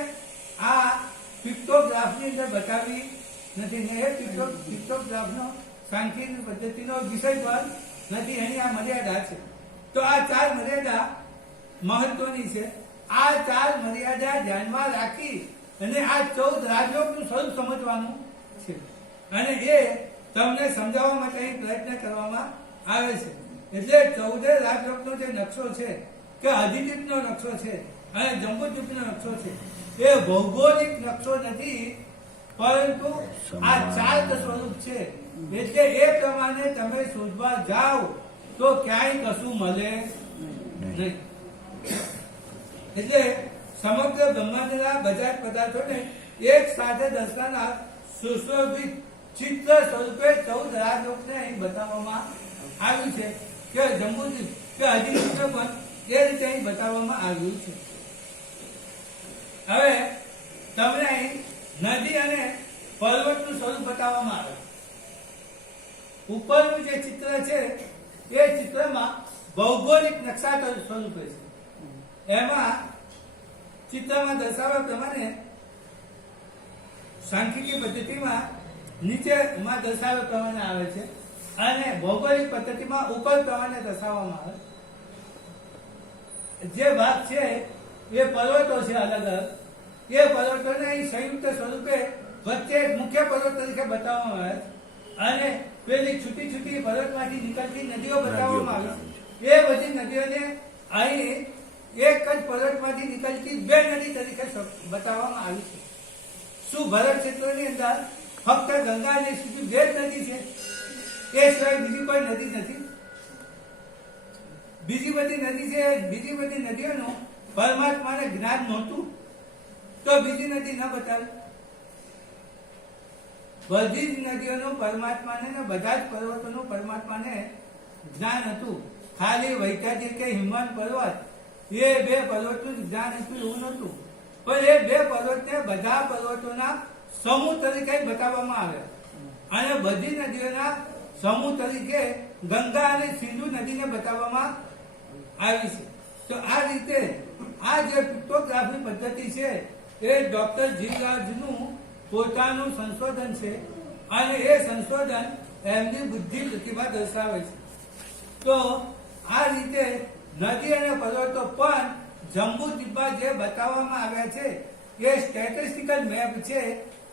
આ પિક્ટોગ્રાફની અંદર બતાવી નથી, ને એ પિક્ટોગ્રાફનો સાંખ્યિક પદ્ધતિનો વિષય પણ નથી. એની આ મર્યાદા છે. તો આ 4 મર્યાદા મહત્વની છે. આ 4 મર્યાદા ધ્યાનમાં રાખી અને આ 14 રાજયોગનું સ્વરૂપ સમજવાનું છે, અને એ તમને સમજાવવા માટે અહીં પ્રયત્ન કરવામાં આવે છે. એટલે 14 રાજયોગનો જે નકશો છે કે અધિદીપનો નકશો છે અને જંબુદ્વીપનો નકશો છે, એ ભૌગોલિક નકશો નથી, પરંતુ આ ચાર્ટ સ્વરૂપ છે, એટલે એ પ્રમાણે તમે શોધવા જાઓ તો ક્યાંય કશું મળે નહીં. એટલે સમગ્ર બ્રહ્માંડના બધા જ પદાર્થોને એક સાથે દર્શાવનાર સુશોભિત ચિત્ર સ્વરૂપે 14 રાજયોગને અહીં બતાવવામાં આવ્યું છે કે જંબુદ્વીપ કે અધિચિત્ર પણ એ રીતે અહીં બતાવવામાં આવ્યું છે. હવે તમને અહીં નદી અને પર્વતનું સ્વરૂપ બતાવવામાં આવે. ઉપરનું જે ચિત્ર છે એ ચિત્રમાં ભૌગોલિક નકશા સ્વરૂપે છે. એમાં ચિત્રમાં દર્શાવ્યા પ્રમાણે સાંખ્યિકી પદ્ધતિમાં નીચેમાં દર્શાવ્યા પ્રમાણે આવે છે અને ભૌગોલિક પદ્ધતિમાં ઉપર પ્રમાણે દર્શાવવામાં આવે. જે ભાગ છે એ પર્વતો છે અલગ અલગ, એ પર્વતોને અહીં સંયુક્ત સ્વરૂપે વચ્ચે એક મુખ્ય પર્વત તરીકે બતાવવામાં આવે અને પેલી છૂટી છૂટી પર્વતમાંથી નીકળતી નદીઓ બતાવવામાં આવે. એ બધી નદીઓને અહીં એક જ પર્વતમાંથી નીકળતી બે નદી તરીકે બતાવવામાં આવી છે. શું ભરત ક્ષેત્રની અંદર ફક્ત ગંગા અને સીધી બે જ નદી છે? એ સિવાય બીજી કોઈ નદી નથી. બીજી બધી નદી છે, બીજી બધી નદીઓનું પરમાત્માને જ્ઞાન નહોતું તો બીજી નદી ન બતાવે. બધી જ નદીઓનું પરમાત્માને ને બધા જ પર્વતોનું પરમાત્માને જ્ઞાન હતું. ખાલી વૈદ્યાધિક કે હિમવંત પર્વત એ બે પર્વતનું જ્ઞાન હતું એવું નહોતું. પણ એ બે પર્વતને બધા પર્વતોના સમૂહ તરીકે બતાવવામાં આવે અને બધી નદીઓના સમૂહ તરીકે ગંગા અને સિંધુ નદીને બતાવવામાં આવી છે. તો આ રીતે આ જે પિક્ટોગ્રાફી પદ્ધતિ છે એ ડોક્ટર જીવરાજનું પોતાનું સંશોધન છે અને એ સંશોધન એમની બુદ્ધિ પ્રતિભા દર્શાવે છે. તો આ રીતે નદી અને પર્વતો પણ જંબુદ્વીપમાં જે બતાવવામાં આવ્યા છે એ સ્ટેટિસ્ટિકલ મેપ છે,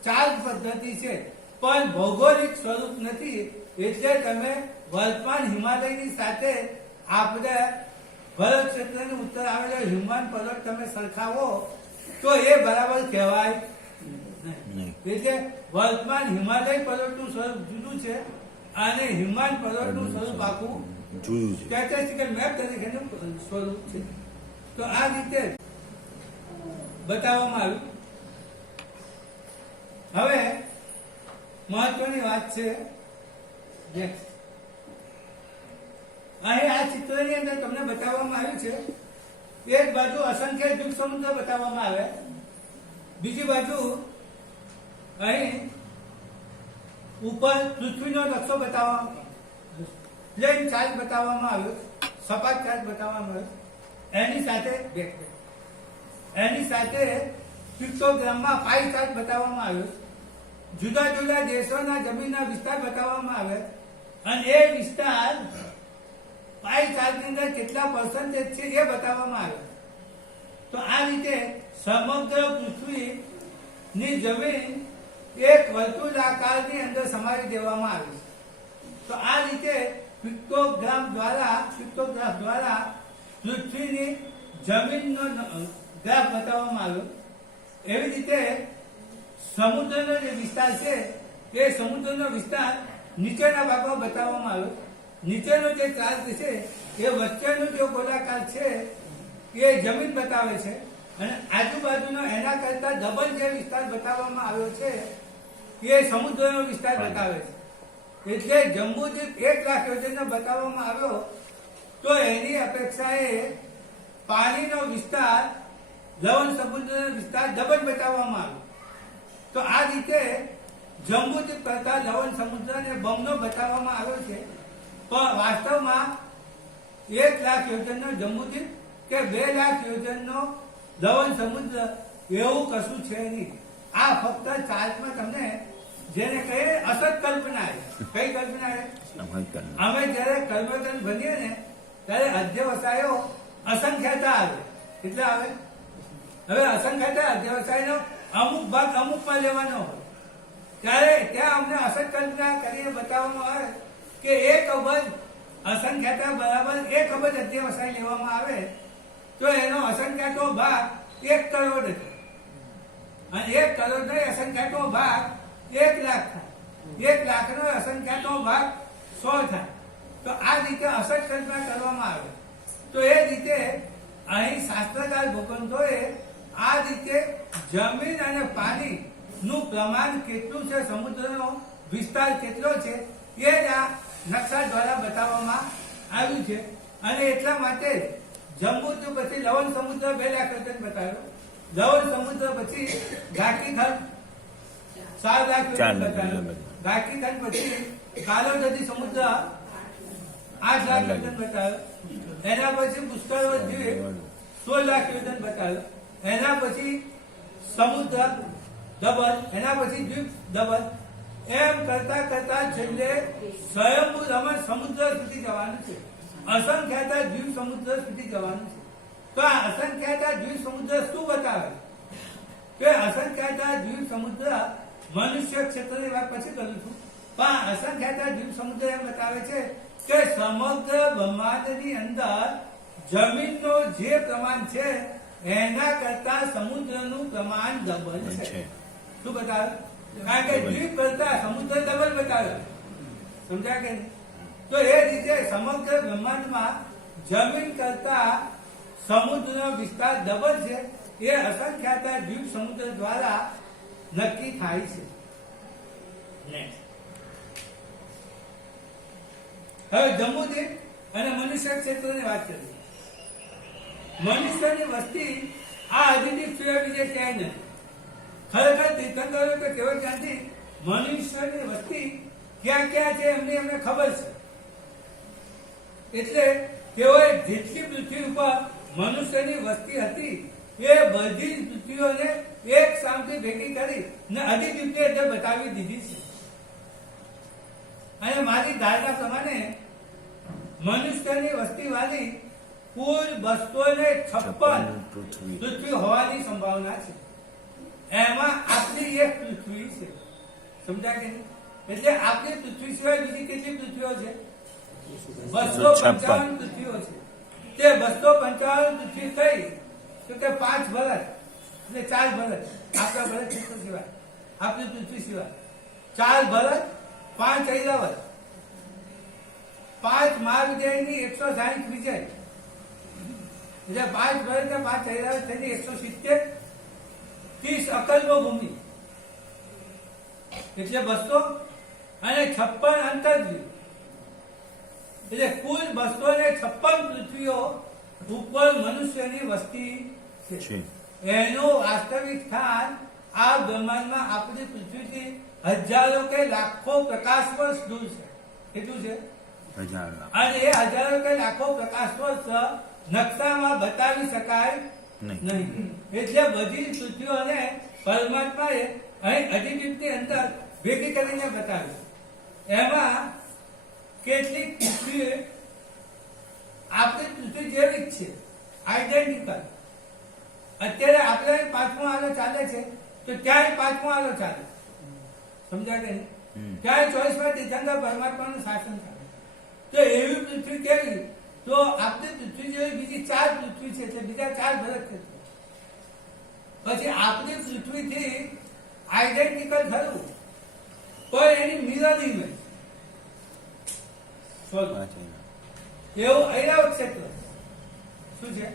ચાર્ટ પદ્ધતિ છે, પણ ભૌગોલિક સ્વરૂપ નથી. એટલે તમે વર્તમાન હિમાલયની સાથે આપણે ભરત ક્ષેત્રની ઉત્તર આવેલો હિમવંત પર્વત તમે સરખાવો તો એ બરાબર કહેવાય નહીં. એટલે વર્તમાન હિમાલય પર્વતનું સ્વરૂપ જુદું છે અને હિમવંત પર્વતનું સ્વરૂપ આખું જુદું છે. સ્ટેટિસ્ટિકલ મેપ તરીકેનું સ્વરૂપ છે. તો આ રીતે બતાવવામાં આવ્યું. હવે મહત્વની વાત છે અહીં આ ચિત્રની અંદર તમને બતાવવામાં આવ્યું છે એક બાજુ અસંખ્ય દ્વીપ સમુદ્ર બતાવવામાં આવે, બીજી બાજુ અહીં ઉપર પૃથ્વીનો નકશો બતાવવામાં, પ્લેન ચાર્જ બતાવવામાં આવ્યો, સપાટ ચાર્જ બતાવવામાં આવ્યો. એની સાથે પિક્ટોગ્રામમાં પાઈ ચાર્ટ બતાવવામાં આવ્યો. જુદા જુદા દેશોના જમીનના વિસ્તાર બતાવવામાં આવે અને એ વિસ્તાર પાઈ ચાર્ટની અંદર કેટલા પર્સન્ટેજ છે એ બતાવવામાં આવે. તો આ રીતે સમગ્ર પૃથ્વીની જમીન એક વર્તુળાકારની અંદર સમાવી દેવામાં આવી છે. તો આ રીતે પિક્ટોગ્રાફ દ્વારા પૃથ્વીની જમીનનો ગ્રાફ બતાવવામાં આવ્યો. એવી રીતે સમુદ્રનો જે વિસ્તાર છે એ સમુદ્રનો વિસ્તાર નીચેના ભાગમાં બતાવવામાં આવ્યો. નીચેનો જે ચાર્જ છે એ વચ્ચેનો જે ગોળાકાર છે એ જમીન બતાવે છે અને આજુબાજુનો એના કરતા ડબલ જે વિસ્તાર બતાવવામાં આવ્યો છે એ સમુદ્રનો વિસ્તાર બતાવે છે. એટલે જંબુદ્વીપ 1 લાખ યોજનનો બતાવવામાં આવ્યો તો એની અપેક્ષાએ પાણીનો વિસ્તાર, લવણ સમુદ્રનો વિસ્તાર ડબલ બતાવવામાં આવ્યો. તો આ રીતે જંબુદ્વીપ કરતા લવણ સમુદ્રને બમણો બતાવવામાં આવ્યો છે. પણ વાસ્તવમાં 1 લાખ યોજનનો જંબુદ્વીપ કે 2 લાખ યોજનનો લવણ સમુદ્ર એવું કશું છે નહીં. આ ફક્ત ચાર્ટમાં તમને જેને કહીએ અસત કલ્પના છે. કઈ કલ્પના છે? અમે જયારે કર્મચંદ ભણીએ ને ત્યારે અધ્યવસાયો અસંખ્યતા આવે. એટલે આવે હવે અસંખ્યતા અધ્યવસાયનો અમુક ભાગ અમુકમાં લેવાનો હોય ત્યારે ત્યાં અમને અસત કલ્પના કરીને બતાવવામાં આવે કે 1 અબજ અસંખ્યતા બરાબર 1 અબજ અધ્યવસાય લેવામાં આવે તો એનો અસંખ્યાતો ભાગ 1 કરોડ છે. અને 1 કરોડનો અસંખ્યાતનો ભાગ 1 લાખ થાય, 1 લાખનો અસંખ્યાતનો ભાગ 100 થાય. તો આ રીતે અસંખ્ય કલ્પના કરવામાં આવે. તો એ રીતે અહીં શાસ્ત્રકાર ભૂપંતોએ આ રીતે જમીન અને પાણીનું પ્રમાણ કેટલું છે, સમુદ્રનો વિસ્તાર કેટલો છે, એ જ આ નકશા દ્વારા બતાવવામાં આવ્યું છે. અને એટલા માટે જંબુદ્વીપ પછી લવણ સમુદ્ર 2 લાખ વચન બતાવ્યો, લવણ સમુદ્ર પછી ઘાટીખંડ 4 લાખ વચન બતાવ્યો, ઘાટીખંડ પછી કાલોદરી સમુદ્ર 8 લાખ વચન બતાવ્યો, એના પછી પુષ્કળ દ્વીપ 16 લાખ વચન બતાવ્યો, એના પછી સમુદ્ર ડબલ, એના પછી દ્વીપ ડબલ, એમ કરતા કરતા છેલ્લે સ્વયંભૂ રમણ સમુદ્ર સુધી જવાનું છે, અસંખ્યાતા દ્વીપ સમુદ્ર સુધી જવાનું છે. તો આ અસંખ્યાતા દ્વીપ સમુદ્ર શું બતાવે કે અસંખ્યાતા દ્વીપ સમુદ્ર મનુષ્ય ક્ષેત્રની વાત પછી કરું છું, પણ અસંખ્યાતા દ્વીપ સમુદ્ર એમ બતાવે છે કે સમગ્ર બ્રહ્માંડની અંદર જમીનનો જે પ્રમાણ છે એના કરતા સમુદ્રનું પ્રમાણ ડબલ છે. શું બતાવે? કારણ કે દ્વીપ કરતા સમુદ્ર ડબલ બતાવે. સમજાય કે નહીં? તો એ રીતે સમગ્ર બ્રહ્માંડમાં જમીન કરતા સમુદ્રનો વિસ્તાર ડબલ છે. એ અસંખ્યાતા દ્વીપ સમુદ્ર દ્વારા નક્કી થાય છે. હવે જંબુદ્વીપ અને મનુષ્ય ક્ષેત્રની વાત કરીએ. મનુષ્યની વસ્તી આ અધિદીપ સિવાય બીજે ક્યાંય નથી. ખરેખર તીર્થંકરો કે કેવળ ક્યાંથી મનુષ્યની વસ્તી ક્યાં ક્યાં છે એમને ખબર છે. એટલે તેઓએ જેટલી પૃથ્વી ઉપર મનુષ્યની વસ્તી હતી એ બધી પૃથ્વીઓને એક સામથી ભેગી કરી ને અધિદીપની અંદર બતાવી દીધી છે. અને મારી ધારણા પ્રમાણે મનુષ્યની વસ્તી વાળી કુલ 256 પૃથ્વી હોવાની સંભાવના છે. એમાં આપણી એક પૃથ્વી છે. સમજાય કે નહીં? એટલે આપણી પૃથ્વી સિવાય બીજી કેટલી પૃથ્વીઓ છે? 255 પૃથ્વીઓ છે. તે 255 પૃથ્વી કઈ તો કે 5 ભરત એટલે 4 ભરત, આપણા ભરત ક્ષેત્ર સિવાય, આપણી પૃથ્વી સિવાય 4 ભરત, 5 ઐરાવત, 5 મહાવિજયની 160 વિજય, એટલે 5 ભરત ને 5 ઐરાવત થઈને 170, 30 અકલ્પ ભૂમિ એટલે 200 અને 56 અંતર્દ્વીપ એટલે કુલ 256 પૃથ્વીઓ ઉપર મનુષ્યની વસ્તી છે. એનું વાસ્તવિક સ્થાન આ બ્રહ્માંડમાં આપણી પૃથ્વીથી હજારો કે લાખો પ્રકાશ વર્ષ દૂર છે. કેટલું છે? અને એ હજારો કે લાખો પ્રકાશ વર્ષ નકશામાં બતાવી શકાય નહીં. એટલે બધી પૃથ્વીઓને પરમાત્માએ અહીં અધિદીપની અંદર ભેગી કરીને બતાવી. એમાં કેટલીક પૃથ્વી આપણી પૃથ્વી જેવી જ છે, આઈડેન્ટિકલ. અત્યારે આપણે 5મો આલો ચાલે છે તો ક્યાંય 5મો આલો ચાલે. સમજાય કે નહીં? ક્યાંય 24માં તીર્થંકર પરમાત્માનું શાસન ચાલે. તો એવી પૃથ્વી કેવી? તો આપણી પૃથ્વી જેવી બીજી 4 પૃથ્વી છે, એટલે બીજા 4 ભરત છે. પછી આપણી પૃથ્વીથી આઈડેન્ટિકલ થયું પણ એની મિરર ઇમેજ એવું ઐરાવત ક્ષેત્ર. શું છે?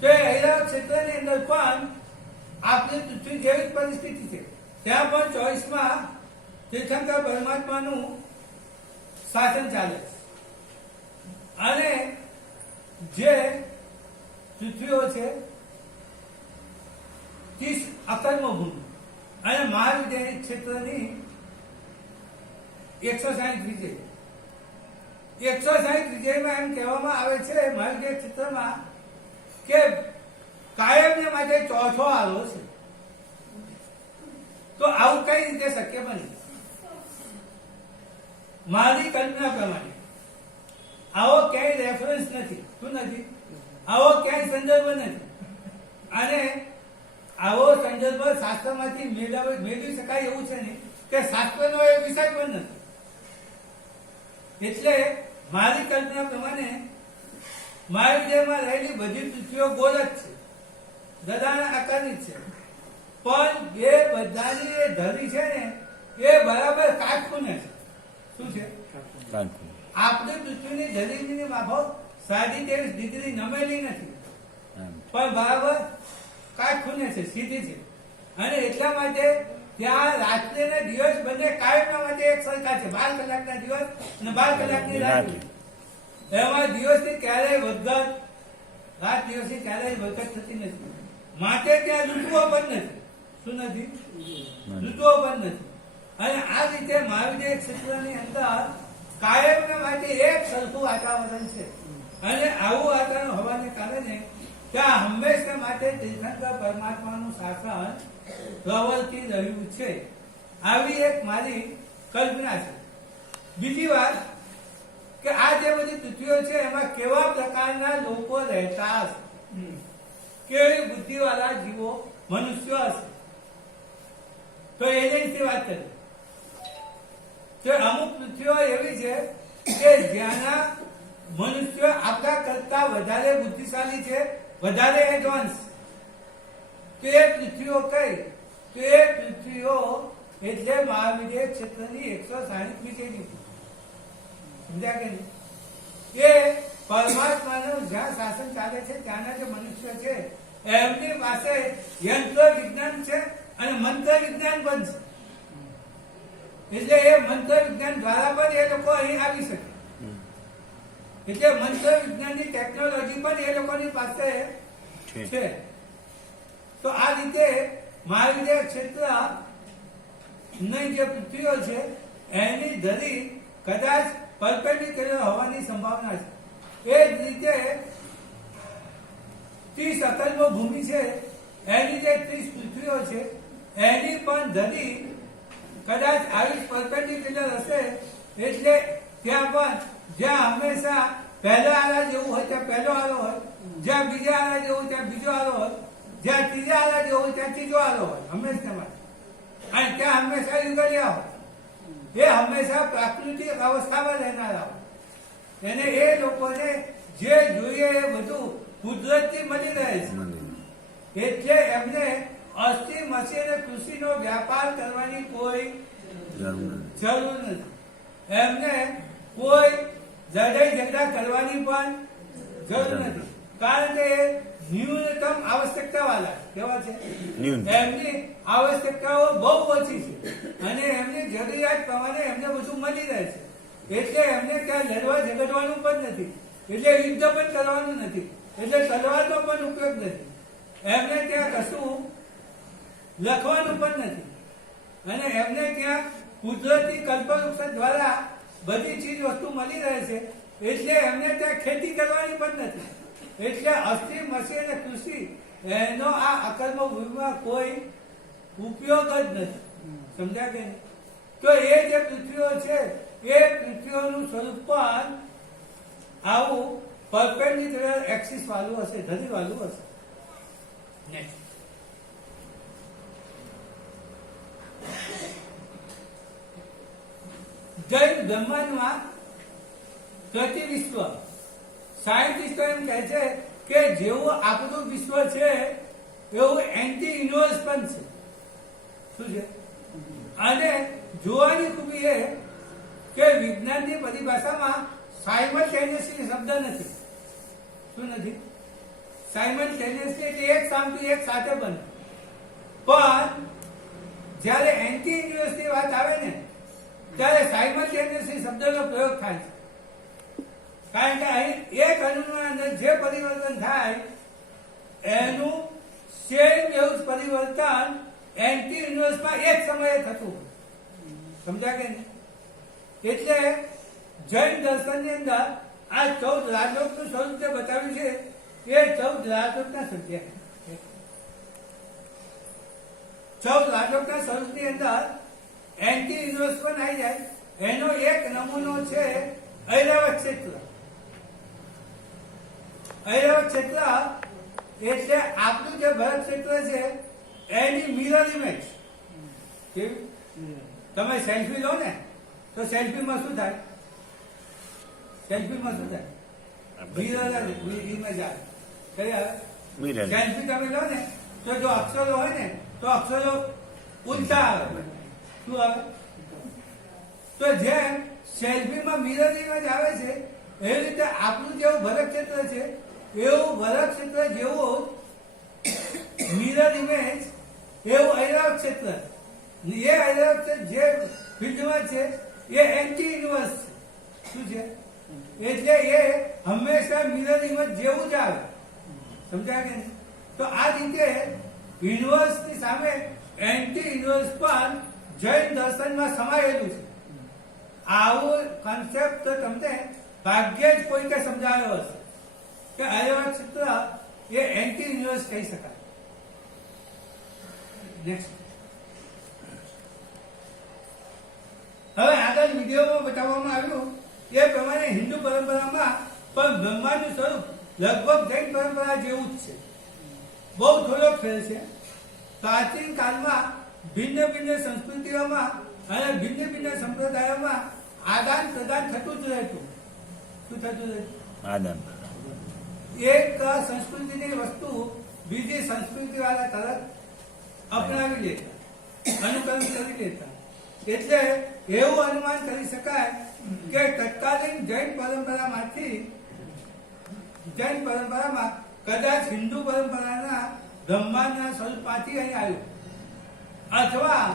તો એ ઐરાવત ક્ષેત્રની અંદર પણ આપણી પૃથ્વી જેવી પરિસ્થિતિ છે. ત્યાં પણ 24માં તીર્થંકર પરમાત્માનું શાસન ચાલે છે. અને જે પૃથ્વીઓ છે 30 અકલ્પ ભૂમિ અને મહાવિદ્યાલય ક્ષેત્રની 160 વિજય. 160 વિજયમાં એમ કહેવામાં આવે છે મહાવિદ્યાલય ક્ષેત્રમાં કે કાયમને માટે ચોથો આલો છે. તો આવું કઈ રીતે શક્ય બને? મારી કલ્પના પ્રમાણે આવો ક્યાંય રેફરન્સ નથી. શું નથી? આવો ક્યાંય સંદર્ભ નથી. અને આવો સંદર્ભ શાસ્ત્રમાંથી મેળવી શકાય એવું છે નહીં કે શાસ્ત્રનો એ વિષય પણ નથી. એટલે મારી કલ્પના પ્રમાણે મહાવિદ્યામાં રહેલી બધી પૃથ્વીઓ ગોળ જ છે, ગદાના આકારની છે. પણ એ બધાની એ ધરી છે ને એ બરાબર કાટખૂણે છે. શું છે? કાનપુર. આપણી પૃથ્વીની ધરીની માફક 23.5 ડિગ્રી નમેલી નથી, એમ. પણ બરાબર કાટખૂણે છે, સીધી છે. અને એટલા માટે ત્યાં રાત્રે ને દિવસ બંને કાયમના માટે એક સરખા છે. 12 કલાકના દિવસ અને 12 કલાકની રાત. એમાં દિવસની ક્યારેય વધઘટ, રાત દિવસની ક્યારેય વધઘટ થતી નથી. માટે ત્યાં ઋતુઓ પણ નથી. શું નથી? ઋતુઓ પણ નથી. અને આ રીતે મહાવિદ્ય ક્ષેત્રની અંદર કાયમના માટે એક સરખું વાતાવરણ છે. અને આવું વાતાવરણ હોવાને કારણે ત્યાં હંમેશા માટે તીર્થંકર પરમાત્માનું શાસન પ્રવર્તી રહ્યું છે. આવી એક મારી કલ્પના છે. બીજી વાત કે આ જે બધી પૃથ્વીઓ છે એમાં કેવા પ્રકારના લોકો રહેતા હશે, કેવી બુદ્ધિવાળા જીવો મનુષ્યો હશે. તો એની વિશે વાત કરીએ તો અમુક પૃથ્વીઓ એવી છે કે જ્યાંના મનુષ્યો આપણા કરતા વધારે બુદ્ધિશાળી છે, વધારે એડવાન્સ. તો એ પૃથ્વીઓ કઈ? તો એ પૃથ્વીઓ એટલે મહાવિદ્ય ક્ષેત્રની 160મી પેઢી. સમજ્યા કે નહીં? એ પરમાત્માનું જ્યાં શાસન ચાલે છે ત્યાંના જે મનુષ્ય છે એમની પાસે યંત્ર વિજ્ઞાન છે અને મંત્ર વિજ્ઞાન પણ છે. એટલે એ મંત્ર વિજ્ઞાન દ્વારા પણ એ લોકો અહીં આવી શકે. એટલે મંત્ર વિજ્ઞાનની ટેકનોલોજી પણ એ લોકોની પાસે છે. તો આ રીતે મહાવિદ્ય ક્ષેત્ર ની જે પૃથ્વીઓ છે એની ધરી કદાચ પરપેન્ડિક્યુલર હોવાની સંભાવના છે. એ જ રીતે 30 અકલ્પ ભૂમિ છે એની જે 30 પૃથ્વીઓ છે એની પણ ધરી કદાચ આવી પરપેન્ડિક્યુલર હશે. એટલે ત્યાં પણ જ્યાં હંમેશા પહેલા આલા જેવું હોય ત્યાં પહેલો આલો હોય, જ્યાં બીજા આલા જેવું ત્યાં બીજો આલો હોય, જ્યાં ત્રીજા આલા જેવું હોય ત્યાં ત્રીજો આલો હોય હંમેશા માટે. અને ત્યાં હંમેશા યુગલિયા હોય. એ હંમેશા પ્રાકૃતિક અવસ્થામાં રહેનારા હોય. એને એ લોકોને જે જોઈએ એ બધું કુદરતથી મળી રહે છે. એટલે એમને અસ્થિ મસી અને કૃષિનો વ્યાપાર કરવાની કોઈ જરૂર નથી. એમને કોઈ લડાઈ ઝઘડા કરવાની પણ જરૂર નથી. કારણ કે ન્યૂનતમ આવશ્યકતા વાળા કેવા છે? એમની આવશ્યકતાઓ બહુ ઓછી છે અને એમની જરૂરિયાત પ્રમાણે એમને બધું મળી રહે છે. એટલે એમને ત્યાં લડવા ઝઘડવાનું પણ નથી, એટલે યુદ્ધ પણ કરવાનું નથી, એટલે તલવારનો પણ ઉપયોગ નથી. એમને ત્યાં કશું લખવાનું પણ નથી. અને એમને ત્યાં કુદરતી કલ્પવૃક્ષ દ્વારા બધી ચીજ વસ્તુ મળી રહે છે. એટલે એમને ત્યાં ખેતી કરવાની પણ નથી. એટલે અસ્થિ મસી અને કૃષિ એનો આ અકલ્પ ભૂમિમાં કોઈ ઉપયોગ જ નથી. સમજ્યા કે નહીં? તો એ જે પૃથ્વીઓ છે એ પૃથ્વીઓનું સ્વરૂપ પણ આવું પરપેન્ડિક્યુલર એક્સિસ વાળું હશે, ધરી વાળું હશે. નેક્સ્ટ જૈન બ્રહ્માંડમાં પ્રતિ વિશ્વ સાયન્ટિસ્ટો એમ કહે છે કે જેવું આપણું વિશ્વ છે એવું એન્ટી યુનિવર્સ પણ છે. શું છે? અને જોવાની ખૂબી એ કે વિજ્ઞાનની પરિભાષામાં સાયમલ્ટેનિયસલી શબ્દ નથી. શું નથી? સાયમલ્ટેનિયસલી એટલે એક સામથી એક સાથે બને. પણ જ્યારે એન્ટી યુનિવર્સની વાત આવે ને ત્યારે સાયમલ્ટેનિયસલી શબ્દનો પ્રયોગ થાય છે. કારણ કે અહીં એક અણુની અંદર જે પરિવર્તન થાય એનું સેમ એવું જ પરિવર્તન એન્ટી યુનિવર્સમાં એક સમયે થતું. સમજ્યા કે નહીં? એટલે જૈન દર્શનની અંદર આ 14 રાજલોકનું સ્વરૂપ જે બતાવ્યું છે એ 14 રાજલોકના સંખ્યા. 14 રાજલોકના સ્વરૂપની અંદર એન્ટી યુનિવર્સ પણ આવી જાય. એનો એક નમૂનો છે ઐરાવત ક્ષેત્ર. ઐરાવત ક્ષેત્ર એટલે આપણું જે ભરત ક્ષેત્ર છે એની મિરર ઇમેજ. તમે સેલ્ફી લો ને તો સેલ્ફીમાં શું થાય? સેલ્ફીમાં શું થાય? મિરર ઇમેજ આવે. કઈ આવે? સેલ્ફી તમે લો ને તો જો અક્ષરો હોય ને તો અક્ષરો ઉલટા આવે. શું આવે? તો જેમ સેલ્ફીમાં મિરર ઇમેજ આવે છે એવી રીતે આપણું જેવું ભરત ક્ષેત્ર છે એવું ભરત ક્ષેત્ર જેવું મિરર ઇમેજ એવું ઐરાવત ક્ષેત્ર. એ ઐરાવત ક્ષેત્ર જે ફિલ્ડમાં છે એ એન્ટી ઇન્વર્સ છે. શું છે? એટલે એ હંમેશા મિરર ઇમેજ જેવું જ આવે. સમજાય કે નહીં? તો આ રીતે ઇન્વર્સની સામે એન્ટી ઇન્વર્સ પણ જૈન દર્શનમાં સમાયેલું છે. આવું કોન્સેપ્ટ તો તમને ભાગ્યે જ કોઈ કે સમજાયો હશે કે ઐરાવત ક્ષેત્ર એ એન્ટી ઇન્વર્સ કહી શકાય. નેક્સ્ટ. હવે આગળ વિડીયોમાં બતાવવામાં આવ્યું એ પ્રમાણે હિન્દુ પરંપરામાં પણ બ્રહ્માંડનું સ્વરૂપ લગભગ જૈન પરંપરા જેવું જ છે. બહુ થોડો ફેર છે. પ્રાચીન કાળમાં ભિન્ન ભિન્ન સંસ્કૃતિઓમાં અને ભિન્ન ભિન્ન સંપ્રદાયોમાં આદાન પ્રદાન થતું જ રહેતું. શું થતું રહેતું? આદાન. એક સંસ્કૃતિની વસ્તુ બીજી સંસ્કૃતિ વાળા તરત અપનાવી લેતા, અનુકરણ કરી લેતા. એટલે એવું અનુમાન કરી શકાય કે તત્કાલીન જૈન પરંપરામાં કદાચ હિન્દુ પરંપરાના બ્રહ્માંડના સ્વરૂપમાંથી અહીં આવ્યું. અથવા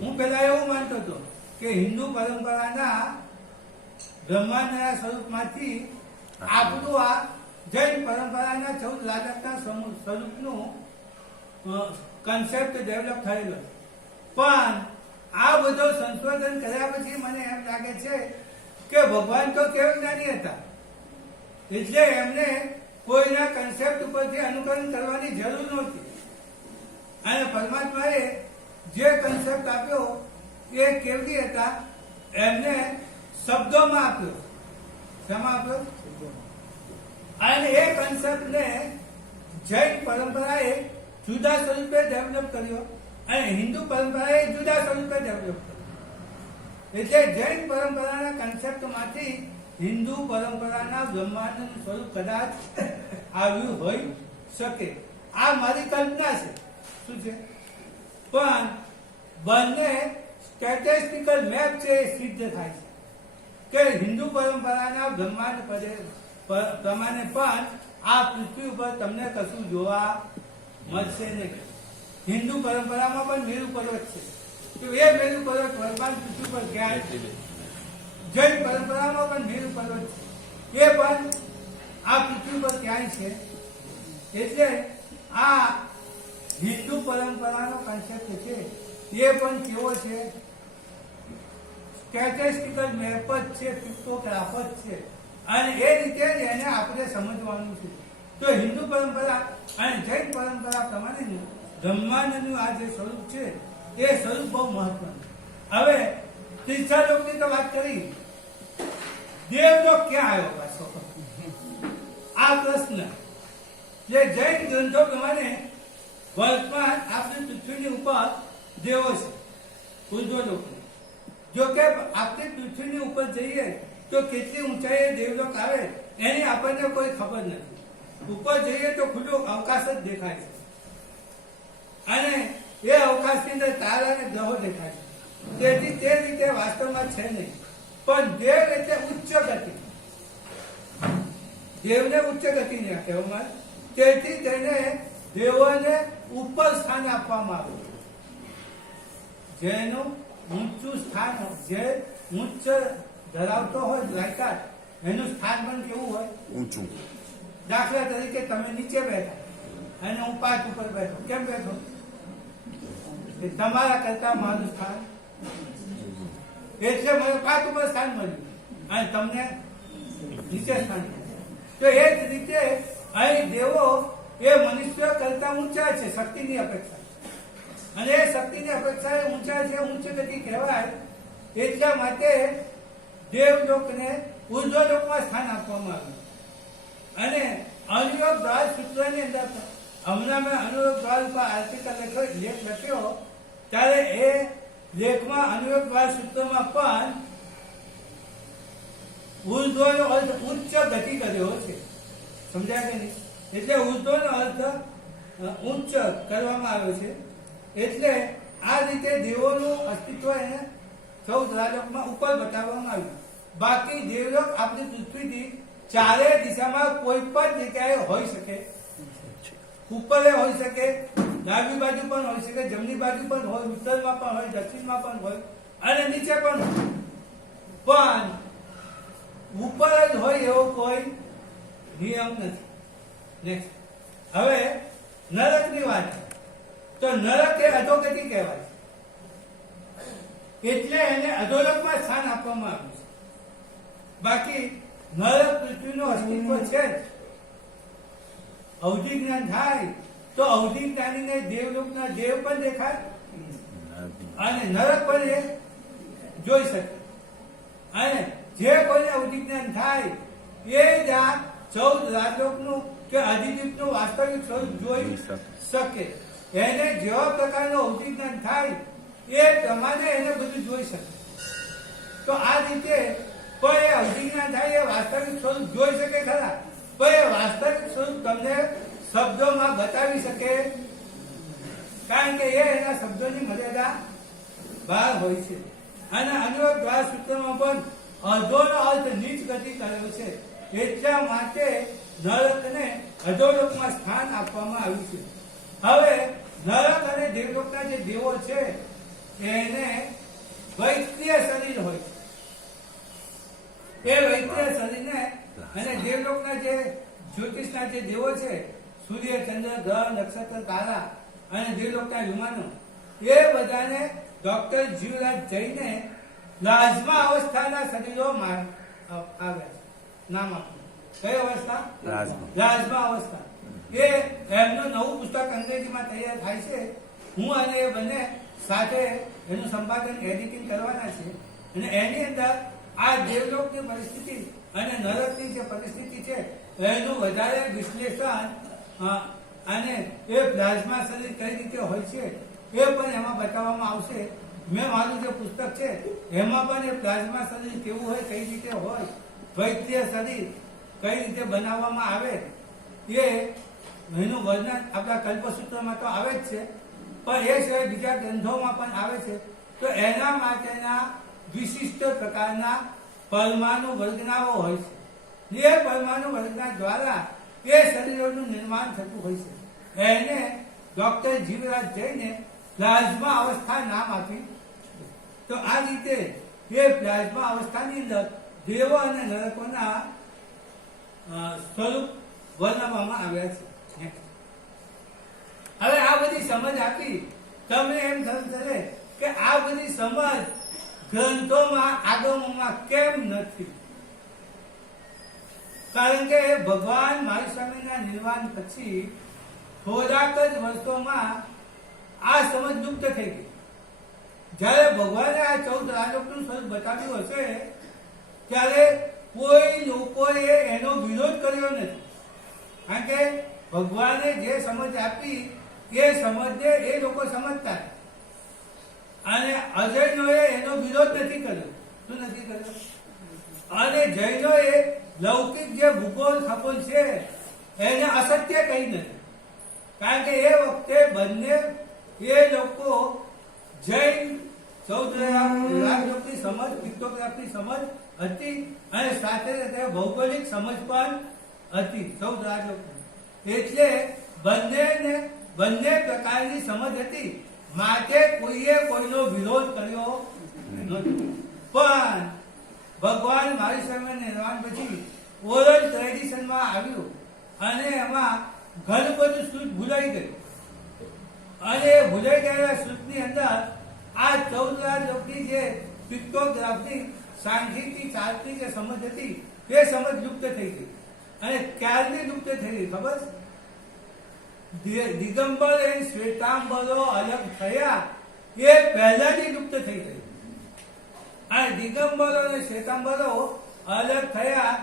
હું પેલા એવું માનતો હતો કે હિન્દુ પરંપરાના બ્રહ્માંડના સ્વરૂપમાંથી આપણું આ જૈન પરંપરાના 14 લાદકના સ્વરૂપનું કન્સેપ્ટ ડેવલપ થયેલો. પણ આ બધો સંશોધન કર્યા પછી મને એમ લાગે છે કે ભગવાન તો કેવું જ્ઞાની હતા એટલે એમને કોઈના કન્સેપ્ટ ઉપરથી અનુકરણ કરવાની જરૂર નહોતી. અને પરમાત્માએ જે કન્સેપ્ટ આપ્યો એ કેવી હતા એમને શબ્દોમાં આપ્યો. શેમાં આપ્યો? અને એ કન્સેપ્ટને જૈન પરંપરાએ જુદા સ્વરૂપે ડેવલપ કર્યો અને હિન્દુ પરંપરાએ જુદા સ્વરૂપે ડેવલપ કર્યો. એટલે જૈન પરંપરાના કન્સેપ્ટમાંથી હિન્દુ પરંપરાના બ્રહ્માંડનું સ્વરૂપ કદાચ આવ્યું હોઈ શકે. આ મારી કલ્પના છે. શું છે? પણ બંને સ્ટેટિસ્ટિકલ મેપ છે એ સિદ્ધ થાય છે કે હિન્દુ પરંપરાના બ્રહ્માંડ પ્રમાણે પણ આ પૃથ્વી ઉપર તમને કશું જોવા મળશે નહીં. હિન્દુ પરંપરામાં પણ મેરુ પર્વત છે તો એ મેરુ પર્વત વર્તમાન પૃથ્વી પર ક્યાંય જૈન પરંપરામાં પણ મેરુ પર્વત છે એ પણ આ પૃથ્વી પર ક્યાંય છે. એટલે આ હિન્દુ પરંપરાનો કન્સેપ્ટ છે એ પણ કેવો છે? સ્ટેટિસ્ટિકલ મેપ જ છે, પિક્ટોગ્રાફ જ છે. અને એ રીતે જ એને આપણે સમજવાનું છે. તો હિન્દુ પરંપરા અને જૈન પરંપરા પ્રમાણેનું બ્રહ્માંડનું આ જે સ્વરૂપ છે એ સ્વરૂપ બહુ મહત્વનું. હવે તીર્થાલોકની તો વાત કરી, દેવલોક ક્યાં આવ્યો પાછો? આ પ્રશ્ન જે જૈન ગ્રંથો પ્રમાણે વર્તમાન આપણી પૃથ્વીની ઉપર દેવો છે, ઉર્ધ્વલોક. જો કે આપણે પૃથ્વીની ઉપર જઈએ તો કેટલી ઊંચાઈએ દેવલોક આવે એની આપણને કોઈ ખબર નથી. ઉપર જઈએ તો ખુલ્લું અવકાશ જ દેખાય છે અને એ અવકાશની અંદર તારા અને ગ્રહો દેખાય છે. તેથી તે રીતે વાસ્તવમાં છે નહીં. પણ દેવ એટલે ઉચ્ચ ગતિ. દેવને ઉચ્ચ ગતિને કહેવામાં, તેથી તેને દેવોને ઉપર સ્થાન આપવામાં આવ્યું. જેનું ઊંચું સ્થાન, જે ઉચ્ચ ધરાવતો હોય લાયકાત, એનું સ્થાન પણ કેવું હોય? ઊંચું. દાખલા તરીકે તમે નીચે બેઠા અને હું પાંચ ઉપર બેઠો. કેમ બેઠો? તમારા કરતા મારું સ્થાન, એટલે મને પાંચ ઉપર સ્થાન મળ્યું અને તમને નીચે સ્થાન. તો એ જ રીતે અહીં દેવો એ મનુષ્ય કરતા ઊંચા છે શક્તિની અપેક્ષા. અને એ શક્તિની અપેક્ષા એ ઊંચા છે, ઉચ્ચ ગતિ કહેવાય. એટલા માટે દેવલોકને ઉર્ધ્વલોકમાં સ્થાન આપવામાં આવ્યું. અને અનુયોગ દ્વાર સૂત્રની અંદર હમણાં મેં અનુયોગ દ્વાર ઉપર આર્ટિકલ લેખ લખ્યો ત્યારે એ લેખમાં અનુયોગ દ્વાર સૂત્રમાં પણ ઉર્ધ્વનો અર્થ ઉચ્ચ ગતિ કર્યો છે. સમજાય કે નહીં? એટલે ઉર્ધ્વનો અર્થ ઉચ્ચ કરવામાં આવ્યો છે. એટલે આ રીતે દેવોનું અસ્તિત્વ એને 14 રાજલોકમાં ઉપર બતાવવામાં આવ્યું. બાકી દેવલોક આપણી પૃથ્વીથી ચારે દિશામાં કોઈ પણ જગ્યાએ હોઈ શકે, ઉપર હોઈ શકે, ડાબી બાજુ પણ હોઈ શકે, જમણી બાજુ પણ હોય, ઉત્તરમાં પણ હોય, દક્ષિણમાં પણ હોય અને નીચે પણ હોય. પણ ઉપર જ હોય એવો કોઈ નિયમ નથી. નેક્સ્ટ, હવે નરકની વાત. તો નરક એ અધોગતિ કહેવાય, એટલે એને અધોલોકમાં સ્થાન આપવામાં આવ્યું છે. બાકી નરક પૃથ્વીનું અસ્તિત્વ છે જ. અવધિ જ્ઞાન થાય તો અવધિ જ્ઞાનીને દેવલોકના દેવ પણ દેખાય અને નરક પણ એ જોઈ શકે. અને જે કોઈને અવધિ જ્ઞાન થાય એ જ આ 14 રાજલોકનું કે અધિદીપનું વાસ્તવિક સ્વરૂપ જોઈ શકે. એને જેવા પ્રકારનું અવધિ જ્ઞાન થાય એ પ્રમાણે એને બધું જોઈ શકે. તો આ રીતે કોઈ અવધિ જ્ઞાન થાય એ વાસ્તવિક સ્વરૂપ જોઈ શકે ખરા, પણ એ વાસ્તવિક સ્વરૂપ તમને શબ્દોમાં બતાવી શકે, કારણ કે એ એના શબ્દોની મર્યાદા બહાર હોય છે. અને અનુવાદ દ્વાર સૂત્રમાં પણ અધોનો અર્થ નીચ ગતિ કરેલો છે. એટલા માટે નરકને અધોલોકમાં સ્થાન આપવામાં આવ્યું છે. હવે નરક અને દેવલોકના જે દેવો છે એને વૈત્રીય શરીર હોય છે. એ વૈત્રીય શરીરને અને દેવલોકના જે જ્યોતિષના જે દેવો છે, સૂર્ય, ચંદ્ર, ગ્રહ, નક્ષત્ર, તારા અને દેવલોકના વિમાનો, એ બધાને ડોક્ટર જીવરાજ જઈને પ્લાઝમા અવસ્થાના શરીરો આવે નામ આપ્યું. કઈ અવસ્થા? પ્લાઝમા અવસ્થા. એ એમનું નવું પુસ્તક અંગ્રેજીમાં તૈયાર થાય છે. હું અને એ બંને સાથે એનું સંપાદન, એડિટિંગ કરવાના છે. અને એની અંદર આ દેવલોકની પરિસ્થિતિ અને નરકની જે પરિસ્થિતિ છે એનું વધારે વિશ્લેષણ અને એ પ્લાઝમા શરીર કઈ રીતે હોય છે એ પણ એમાં બતાવવામાં આવશે. મેં મારું જે પુસ્તક છે એમાં પણ એ પ્લાઝમા શરીર કેવું હોય, કઈ રીતે હોય, વૈદ્ય શરીર કઈ રીતે બનાવવામાં આવે એનું વર્ણન આપણા કલ્પસૂત્રમાં તો આવે જ છે, પણ એ સિવાય બીજા ગ્રંથોમાં પણ આવે છે. તો એના માટેના વિશિષ્ટ પ્રકારના પરમાણુ વર્ગનાઓ હોય છે. એ પરમાણુ વર્ગના દ્વારા એ શરીરોનું નિર્માણ થતું હોય છે. એને ડોક્ટર જીવરાજ જઈને પ્લાઝમા અવસ્થા નામ આપી. તો આ રીતે એ પ્લાઝમા અવસ્થાની અંદર દેવો અને નરકોના સ્વરૂપ વર્ણવવામાં આવ્યા છે. હવે આ બધી સમજ આપી તમને એમ થશે કે આ બધી સમજ ગ્રંથોમાં, આગમોમાં કેમ નથી? કારણ કે ભગવાન મહાવીર સ્વામીના નિર્વાણ પછી થોડાક જ વર્ષોમાં આ સમજ લુપ્ત થઈ ગઈ. જ્યારે ભગવાને આ 14 રાજલોકનું સ્વરૂપ બતાવ્યું હશે ત્યારે કોઈ લોકોએ એનો વિરોધ કર્યો નથી. કારણ કે ભગવાને જે સમજ આપી એ સમજને એ લોકો સમજતા અને અજૈનોએ એનો વિરોધ નથી કર્યો. શું નથી કર્યો? અને જૈનોએ લૌકિક જે ભૂગોળ ખગોળ છે એને અસત્ય કહી નથી. કારણ કે એ વખતે બંને એ લોકો જૈન 14 રાજલોકની સમજ, પિક્ટોગ્રાફની સમજ હતી અને સાથે સાથે ભૌગોલિક સમજ પણ હતી 14 રાજલોકની. એટલે બંને પ્રકારની સમજ હતી, માટે કોઈએ કોઈનો વિરોધ કર્યો નથી. પણ ભગવાન મહાવીર સ્વામીના નિર્વાણ પછી ઓરલ ટ્રેડિશનમાં આવ્યું અને એમાં ઘણું બધું શ્રુત ભૂલાઈ ગયું. અને ભૂલાઈ ગયેલા શ્રુતની અંદર આ 14 રાજલોકની જે પિક્ટોગ્રાફની, સાંખ્યિકી, ચાર્ટની જે સમજ હતી તે સમજ લુપ્ત થઈ ગઈ. અને ક્યારની લુપ્ત થઈ ગઈ ખબર? દિગંબર અને શ્વેતાંબરો અલગ થયા એ પહેલાથી લુપ્ત થઈ ગઈ. આ દિગંબરો અને શ્વેતાંબરો અલગ થયા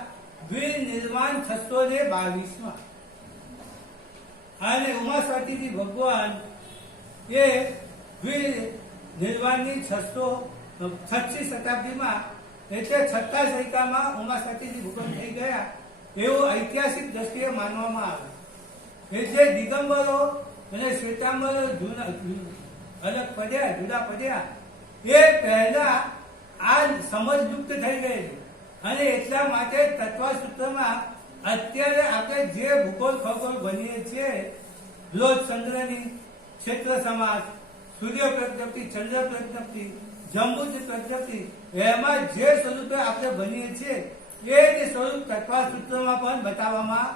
નિર્માણ 622 અને ઉમાસ્વાતીજી ભગવાન એ નિર્વાણની 606 શતાબ્દીમાં એટલે 6 સૈકામાં ઉમાસ્વાતીજી ભગવાન થઈ ગયા એવું ઐતિહાસિક દ્રષ્ટિએ માનવામાં આવે. એટલે દિગંબરો અને શ્વેતાંબરો અલગ પડ્યા, જુદા પડ્યા એ પહેલા આ સમજ લુપ્ત થઈ ગઈ છે. અને એટલા માટે તત્વસૂત્રમાં અત્યારે આપણે જે ભૂગોળ ખગોળ ભણીએ છીએ, રોજ ચંદ્રની ક્ષેત્ર સમાસ, સૂર્ય પ્રજ્ઞપ્તિ, ચંદ્ર પ્રજ્ઞપ્તિ, જંબુદ્વીપ પ્રજ્ઞપ્તિ, એમાં જે સ્વરૂપે આપણે ભણીએ છીએ એ જ સ્વરૂપ તત્વસૂત્રમાં પણ બતાવવામાં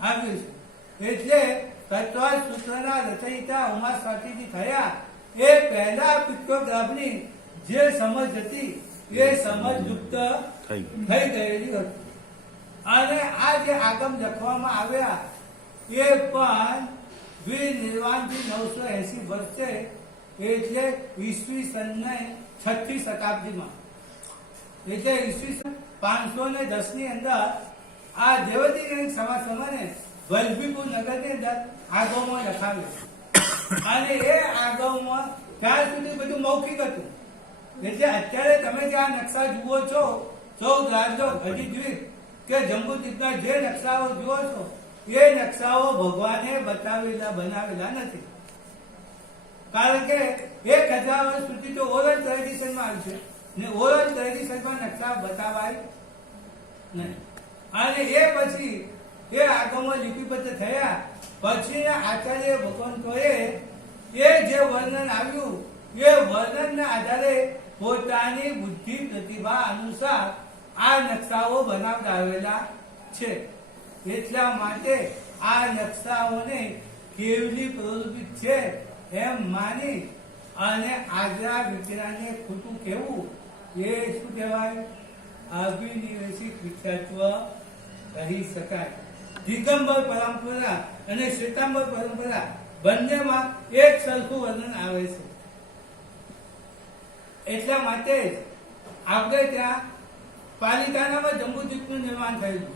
આવ્યું છે. એટલે તત્વસૂત્રના રચયિતા ઉમા સ્વાતીજી થયા એ પહેલા પિક્ટોગ્રાફની જે સમજ હતી એ સમજ લુપ્ત થઈ ગયેલી હતી. અને આ જે આગમ લખવામાં આવ્યા એ પણ દ્વિનિર્વાણથી 980 વર્ષે, એટલે ઈસવીસનને 6મી શતાબ્દીમાં, એટલે ઈસવીસન 510 ની અંદર આ દેવતી સમાસને વલ્લભીપુર નગરની અંદર આગમમાં લખાવ્યું. અને એ આગમમાં ત્યાં સુધી બધું મૌખિક હતું. એટલે અત્યારે તમે જે આ નકશા જુઓ છો, 14 રાજ્યો, અધિદ્વીપ કે જંબુદ્વીપના જે નકશાઓ જુઓ છો એ નકશાઓ ભગવાને બનાવેલા નથી. કારણ કે 1000 વર્ષ સુધી તો ઓરલ ટ્રેડિશનમાં આવ્યું છે ને ઓરલ ટ્રેડિશનમાં નકશા બતાવાય નહીં. અને એ પછી એ આગમો લિપિબદ્ધ થયા પછીના આચાર્ય ભગવંતોએ એ જે વર્ણન આવ્યું એ વર્ણનના આધારે પોતાની બુદ્ધિ પ્રતિભા અનુસાર આ નકશાઓ બનાવડાવેલા છે. એટલા માટે આ નકશાઓને કેવલી પ્રવૃત્તિ છે એમ માની અને આજના વિજ્ઞાનને ખોટું કહેવું એ શું કહેવાય? અભિનિવેશિક વિચારત્વ કહી શકાય. દિગંબર પરંપરા અને શ્વેતાંબર પરંપરા બંનેમાં એક સરખું વર્ણન આવે છે. એટલા માટે જ આપણે ત્યાં પાલિતાનામાં જંબુદ્વીપનું નિર્માણ થયેલું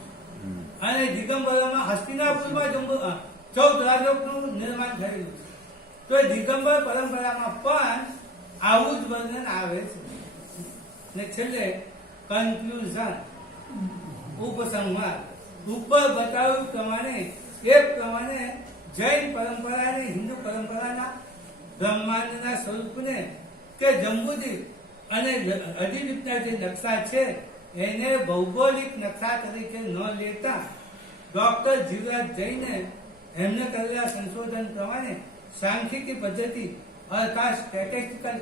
અને દિગંબરમાં હસ્તિનાપુરમાં 14 રાજ્યોનું નિર્માણ થયેલું છે. તો દિગંબર પરંપરામાં પણ આવું જ વર્ણન આવે છે. ને છેલ્લે કન્ક્લુઝન, ઉપસંહાર, ઉપર બતાવ્યું પ્રમાણે એ પ્રમાણે જૈન પરંપરા અને હિન્દુ પરંપરાના બ્રહ્માંડના સ્વરૂપને કે જંબુદ્વીપ અને અધિદ્વીપના જે નકશા છે એને ભૌગોલિક નકશા તરીકે ન લેતા ડોક્ટર જીવરાજ જૈને એમને કરેલા સંશોધન પ્રમાણે સાંખ્યિકી પદ્ધતિ અર્થાત સ્ટેટિસ્ટિકલ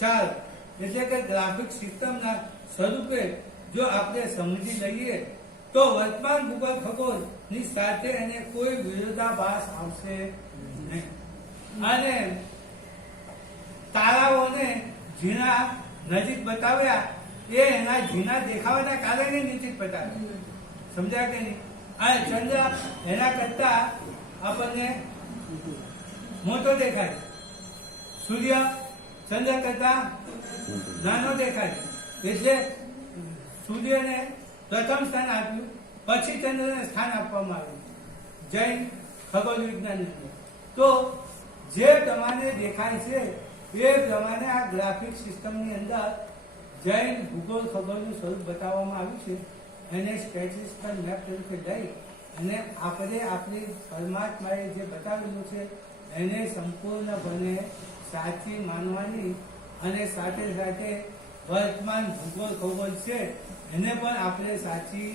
ચાર્ટ એટલે કે ગ્રાફિક સિસ્ટમના સ્વરૂપે જો આપણે સમજી લઈએ તો વર્તમાન ભૂગોળ ખગોળની સાથે એને કોઈ વિરોધાભાસ આવશે નહીં. અને તારાઓને ઝીણા નજીક બતાવ્યા એ એના ઝીણા દેખાવાના કારણે નજીક બતાવ્યા. સમજાય કે નહીં? અને ચંદ્ર એના કરતા આપણને મોટો દેખાય, સૂર્ય ચંદ્ર કરતા નાનો દેખાય. એટલે સૂર્યને પ્રથમ સ્થાન આપ્યું, પછી ચંદ્રને સ્થાન આપવામાં આવ્યું જૈન ખગોળ વિજ્ઞાન. તો જે પ્રમાણે દેખાય છે એ પ્રમાણે આ ગ્રાફિક સિસ્ટમની અંદર જૈન ભૂગોળ ખગોળનું સ્વરૂપ બતાવવામાં આવ્યું છે. એને સ્ટેટિસ્ટિકલ મેપ તરીકે લઈ અને આપણે આપણી પરમાત્માએ જે બતાવેલું છે એને સંપૂર્ણપણે સાચી માનવાની અને સાથે સાથે વર્તમાન ભૂગોળ ખગોળ છે એને પણ આપણે સાચી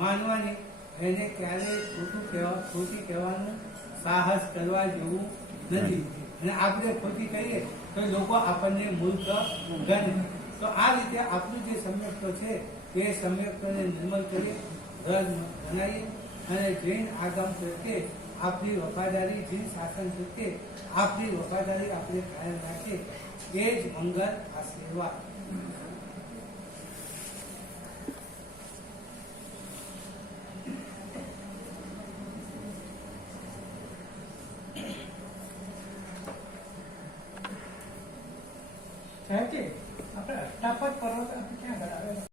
માનવાની. એને ક્યારેય ખોટી કહેવાનું સાહસ કરવા જેવું નથી. અને આપણે ખોટી કહીએ તો લોકો આપણને મૂર્ખ ગણે. તો આ રીતે આપણું જે સમ્યક્ત છે એ સમ્યક્તને નિર્મળ કરીએ, રદ બનાવીએ અને જૈન આગમ પ્રત્યે આપણી વફાદારી, જૈન શાસન પ્રત્યે આપણી વફાદારી આપણે કાયમ રાખીએ. એ જ મંગળ આશીર્વાદ. સાહેબ કે આપણે અષ્ટાપદ પર્વત ક્યાં કરાવે?